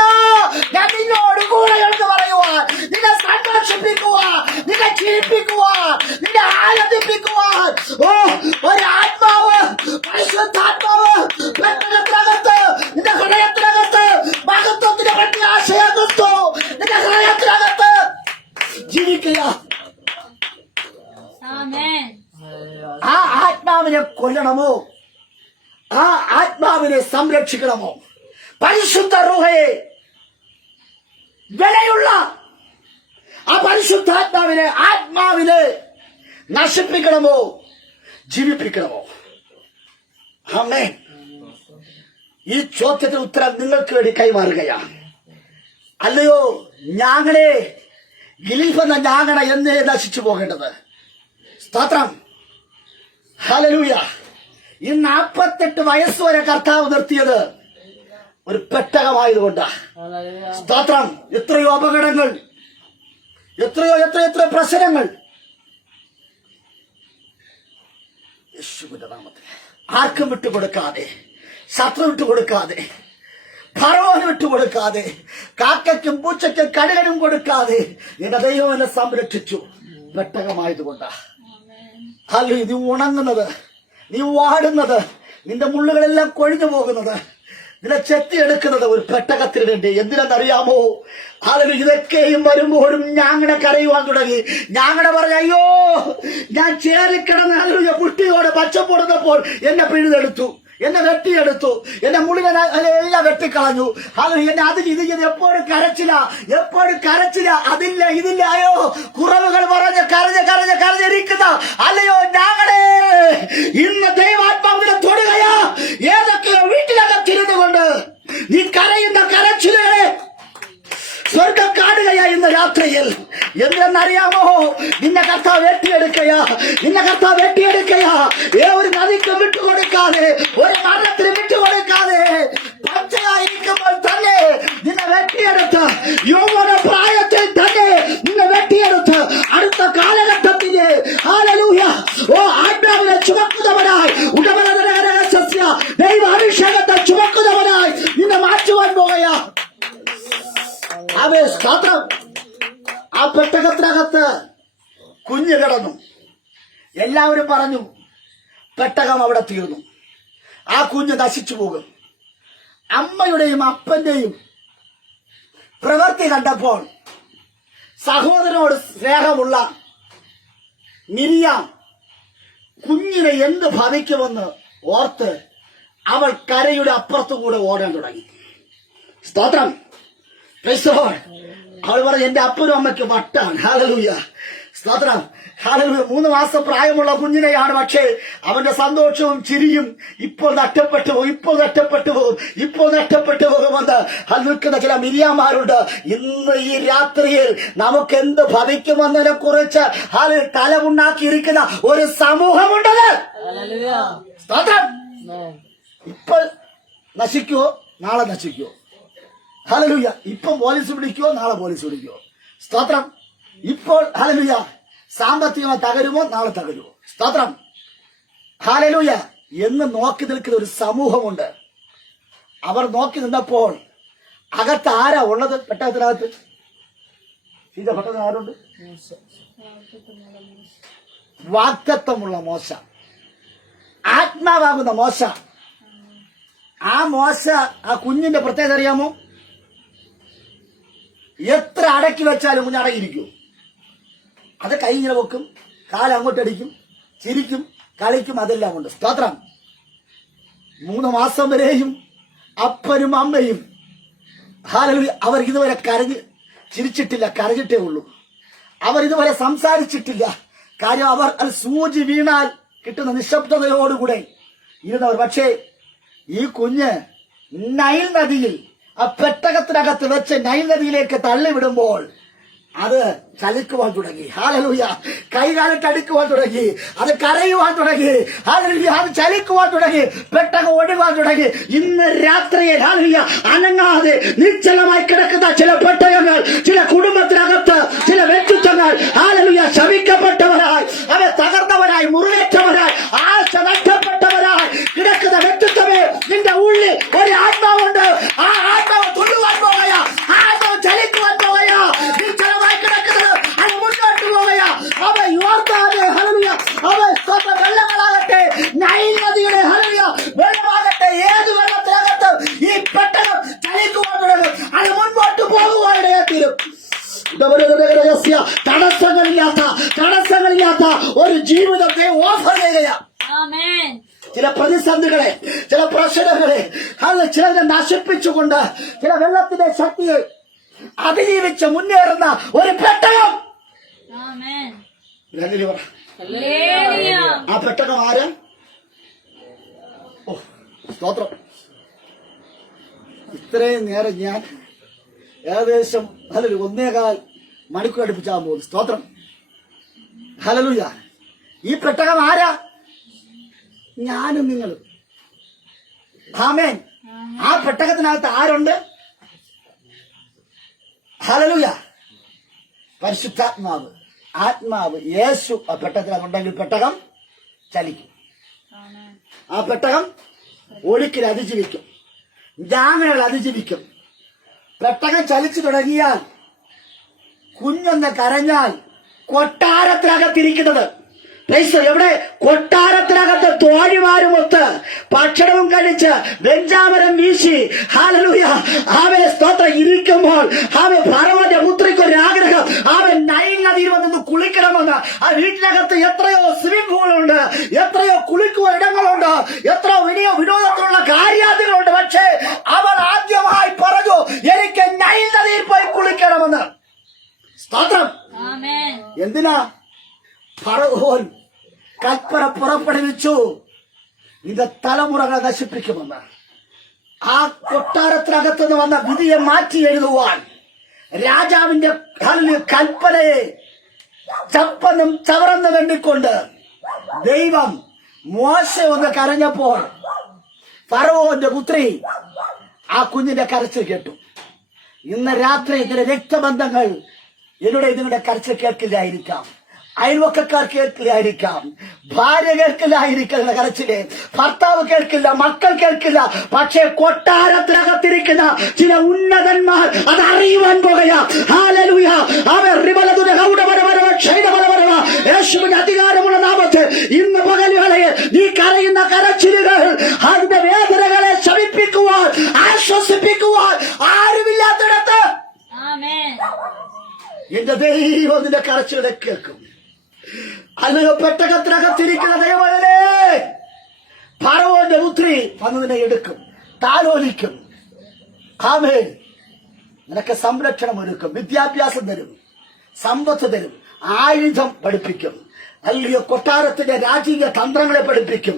ഞാൻ നിന്നോട് കൂടെ എന്ന് പറയുവാൻ, നിന്നെ സന്തോഷിപ്പിക്കുവാൻ, നിന്നെ ചിരിപ്പിക്കുവാൻ, നിന്നെ ആനന്ദിപ്പിക്കുവാൻ ഒരു ആത്മാവ്, പരിശുദ്ധാത്മാവ് പെട്ടകത്തിനകത്ത്, നിന്റെ ഹൃദയത്തിനകത്ത് മഹത്വത്തിന്റെ പറ്റി ആശയം ക്രിസ്തു നിന്റെ ഹൃദയത്തിനകത്ത് ജീവിക്കുക. ആ ആത്മാവിനെ കൊല്ലണമോ? ആ ആത്മാവിനെ സംരക്ഷിക്കണമോ? പരിശുദ്ധ റൂഹയെ, വിലയുള്ള ആ പരിശുദ്ധാത്മാവിനെ, ആത്മാവിനെ നശിപ്പിക്കണമോ ജീവിപ്പിക്കണമോ? ആമേൻ. ഈ ചോദ്യത്തിന് ഉത്തരം നിങ്ങൾക്ക് വേണ്ടി കൈമാറുകയാണ്. അല്ലയോ ഞാങ്ങണേ, ഗിലീഫ് എന്ന ഞാങ്ങണ എന്നേ നശിച്ചു പോകേണ്ടത്. സ്തോത്രം. ഹല്ലേലൂയ. ഈ 48 വയസ്സുവരെ കർത്താവ് നിർത്തിയത് ഒരു പെട്ടകമായതുകൊണ്ടാ. സ്തോത്രം. എത്രയോ അപകടങ്ങൾ, എത്രയോ പ്രശ്നങ്ങൾ യേശുവിന്റെ നാമത്തിൽ ആർക്കും വിട്ടുകൊടുക്കാതെ, ശത്രു വിട്ടുകൊടുക്കാതെ, ഫറവോന് വിട്ടുകൊടുക്കാതെ, കാക്കയ്ക്കും പൂച്ചയ്ക്കും കഴുകനും കൊടുക്കാതെ എന്റെ ദൈവം എന്നെ സംരക്ഷിച്ചു. പെട്ടകമായതുകൊണ്ടാ. നീ ഉണങ്ങുന്നത്, നീ വാടുന്നത്, നിന്റെ മുള്ളുകളെല്ലാം കൊഴിഞ്ഞു പോകുന്നത്, നിന്നെ ചെത്തിയെടുക്കുന്നത് ഒരു പെട്ടകത്തിന് വേണ്ടി. എന്തിനെന്നറിയാമോ? ഇതൊക്കെയും വരുമ്പോഴും ഞാങ്ങണ കരയുവാൻ തുടങ്ങി. ഞാങ്ങണ പറഞ്ഞ, അയ്യോ ഞാൻ ചേറിക്കിടന്ന് പുഷ്ടിയോടെ പച്ചപ്പൊടുന്നപ്പോൾ എന്നെ പിഴുതെടുത്തു, എന്നെ വെട്ടിയെടുത്തു, എന്നെ മുഴുവൻ എല്ലാം വെട്ടിക്കളഞ്ഞു. എന്നെ അതിൽ ഇത് എപ്പോഴും കരച്ചില്ല, അതില്ല ഇതില്ല. അയ്യോ കുറവുകൾ പറഞ്ഞ് കരഞ്ഞിരിക്കുന്ന അല്ലയോ ഞാങ്ങളെ, ഇന്ന് ദൈവാത്മാവിനെ തൊടുകയാ. ഏതൊക്കെയോ വീട്ടിലകത്തിരുന്നു കൊണ്ട് നീ കരയുന്ന കരച്ചിലുകളെ സ്വർഗം കാണുകയാ ഇന്ന് രാത്രിയിൽ. എന്തെന്നറിയാമോ? നിന്നെ കർത്താവ് വെട്ടിയെടുക്കയാ. ഒരു നദിക്ക് വിട്ടുകൊടുക്കാതെ, ഒരു മരണത്തിന് വിട്ടുകൊടുക്കാതെ, പച്ചയായിരിക്കുമ്പോൾ തന്നെ നിന്നെ വെട്ടിയെടുത്ത്, യൗവന പ്രായത്തിൽ തന്നെ നിന്നെ വെട്ടിയെടുത്ത്, അടുത്ത കാലഘട്ടത്തിന് ആത്മാവിനെ ചുമക്കുന്നവനായി, ദൈവ അഭിഷേകത്തെ ചുമക്കുന്നവനായി നിന്നെ മാറ്റുവാൻ പോകയാ. ആ പെട്ടകത്തിനകത്ത് കുഞ്ഞ് കിടന്നു. എല്ലാവരും പറഞ്ഞു പെട്ടകം അവിടെ തീർന്നു, ആ കുഞ്ഞ് നശിച്ചു പോകും. അമ്മയുടെയും അപ്പന്റെയും പ്രവൃത്തി കണ്ടപ്പോൾ സഹോദരനോട് സ്നേഹമുള്ള മിരിയാം കുഞ്ഞിനെ എന്ത് ഭവിക്കുമെന്ന് ഓർത്ത് അവൾ കരയുടെ അപ്പുറത്തുകൂടെ ഓടാൻ തുടങ്ങി. സ്തോത്രം. Praise the Lord. അവൾ പറഞ്ഞു, എന്റെ അപ്പനും അമ്മയ്ക്ക് വട്ടാണ്. ഹല്ലേലൂയ. സ്തോത്രം. ഹല്ലേലൂയ. 3 മാസം പ്രായമുള്ള കുഞ്ഞിനെയാണ്, പക്ഷേ അവന്റെ സന്തോഷവും ചിരിയും ഇപ്പോൾ നഷ്ടപ്പെട്ടു പോകും, ഇപ്പോൾ നഷ്ടപ്പെട്ടു പോകുമെന്ന് നിൽക്കുന്ന ചില മിരിയാമാരുണ്ട്. ഇന്ന് ഈ രാത്രിയിൽ നമുക്ക് എന്ത് ഭവിക്കുമെന്നതിനെ കുറിച്ച് തലമുണ്ടാക്കിയിരിക്കുന്ന ഒരു സമൂഹമുണ്ടത്. സ്തോത്രം. ഇപ്പോൾ നശിക്കുവോ നാളെ നശിക്കുവോ? ഹല്ലേലൂയ. ഇപ്പം പോലീസ് പിടിക്കുവോ നാളെ പോലീസ് പിടിക്കുവോ? സ്തോത്രം. ഇപ്പോൾ ഹല്ലേലൂയ സാമ്പത്തികമായി തകരുമോ നാളെ തകരുമോ? സ്തോത്രം. ഹല്ലേലൂയ എന്ന് നോക്കി നിൽക്കുന്ന ഒരു സമൂഹമുണ്ട്. അവർ നോക്കി നിന്നപ്പോൾ അകത്ത് ആരാ ഉള്ളത്? പെട്ടകത്തിനകത്ത് പെട്ടകത്തിന് ആരുണ്ട്? വാഗ്ദത്തമുള്ള മോശ, ആത്മാവാകുന്ന മോശ. ആ മോശ, ആ കുഞ്ഞിന്റെ പ്രത്യേകത അറിയാമോ? എത്ര അടക്കി വെച്ചാലും കുഞ്ഞ് അടങ്ങിയിരിക്കൂ. അത് കൈ ഇങ്ങനെ വെക്കും, കാല് അങ്ങോട്ടടിക്കും, ചിരിക്കും, കളിക്കും, അതെല്ലാം ഉണ്ട്. സ്തോത്രം. 3 മാസം വരെയും അപ്പനും അമ്മയും ഹല്ലേലൂയ അവർ ഇതുവരെ ചിരിച്ചിട്ടില്ല, കരഞ്ഞിട്ടേ ഉള്ളൂ. അവർ ഇതുവരെ സംസാരിച്ചിട്ടില്ല. കാര്യം അവർ അത് സൂചി വീണാൽ കിട്ടുന്ന നിശബ്ദതയോടുകൂടെ ഇരുന്നവർ. പക്ഷേ ഈ കുഞ്ഞ് നൈൽ നദിയിൽ, ആ പെട്ടകത്തിനകത്ത് വെച്ച് നൈൽ നദിയിലേക്ക് തള്ളിവിടുമ്പോൾ അത് ചലിക്കുവാൻ തുടങ്ങി. ഹല്ലേലൂയ. കൈകാലിട്ടടിക്കുവാൻ തുടങ്ങി, അത് കരയുവാൻ തുടങ്ങി. ഹല്ലേലൂയ. അത് ചലിക്കുവാൻ തുടങ്ങി, പെട്ടകം ഒഴുകാൻ തുടങ്ങി. ഇന്ന് രാത്രിയിൽ ഹല്ലേലൂയ അനങ്ങാതെ നിശ്ചലമായി കിടക്കുന്ന ചില പെട്ടകങ്ങൾ, ചില കുടുംബത്തിനകത്ത് ചില വ്യക്തിത്വങ്ങൾ ഹല്ലേലൂയ ശമിക്കപ്പെട്ടവരായി, അവ തകർന്നവരായി, മുറിവേറ്റവരായി, ആശ നഷ്ടപ്പെട്ടവരായി കിടക്കുന്ന വ്യക്തിത്വമേ, നിന്റെ ഉള്ളിൽ ഒരു ആത്മാവുണ്ട്. ആ ആത്മാവ് തുള്ളുവാൻ പോകയാ, ആത്മാവ് ചലിക്കുവാൻ പോകയാ, നിശ്ചലമായി കിടക്കുന്നത് അത് മുന്നോട്ട് പോകയാ. അവ യോർദാനെ ഹല്ലേലൂയ, അവ വെള്ളങ്ങളാകട്ടെ, നൈൽ നദിയുടെ ഹല്ലേലൂയ വെള്ളമാകട്ടെ, ഏത് വെള്ളത്തിനകത്ത് ഈ പെട്ടകം ചലിക്കുവാൻ തുടങ്ങും, അത് മുൻപോട്ട് പോകുവാനിടയാത്തീരും. തടസ്സങ്ങളില്ലാത്ത ഒരു ജീവിതത്തെ ഓഫർ ചെയ്യുകയാണ്. ചില പ്രതിസന്ധികളെ, ചില പ്രശ്നങ്ങളെ ചിലരെ നശിപ്പിച്ചുകൊണ്ട് ചില വെള്ളത്തിന്റെ ശക്തിയെ അതിജീവിച്ച് മുന്നേറുന്ന ഒരു പെട്ടകം. ആ പെട്ടകം ആര്? സ്തോത്രം. ഇത്രയും നേരം ഞാൻ ഏകദേശം 1.25 മണിക്കൂർ അടുപ്പിച്ചാൻ പോകുന്നു. സ്തോത്രം. ഹല്ലേലൂയ. ഈ പെട്ടകം ആരാ? ഞാനും നിങ്ങളും. ആമേൻ. ആ പെട്ടകത്തിനകത്ത് ആരുണ്ട്? ഹല്ലേലൂയ. പരിശുദ്ധാത്മാവ്, ആത്മാവ്, യേശു ആ പെട്ടകത്തിലുണ്ടെങ്കിൽ പെട്ടകം ചലിക്കും. ആ പെട്ടകം ഒഴുക്കിൽ അതിജീവിക്കും, ജാമകൾ അതിജീവിക്കും. പെട്ടകം ചലിച്ചു തുടങ്ങിയാൽ, കുഞ്ഞൊന്ന് കരഞ്ഞാൽ കൊട്ടാരത്തിനകത്തിരിക്കുന്നത് എവിടെ? കൊട്ടാരത്തിനകത്ത് തോഴിമാരുമൊത്ത് ഭക്ഷണവും കഴിച്ച് വെഞ്ചാമരം വീശി ഹല്ലേലൂയ അവൻ സ്തോത്രം ഇരിക്കുമ്പോൾ അവൻ ഫറവോന്റെ പുത്രിക്ക് ഒരു ആഗ്രഹം, അവൻ നൈൽ നദിയിൽ വന്ന് കുളിക്കണമെന്ന്. ആ വീട്ടിനകത്ത് എത്രയോ സ്വിമ്മിംഗ് പൂളുണ്ട്, എത്രയോ കുളിക്കുവാൻ ഇടങ്ങളുണ്ട്, എത്രയോ വിനോദത്തിലുള്ള കാര്യാദികളുണ്ട്. പക്ഷേ അവൻ ആദ്യമായി പറഞ്ഞു, എനിക്ക് നൈൽ നദിയിൽ പോയി കുളിക്കണമെന്ന്. സ്തോത്രം. എന്തിനാ? ഫറവോൻ കൽപ്പന പുറപ്പെടുവിച്ചു, നിന്റെ തലമുറകളെ നശിപ്പിക്കുമെന്ന്. ആ കൊട്ടാരത്തിനകത്തുനിന്ന് വന്ന വിധിയെ മാറ്റി എഴുതുവാൻ രാജാവിന്റെ കൽപ്പനയെ ചപ്പന്നും ചവറന്നും വേണ്ടിക്കൊണ്ട് ദൈവം മോശ ഒന്ന് കരഞ്ഞപ്പോൾ ഫറവോന്റെ പുത്രി ആ കുഞ്ഞിന്റെ കരച്ചിൽ കേട്ടു. ഇന്ന് രാത്രി ഇതിന്റെ രക്തബന്ധങ്ങൾ എന്നോട് ഇതിന്റെ കരച്ചിൽ കേൾക്കില്ലായിരിക്കാം, അയൽവക്കക്കാർ കേൾക്കില്ലായിരിക്കാം, ഭാര്യ കേൾക്കില്ലായിരിക്കുന്ന കരച്ചില്, ഭർത്താവ് കേൾക്കില്ല, മക്കൾ കേൾക്കില്ല. പക്ഷേ കൊട്ടാരത്തിനകത്തിരിക്കുന്ന ചില ഉന്നതന്മാർ അത് അറിയുവാൻ പോകുകയാ. ഹല്ലേലൂയ. യേശുവിന്റെ അധികാരമുള്ള നാമത്തിൽ ഇന്ന് പകലുകളെ നീ കരയുന്ന കരച്ചിലുകൾ, അതിന്റെ വേദനകളെ ശമിപ്പിക്കുവാൻ, ആശ്വസിപ്പിക്കുവാൻ ആരുമില്ലാത്തിടത്ത് എന്റെ ദൈവം നിന്റെ കരച്ചിലെ കേൾക്കും. അല്ലയോ പെട്ടകത്തിനകത്തിരിക്കുന്ന ദൈവമേ, ഫറവോന്റെ പുത്രി വന്ന് നിന്നെ എടുക്കും, താലോലിക്കും. ആമേൻ. നിനക്ക് സംരക്ഷണം ഒരുക്കും, വിദ്യാഭ്യാസം തരും, സമ്പത്ത് തരും, ആയുധം പഠിപ്പിക്കും. അല്ലയോ കൊട്ടാരത്തിന്റെ രാജകീയ തന്ത്രങ്ങളെ പഠിപ്പിക്കും.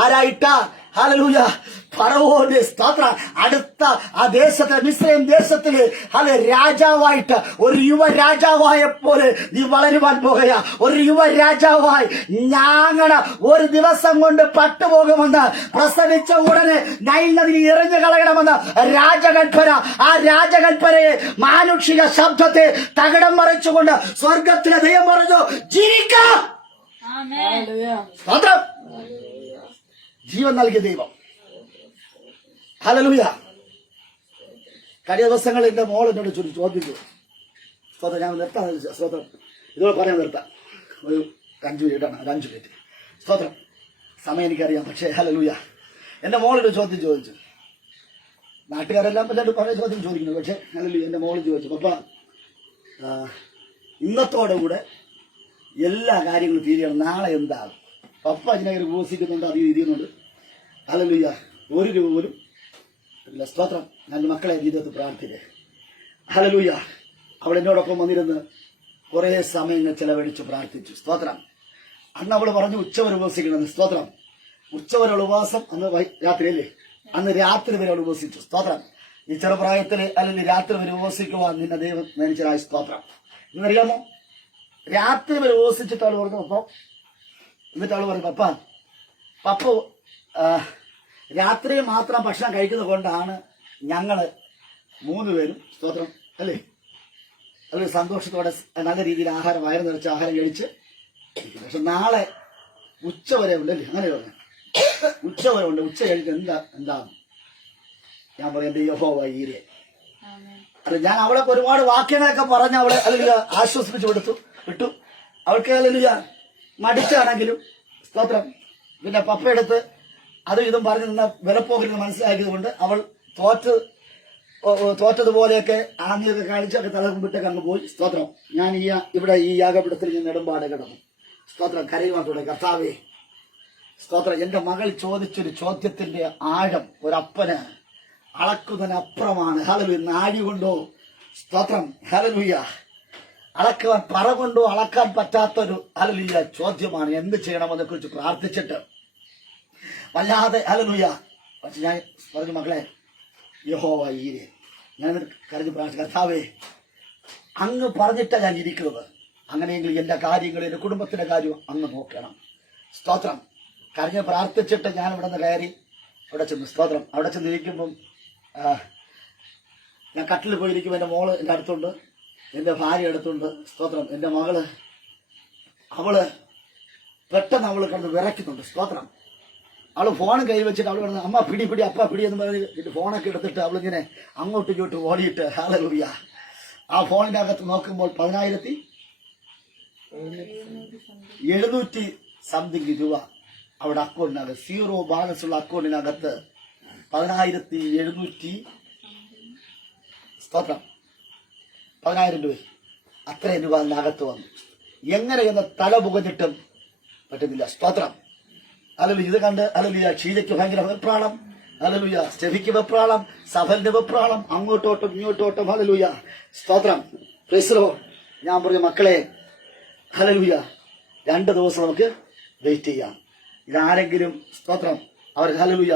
ആരായിട്ടാ? ഹല്ലേലൂയ, ഫറവോന്റെ സ്തോത്രം. അടുത്ത ആ ദേശത്തെ മിസ്രൈം ദേശത്തില് രാജാവായിട്ട് ഒരു യുവ രാജാവായ പോലെ നീ വളരുവാൻ പോകുക. ഒരു യുവ രാജാവായി ഞാങ്ങണ ഒരു ദിവസം കൊണ്ട് പട്ടുപോകുമെന്ന്, പ്രസവിച്ച ഉടനെ നൈൽ നദിയിൽ എറിഞ്ഞു കളയണമെന്ന് രാജകൽപ്പന. ആ രാജകൽപ്പനയെ മാനുഷിക ശബ്ദത്തെ തകിടം മറിച്ചുകൊണ്ട് സ്വർഗത്തിലെ ദൈവം പറഞ്ഞു, ജീവിക്കാം. സ്തോത്രം. ജീവൻ നൽകിയ ദൈവം. ഹല്ലേലൂയ. കഴിഞ്ഞ ദിവസങ്ങളിൽ എന്റെ മോൾ എന്നോട് ചോദിച്ചു. സ്തോത്രം. ഞാൻ നിർത്താൻ സ്തോത്രം, ഇതുപോലെ പറയാൻ നിർത്താം. ഒരു 5 മിനിറ്റാണ്, 5 മിനിറ്റ്. സ്തോത്രം. സമയം എനിക്കറിയാം, പക്ഷേ ഹല്ലേലൂയ, എന്റെ മോളൊരു ചോദ്യം ചോദിച്ചു. നാട്ടുകാരെല്ലാം എല്ലാവരും പല ചോദ്യം ചോദിക്കുന്നു, പക്ഷേ ഹല്ലേലൂയ, എന്റെ മോള് ചോദിച്ചു, പപ്പ ഇന്നത്തോടെ കൂടെ എല്ലാ കാര്യങ്ങളും തീരുകയാണ്, നാളെ എന്താകും? പപ്പ ഇതിനകത്ത് ഉപസിക്കുന്നുണ്ട്, അത് ചെയ്യുന്നുണ്ട്. ഹല്ലേലൂയ. ഒരു രൂപ പോലും ഇല്ല. സ്തോത്രം. ഞാൻ മക്കളെ ജീവിതത്തിൽ പ്രാർത്ഥിക്കേ. ഹല്ലേലൂയ. അവൾ എന്നോടൊപ്പം വന്നിരുന്ന് കുറെ സമയങ്ങൾ ചെലവഴിച്ച് പ്രാർത്ഥിച്ചു. സ്തോത്രം. അന്ന് അവൾ പറഞ്ഞു ഉച്ചവരെ ഉപവസിക്കണമെന്ന്. സ്തോത്രം. ഉച്ചവരെ ഉപവാസം അന്ന് രാത്രിയല്ലേ, അന്ന് രാത്രി വരെ അവൾ ഉപവസിച്ചു. സ്തോത്രം. ഈ ചെറുപ്രായത്തില് അല്ലെങ്കിൽ രാത്രി വരെ ഉപവസിക്കുവാൻ നിന്നെ ദൈവം നയിച്ചതായ സ്തോത്രം. ഇന്നറിയാമോ, രാത്രി വരെ ഉപവസിച്ചിട്ട് അവൾ പറഞ്ഞു അപ്പം, എന്നിട്ട് അവൾ പറഞ്ഞു പപ്പ രാത്രി മാത്രം ഭക്ഷണം കഴിക്കുന്നത് കൊണ്ടാണ് ഞങ്ങള് 3 പേരും സ്തോത്രം അല്ലേ അത് സന്തോഷത്തോടെ നല്ല രീതിയിൽ ആഹാരം, വയറ് നിറച്ച ആഹാരം കഴിച്ച്. പക്ഷെ നാളെ ഉച്ചവരെ ഉണ്ടല്ലേ, അങ്ങനെ പറഞ്ഞു. ഉച്ചവരെ ഉണ്ട്. ഉച്ച കഴിച്ച് എന്താണ് ഞാൻ പറയാം, എന്റെ യഹോവ ഈരെ. അല്ല, ഞാൻ അവളെ ഒരുപാട് വാക്യങ്ങളൊക്കെ പറഞ്ഞ് അവളെ അല്ലെങ്കിൽ ആശ്വസിപ്പിച്ചു വിട്ടു. അവൾക്ക് അല്ലെങ്കിൽ മടിച്ചാണെങ്കിലും സ്തോത്രം. പിന്നെ പപ്പയെടുത്ത് അതും ഇതും പറഞ്ഞു നിന്ന വിലപ്പോകരുന്ന് മനസ്സിലാക്കിയത് കൊണ്ട് അവൾ തോറ്റതുപോലെയൊക്കെ ആമിയൊക്കെ കാണിച്ചൊക്കെ തലകുമ്പിട്ടൊക്കെ അങ്ങ് പോയി. സ്തോത്രം. ഞാൻ ഇവിടെ ഈ യാഗപീഠത്തിൽ ഞാൻ നെടുമ്പാട് കിടന്നു. സ്തോത്രം. കരയുവാൻ തുടങ്ങി. കർത്താവേ സ്തോത്രം. എന്റെ മകൾ ചോദിച്ചൊരു ചോദ്യത്തിന്റെ ആഴം ഒരപ്പന് അളക്കുന്നതിനപ്പുറമാണ്. ഹല്ലേലൂയ. നാഴി കൊണ്ടോ സ്തോത്രം ഹല്ലേലൂയ അളക്കുവാൻ പറ കൊണ്ടോ അളക്കാൻ പറ്റാത്തൊരു ഹല്ലേലൂയ ചോദ്യമാണ്. എന്ത് ചെയ്യണമെന്നെ കുറിച്ച് പ്രാർത്ഥിച്ചിട്ട് വല്ലാതെ ഹല്ലേലൂയ. പക്ഷെ ഞാൻ പറഞ്ഞു, മകളെ യഹോവ ഈരെ. ഞാൻ കരഞ്ഞു പ്രാർത്ഥിച്ചു, കർത്താവേ അങ്ങ് പറഞ്ഞിട്ടാണ് ഞാൻ ഇരിക്കുന്നത്. അങ്ങനെയെങ്കിൽ എന്റെ കാര്യങ്ങൾ, എന്റെ കുടുംബത്തിന്റെ കാര്യം അങ്ങ് നോക്കണം. സ്തോത്രം. കരഞ്ഞ് പ്രാർത്ഥിച്ചിട്ട് ഞാൻ ഇവിടെ നിന്ന് കയറി അവിടെ ചെന്നു. സ്തോത്രം. അവിടെ ചെന്നിരിക്കുമ്പം ഞാൻ കട്ടിൽ പോയിരിക്കും. എന്റെ മോള് എന്റെ അടുത്തുണ്ട്, എന്റെ ഭാര്യ അടുത്തുണ്ട്. സ്തോത്രം. എന്റെ മകള് അവള് പെട്ടെന്ന് അവള് കിടന്ന് വിറയ്ക്കുന്നുണ്ട്. സ്തോത്രം. അവള് ഫോൺ കൈവച്ചിട്ട് അവള് കിടന്ന് അമ്മ പിടി അപ്പ പിടി എന്ന് പറഞ്ഞ് ഫോണൊക്കെ എടുത്തിട്ട് അവളിങ്ങനെ അങ്ങോട്ടും ഇങ്ങോട്ടും ഓടിയിട്ട് ഹല്ലേലൂയ. ആ ഫോണിന്റെ അകത്ത് നോക്കുമ്പോൾ 10,700 സംതിങ് രൂപ അവിടെ അക്കൗണ്ടിനകത്ത്, 0 ബാലൻസ് ഉള്ള അക്കൗണ്ടിനകത്ത് 10,700 സ്തോത്രം 10,000 രൂപ, അത്രയും രൂപ അതിനകത്ത് വന്നു. എങ്ങനെയെന്ന് തല പുകഞ്ഞിട്ടും പറ്റുന്നില്ല. സ്തോത്രം. ഹല്ലേലൂയ. ഇത് കണ്ട് ഹല്ലേലൂയ ഷീലയ്ക്ക് ഭയങ്കര വെപ്രാളം. ഹല്ലേലൂയ. സ്റ്റെഫിക്ക് വെപ്രാളം, സഫലിന്റെ വെപ്രാളം, അങ്ങോട്ടോട്ടും ഇങ്ങോട്ടോട്ടും. ഹല്ലേലൂയ. സ്തോത്രം. Price the Lord. ഞാൻ പറഞ്ഞു, മക്കളെ ഹല്ലേലൂയ 2 ദിവസം നമുക്ക് വെയിറ്റ് ചെയ്യാം. ഇതാരെങ്കിലും സ്തോത്രം അവർ ഹല്ലേലൂയ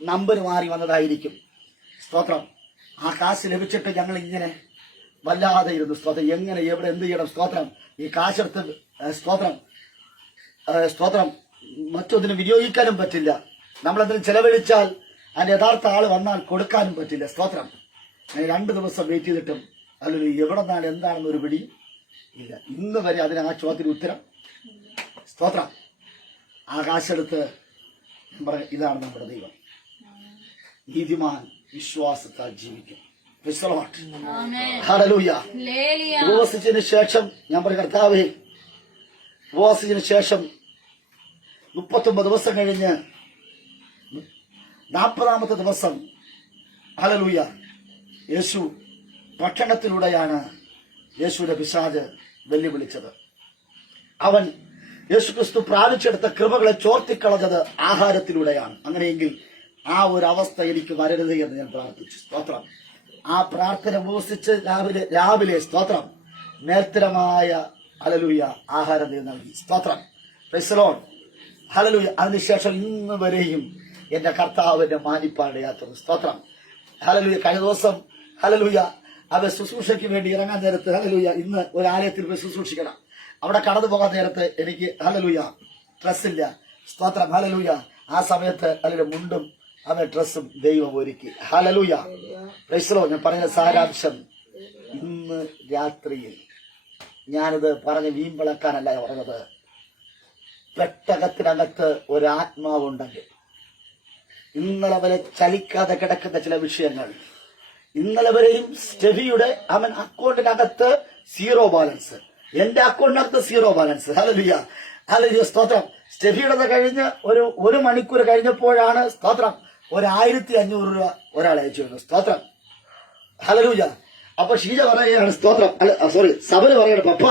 നമ്പർ മാറി വന്നതായിരിക്കും. സ്തോത്രം. ആ കാശ് ലഭിച്ചിട്ട് ഞങ്ങൾ ഇങ്ങനെ വല്ലാതെ ഇരുന്നു. സ്തോത്രം. എങ്ങനെ എവിടെ എന്ത് ചെയ്യണം? സ്തോത്രം. ഈ കാശെടുത്ത് സ്തോത്രം മറ്റൊന്നിനും വിനിയോഗിക്കാനും പറ്റില്ല. നമ്മളെന്തെങ്കിലും ചെലവഴിച്ചാൽ അതിന്റെ യഥാർത്ഥ ആള് വന്നാൽ കൊടുക്കാനും പറ്റില്ല. സ്തോത്രം. 2 ദിവസം വെയിറ്റ് ചെയ്തിട്ടും അല്ലെങ്കിൽ എവിടെ നിന്നാണ് എന്താണെന്നൊരു പിടി ഇല്ല. ഇന്ന് വരെ അതിന് ആ ചോദ്യത്തിന് ഉത്തരം. സ്തോത്രം. ആകാശെടുത്ത് ഇതാണ് നമ്മുടെ ദൈവം. നീതിമാൻ വിശ്വാസത്താൽ ജീവിക്കും. ഹല്ലേലൂയ. ഉപവസിച്ചതിന് ശേഷം ഞാൻ പറയും, കർത്താവേ ഉപവസിച്ചതിന് ശേഷം 39 ദിവസം കഴിഞ്ഞ് 40ാമത്തെ ദിവസം ഹല്ലേലൂയ യേശു പട്ടണത്തിലൂടെയാണ് യേശുവിനെ പിശാച് വെല്ലുവിളിച്ചത്. അവൻ യേശുക്രിസ്തു പ്രാപിച്ചെടുത്ത കൃപകളെ ചോർത്തിക്കളഞ്ഞത് ആഹാരത്തിലൂടെയാണ്. അങ്ങനെയെങ്കിൽ ആ ഒരു അവസ്ഥ എനിക്ക് വരരുത് എന്ന് ഞാൻ പ്രാർത്ഥിച്ചു. സ്തോത്രം. ആ പ്രാർത്ഥന ഉപവസിച്ച് രാവിലെ സ്തോത്രം മേൽത്തരമായ ഹല്ലേലൂയ ആഹാരം നീ നൽകി. സ്തോത്രം. Price the Lord. ഹല്ലേലൂയ. അതിനുശേഷം ഇന്ന് വരെയും എന്റെ കർത്താവിന്റെ മാനിപ്പാട് യാത്ര. സ്തോത്രം. ഹല്ലേലൂയ. കഴിഞ്ഞ ദിവസം ഹല്ലേലൂയ അവ ശുശ്രൂഷയ്ക്ക് വേണ്ടി ഇറങ്ങാൻ നേരത്ത് ഹല്ലേലൂയ ഇന്ന് ഒരു ആലയത്തിൽ പോയി ശുശ്രൂഷിക്കണം. അവിടെ കടന്നു പോകാൻ നേരത്ത് എനിക്ക് ഹല്ലേലൂയ ഡ്രസ്സില്ല. സ്തോത്രം. ഹല്ലേലൂയ. ആ സമയത്ത് അതിന്റെ മുണ്ടും അവൻ ഡ്രസ്സും ദൈവം ഒരുക്കി. ഹല്ലേലൂയ. Price the Lord. ഞാൻ പറഞ്ഞ സാരാംശം ഇന്ന് രാത്രിയിൽ ഞാനിത് പറഞ്ഞ് വീമ്പിളക്കാനല്ല പറഞ്ഞത്. പെട്ടകത്തിനകത്ത് ഒരാത്മാവുണ്ടെങ്കിൽ ഇന്നലെ വരെ ചലിക്കാതെ കിടക്കുന്ന ചില വിഷയങ്ങൾ, ഇന്നലെ വരെയും സ്റ്റെഫിയുടെ അവൻ അക്കൗണ്ടിനകത്ത് 0 ബാലൻസ്, എന്റെ അക്കൗണ്ടിനകത്ത് 0 ബാലൻസ്. ഹല്ലേലൂയ. ഹല്ലേലൂയ. സ്തോത്രം. സ്റ്റെഫിയുടെ കഴിഞ്ഞ് ഒരു മണിക്കൂർ കഴിഞ്ഞപ്പോഴാണ് സ്തോത്രം 1500 രൂപ ഒരാൾ അയച്ചു വന്നു. സ്തോത്രം. ഹല്ലേലൂയ. അപ്പൊ ഷീജ പറയുകയാണ് സ്തോത്രം. സബല് പറയണം, പപ്പ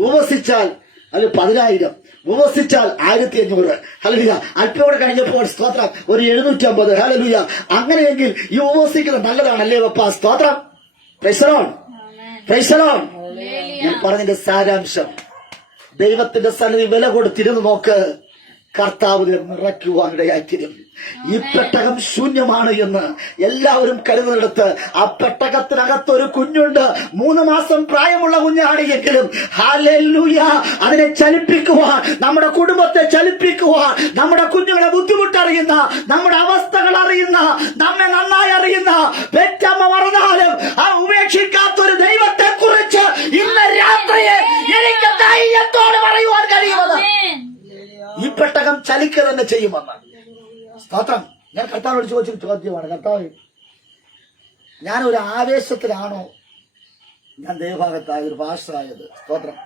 ഉപവസിച്ചാൽ 10,000, ഉപവസിച്ചാൽ 1500. ഹല്ലേലൂയ. അല്പയോടെ കഴിഞ്ഞപ്പോൾ സ്തോത്രം 750. ഹല്ലേലൂയ. അങ്ങനെയെങ്കിൽ ഈ ഉപവസിക്കുന്നത് നല്ലതാണല്ലേ പപ്പ? സ്തോത്രം. Price the Lord. Price the Lord. ഞാൻ പറഞ്ഞതിന്റെ സാരാംശം, ദൈവത്തിന്റെ സന്നിധി വില കൊടുത്തിരുന്ന് നോക്ക്, കർത്താവ് നിറയ്ക്കുവാനിടയായിത്തീരും. ഈ പെട്ടകം ശൂന്യമാണ് എന്ന് എല്ലാവരും കരുതുന്നിടത്ത് ആ പെട്ടകത്തിനകത്ത് ഒരു കുഞ്ഞുണ്ട്. 3 മാസം പ്രായമുള്ള കുഞ്ഞാണ് എങ്കിലും ഹല്ലേലൂയ അതിനെ ചലിപ്പിക്കുവാൻ, നമ്മുടെ കുടുംബത്തെ ചലിപ്പിക്കുവാൻ, നമ്മുടെ കുഞ്ഞുങ്ങളെ ബുദ്ധിമുട്ടറിയുന്ന, നമ്മുടെ അവസ്ഥകൾ അറിയുന്ന, നമ്മെ നന്നായി അറിയുന്ന, പെറ്റമ്മ മറന്നാലും ആ ഉപേക്ഷിക്കാത്തൊരു ദൈവത്തെ കുറിച്ച് ഇന്ന് രാത്രിയെ എനിക്ക് ധൈര്യത്തോടെ പറയുവാൻ കഴിയുന്നത് ഈ പെട്ടകം ചലിക്കുക തന്നെ ചെയ്യുമെന്ന്. സ്തോത്രം. ഞാൻ കർത്താവിനോട് ചോദിച്ചൊരു ചോദ്യമാണ്, കർത്താവ് ഞാനൊരു ആവേശത്തിലാണോ ഞാൻ ദൈവഭാഗത്തായ ഒരു പാസ്റ്ററായത്? സ്തോത്രം.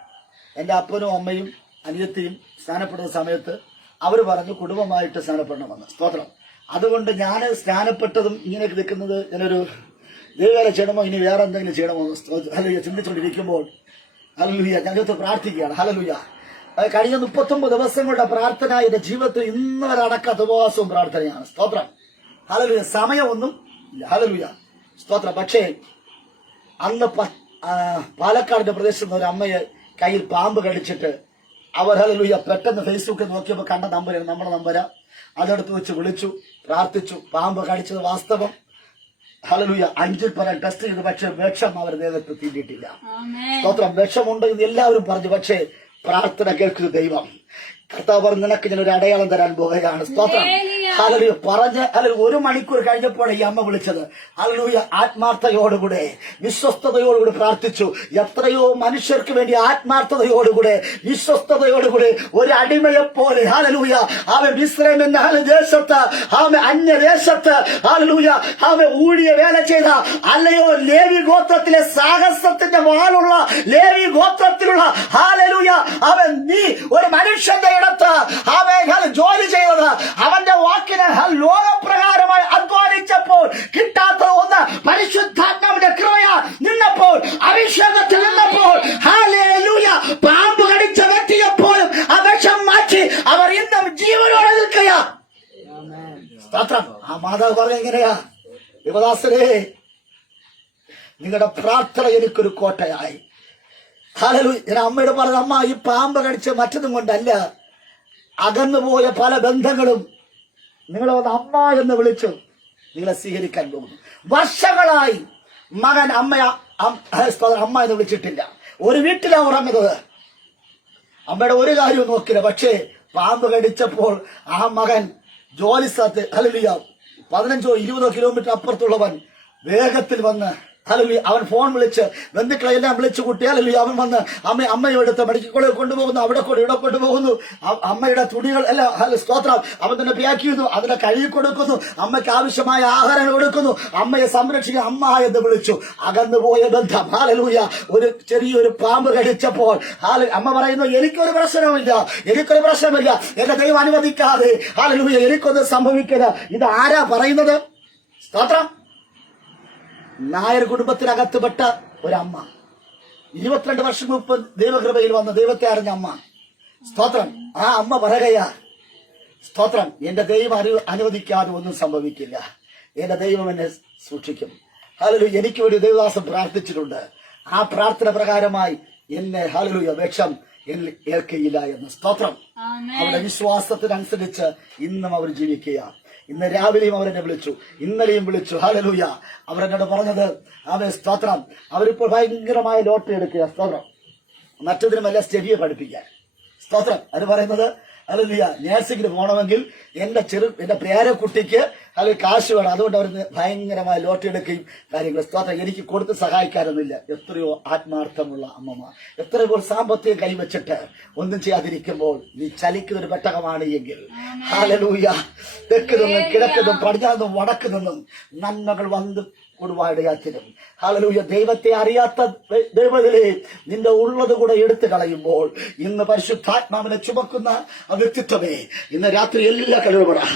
എന്റെ അപ്പനും അമ്മയും അനിയത്തിയും സ്നാനപ്പെടുന്ന സമയത്ത് അവർ പറഞ്ഞു കുടുംബമായിട്ട് സ്നാനപ്പെടണമെന്ന്. സ്തോത്രം. അതുകൊണ്ട് ഞാൻ സ്നാനപ്പെട്ടതും ഇങ്ങനെയൊക്കെ നിൽക്കുന്നത് ഞാനൊരു ദൈവവേല ചെയ്യണമോ ഇനി വേറെ എന്തെങ്കിലും ചെയ്യണമോ ഹല്ലേലൂയ ചിന്തിച്ചുകൊണ്ടിരിക്കുമ്പോൾ ഹല്ലേലൂയ ഞങ്ങൾക്ക് പ്രാർത്ഥിക്കുകയാണ്. ഹല്ലേലൂയ. കഴിഞ്ഞ 39 ദിവസങ്ങളുടെ പ്രാർത്ഥന എന്റെ ജീവിതത്തിൽ ഇന്ന് വരെ അടക്കാത്ത ഉപവാസവും പ്രാർത്ഥനയാണ്. സ്തോത്രം. ഹല്ലേലൂയ. സമയമൊന്നും ഇല്ല. ഹല്ലേലൂയ. സ്തോത്രം. പക്ഷേ അന്ന് പാലക്കാടിന്റെ പ്രദേശത്ത് ഒരു അമ്മയെ കയ്യിൽ പാമ്പ് കടിച്ചിട്ട് അവർ ഹല്ലേലൂയ പെട്ടെന്ന് ഫേസ്ബുക്കിൽ നോക്കിയപ്പോൾ കണ്ട നമ്പരാണ് നമ്മുടെ നമ്പരാ. അതെടുത്ത് വെച്ച് വിളിച്ചു, പ്രാർത്ഥിച്ചു. പാമ്പ് കടിച്ചത് വാസ്തവം. ഹല്ലേലൂയ. 5ൽ പരം ടെസ്റ്റ് ചെയ്തു. പക്ഷെ വിഷം അവർ നേതൃത്വം തീണ്ടിയിട്ടില്ല. സ്തോത്രം. വിഷമുണ്ട് എന്ന് എല്ലാവരും പറഞ്ഞു. പക്ഷേ പ്രാർത്ഥന കേൾക്കുന്ന ദൈവം. കർത്താവ് പറഞ്ഞു നിനക്ക് ഞാൻ ഒരു അടയാളം തരാൻ പോകുകയാണ്. സ്തോത്രം. ഹല്ലേലൂയ. പറഞ്ഞ് അല്ലെങ്കിൽ 1 മണിക്കൂർ കഴിഞ്ഞപ്പോഴാണ് ഈ അമ്മ വിളിച്ചത്. ഹല്ലേലൂയ. ആത്മാർത്ഥതയോടുകൂടെ വിശ്വസ്തയോടുകൂടി പ്രാർത്ഥിച്ചു. എത്രയോ മനുഷ്യർക്ക് വേണ്ടി ആത്മാർത്ഥതയോടുകൂടെ വിശ്വസ്തയോടുകൂടി ഒരു അടിമയെപ്പോലെ ഹല്ലേലൂയ അവൻ മിസ്രൈം എന്ന ദേശത്ത് അവൻ അന്യദേശത്ത് ഹല്ലേലൂയ അവൻ ഊഴിയ വേല ചെയ്ത അല്ലയോ ലേവി ഗോത്രത്തിലെ സാഹസത്തിന്റെ വാളുള്ള ലേവി ഗോത്രത്തിലുള്ള ഹല്ലേലൂയ അവൻ നീ ഒരു മനുഷ്യന്റെ ഇടത്ത് അവൻ ജോലി ചെയ്തത് അവന്റെ വാക്കിന് ലോകപ്രകാരമായി അധ്വാനിച്ചപ്പോൾ കിട്ടാത്ത ഒന്ന് പരിശുദ്ധാത്മാവിന്റെ കൃപയാ നിന്നപ്പോൾ, അഭിഷേകത്തിൽ നിന്നപ്പോൾ ഹല്ലേലൂയ പാമ്പ് കടിച്ച വ്യക്തിയെപ്പോലും ആ വിഷം മാറ്റി അവർ ഇന്നും ജീവനോടെ നിൽക്കുക. സ്തോത്രം. ആ മാതാവ് പറഞ്ഞ എങ്ങനെയാ? യുവദാസരേ നിങ്ങളുടെ പ്രാർത്ഥന എനിക്കൊരു കോട്ടയായി. ഹല്ലേലൂയ. ഞാൻ അമ്മയോട് പറഞ്ഞ അമ്മ ഈ പാമ്പ് കടിച്ച മറ്റൊന്നും കൊണ്ടല്ല, അകന്നുപോയ പല ബന്ധങ്ങളും നിങ്ങളെ ഒന്ന് അമ്മ എന്ന് വിളിച്ചു നിങ്ങളെ സ്വീകരിക്കാൻ പോകുന്നു. വർഷങ്ങളായി മകൻ അമ്മ എന്ന് വിളിച്ചിട്ടില്ല. ഒരു വീട്ടിലാണ് ഉറങ്ങുന്നത്. അമ്മയുടെ ഒരു കാര്യവും നോക്കില്ല. പക്ഷേ പാമ്പ് കടിച്ചപ്പോൾ ആ മകൻ ജോലി സ്ഥലത്ത് ഹല്ലേലൂയ 15-20 കിലോമീറ്റർ അപ്പുറത്തുള്ളവൻ വേഗത്തിൽ വന്ന് ഹല്ലേലൂയ അവൻ ഫോൺ വിളിച്ച് ബന്ധുക്കളെല്ലാം വിളിച്ചു കൂട്ടി ഹല്ലേലൂയ അവൻ വന്ന് അമ്മയോടുത്ത് മെഡിക്കൽ കോളേജിൽ കൊണ്ടുപോകുന്നു, അവിടെ ഇവിടെ കൊണ്ടുപോകുന്നു. അമ്മയുടെ തുണികൾ എല്ലാം സ്തോത്രം അവൻ തന്നെ പാക്ക് ചെയ്യുന്നു, അതിനെ കഴുകി കൊടുക്കുന്നു, അമ്മയ്ക്ക് ആവശ്യമായ ആഹാരം കൊടുക്കുന്നു, അമ്മയെ സംരക്ഷിക്കുക അമ്മ എന്ന് വിളിച്ചു. അകന്നുപോയ ബന്ധം ഹല്ലേലൂയ ഒരു ചെറിയൊരു പാമ്പ് കടിച്ചപ്പോൾ അമ്മ പറയുന്നു എനിക്കൊരു പ്രശ്നമില്ല, എനിക്കൊരു പ്രശ്നമില്ല, എന്റെ ദൈവം അനുവദിക്കാതെ ഹല്ലേലൂയ എനിക്കൊന്നും സംഭവിക്കില്ല. ഇത് ആരാ പറയുന്നത്? സ്തോത്രം. നായർ കുടുംബത്തിനകത്തുപെട്ട ഒരമ്മ. 22 വർഷം മുമ്പ് ദൈവകൃപയിൽ വന്ന ദൈവത്തെ അറിഞ്ഞ അമ്മ, സ്തോത്രം. ആ അമ്മ പറയുകയാ, സ്തോത്രം, എന്റെ ദൈവം അനുവദിക്കാതെ ഒന്നും സംഭവിക്കില്ല, എന്റെ ദൈവം എന്നെ സൂക്ഷിക്കും. ഹല്ലേലൂയ. എനിക്ക് വേണ്ടി ദൈവദാസൻ പ്രാർത്ഥിച്ചിട്ടുണ്ട്. ആ പ്രാർത്ഥന പ്രകാരമായി എന്നെ ഹല്ലേലൂയ വിഷം ഏൽക്കയില്ല എന്ന്. സ്തോത്രം. അവരുടെ വിശ്വാസത്തിനനുസരിച്ച് ഇന്നും അവർ ജീവിക്കുക. ഇന്ന് രാവിലെയും അവരെന്നെ വിളിച്ചു, ഇന്നലെയും വിളിച്ചു. ഹല്ലേലൂയ. അവരെന്നോട് പറഞ്ഞത്, അവൻ സ്തോത്രം, അവരിപ്പോൾ ഭയങ്കരമായ ലോട്ടറി എടുക്കുക. സ്തോത്രം. മറ്റതിനുമല്ല സ്റ്റഡിയെ പഠിപ്പിക്കാൻ. സ്തോത്രം. അത് പറയുന്നത് ഹല്ലേലൂയ, നേഴ്സിംഗിന് പോകണമെങ്കിൽ എന്റെ പേരക്കുട്ടിക്ക് അല്ലെങ്കിൽ കാശ് വേണം, അതുകൊണ്ട് അവർ ഭയങ്കരമായ ലോട്ടറി എടുക്കുകയും കാര്യങ്ങൾ. സ്തോത്രം. എനിക്ക് കൊടുത്ത് സഹായിക്കാനൊന്നുമില്ല. എത്രയോ ആത്മാർത്ഥമുള്ള അമ്മമാർ, എത്രയോ സാമ്പത്തികം കൈവച്ചിട്ട് ഒന്നും ചെയ്യാതിരിക്കുമ്പോൾ നീ ചലിക്കുന്ന ഒരു പെട്ടകമാണ് എങ്കിൽ ഹല്ലേലൂയ, തെക്ക് നിന്നും കിഴക്ക് നിന്നും പടിഞ്ഞാറ് നിന്നും വടക്ക് നിന്നും നന്മകൾ വന്ന് കൊടുവായിടയാത്തിനും. ഹല്ലേലൂയ. ദൈവത്തെ അറിയാത്ത ദൈവത്തിലെ നിന്റെ ഉള്ളത് കൂടെ എടുത്തു കളയുമ്പോൾ ഇന്ന് പരിശുദ്ധാത്മാവിനെ ചുമക്കുന്ന ആ വ്യക്തിത്വമേ ഇന്ന് രാത്രി എല്ലാ കഴിവുപെടാ.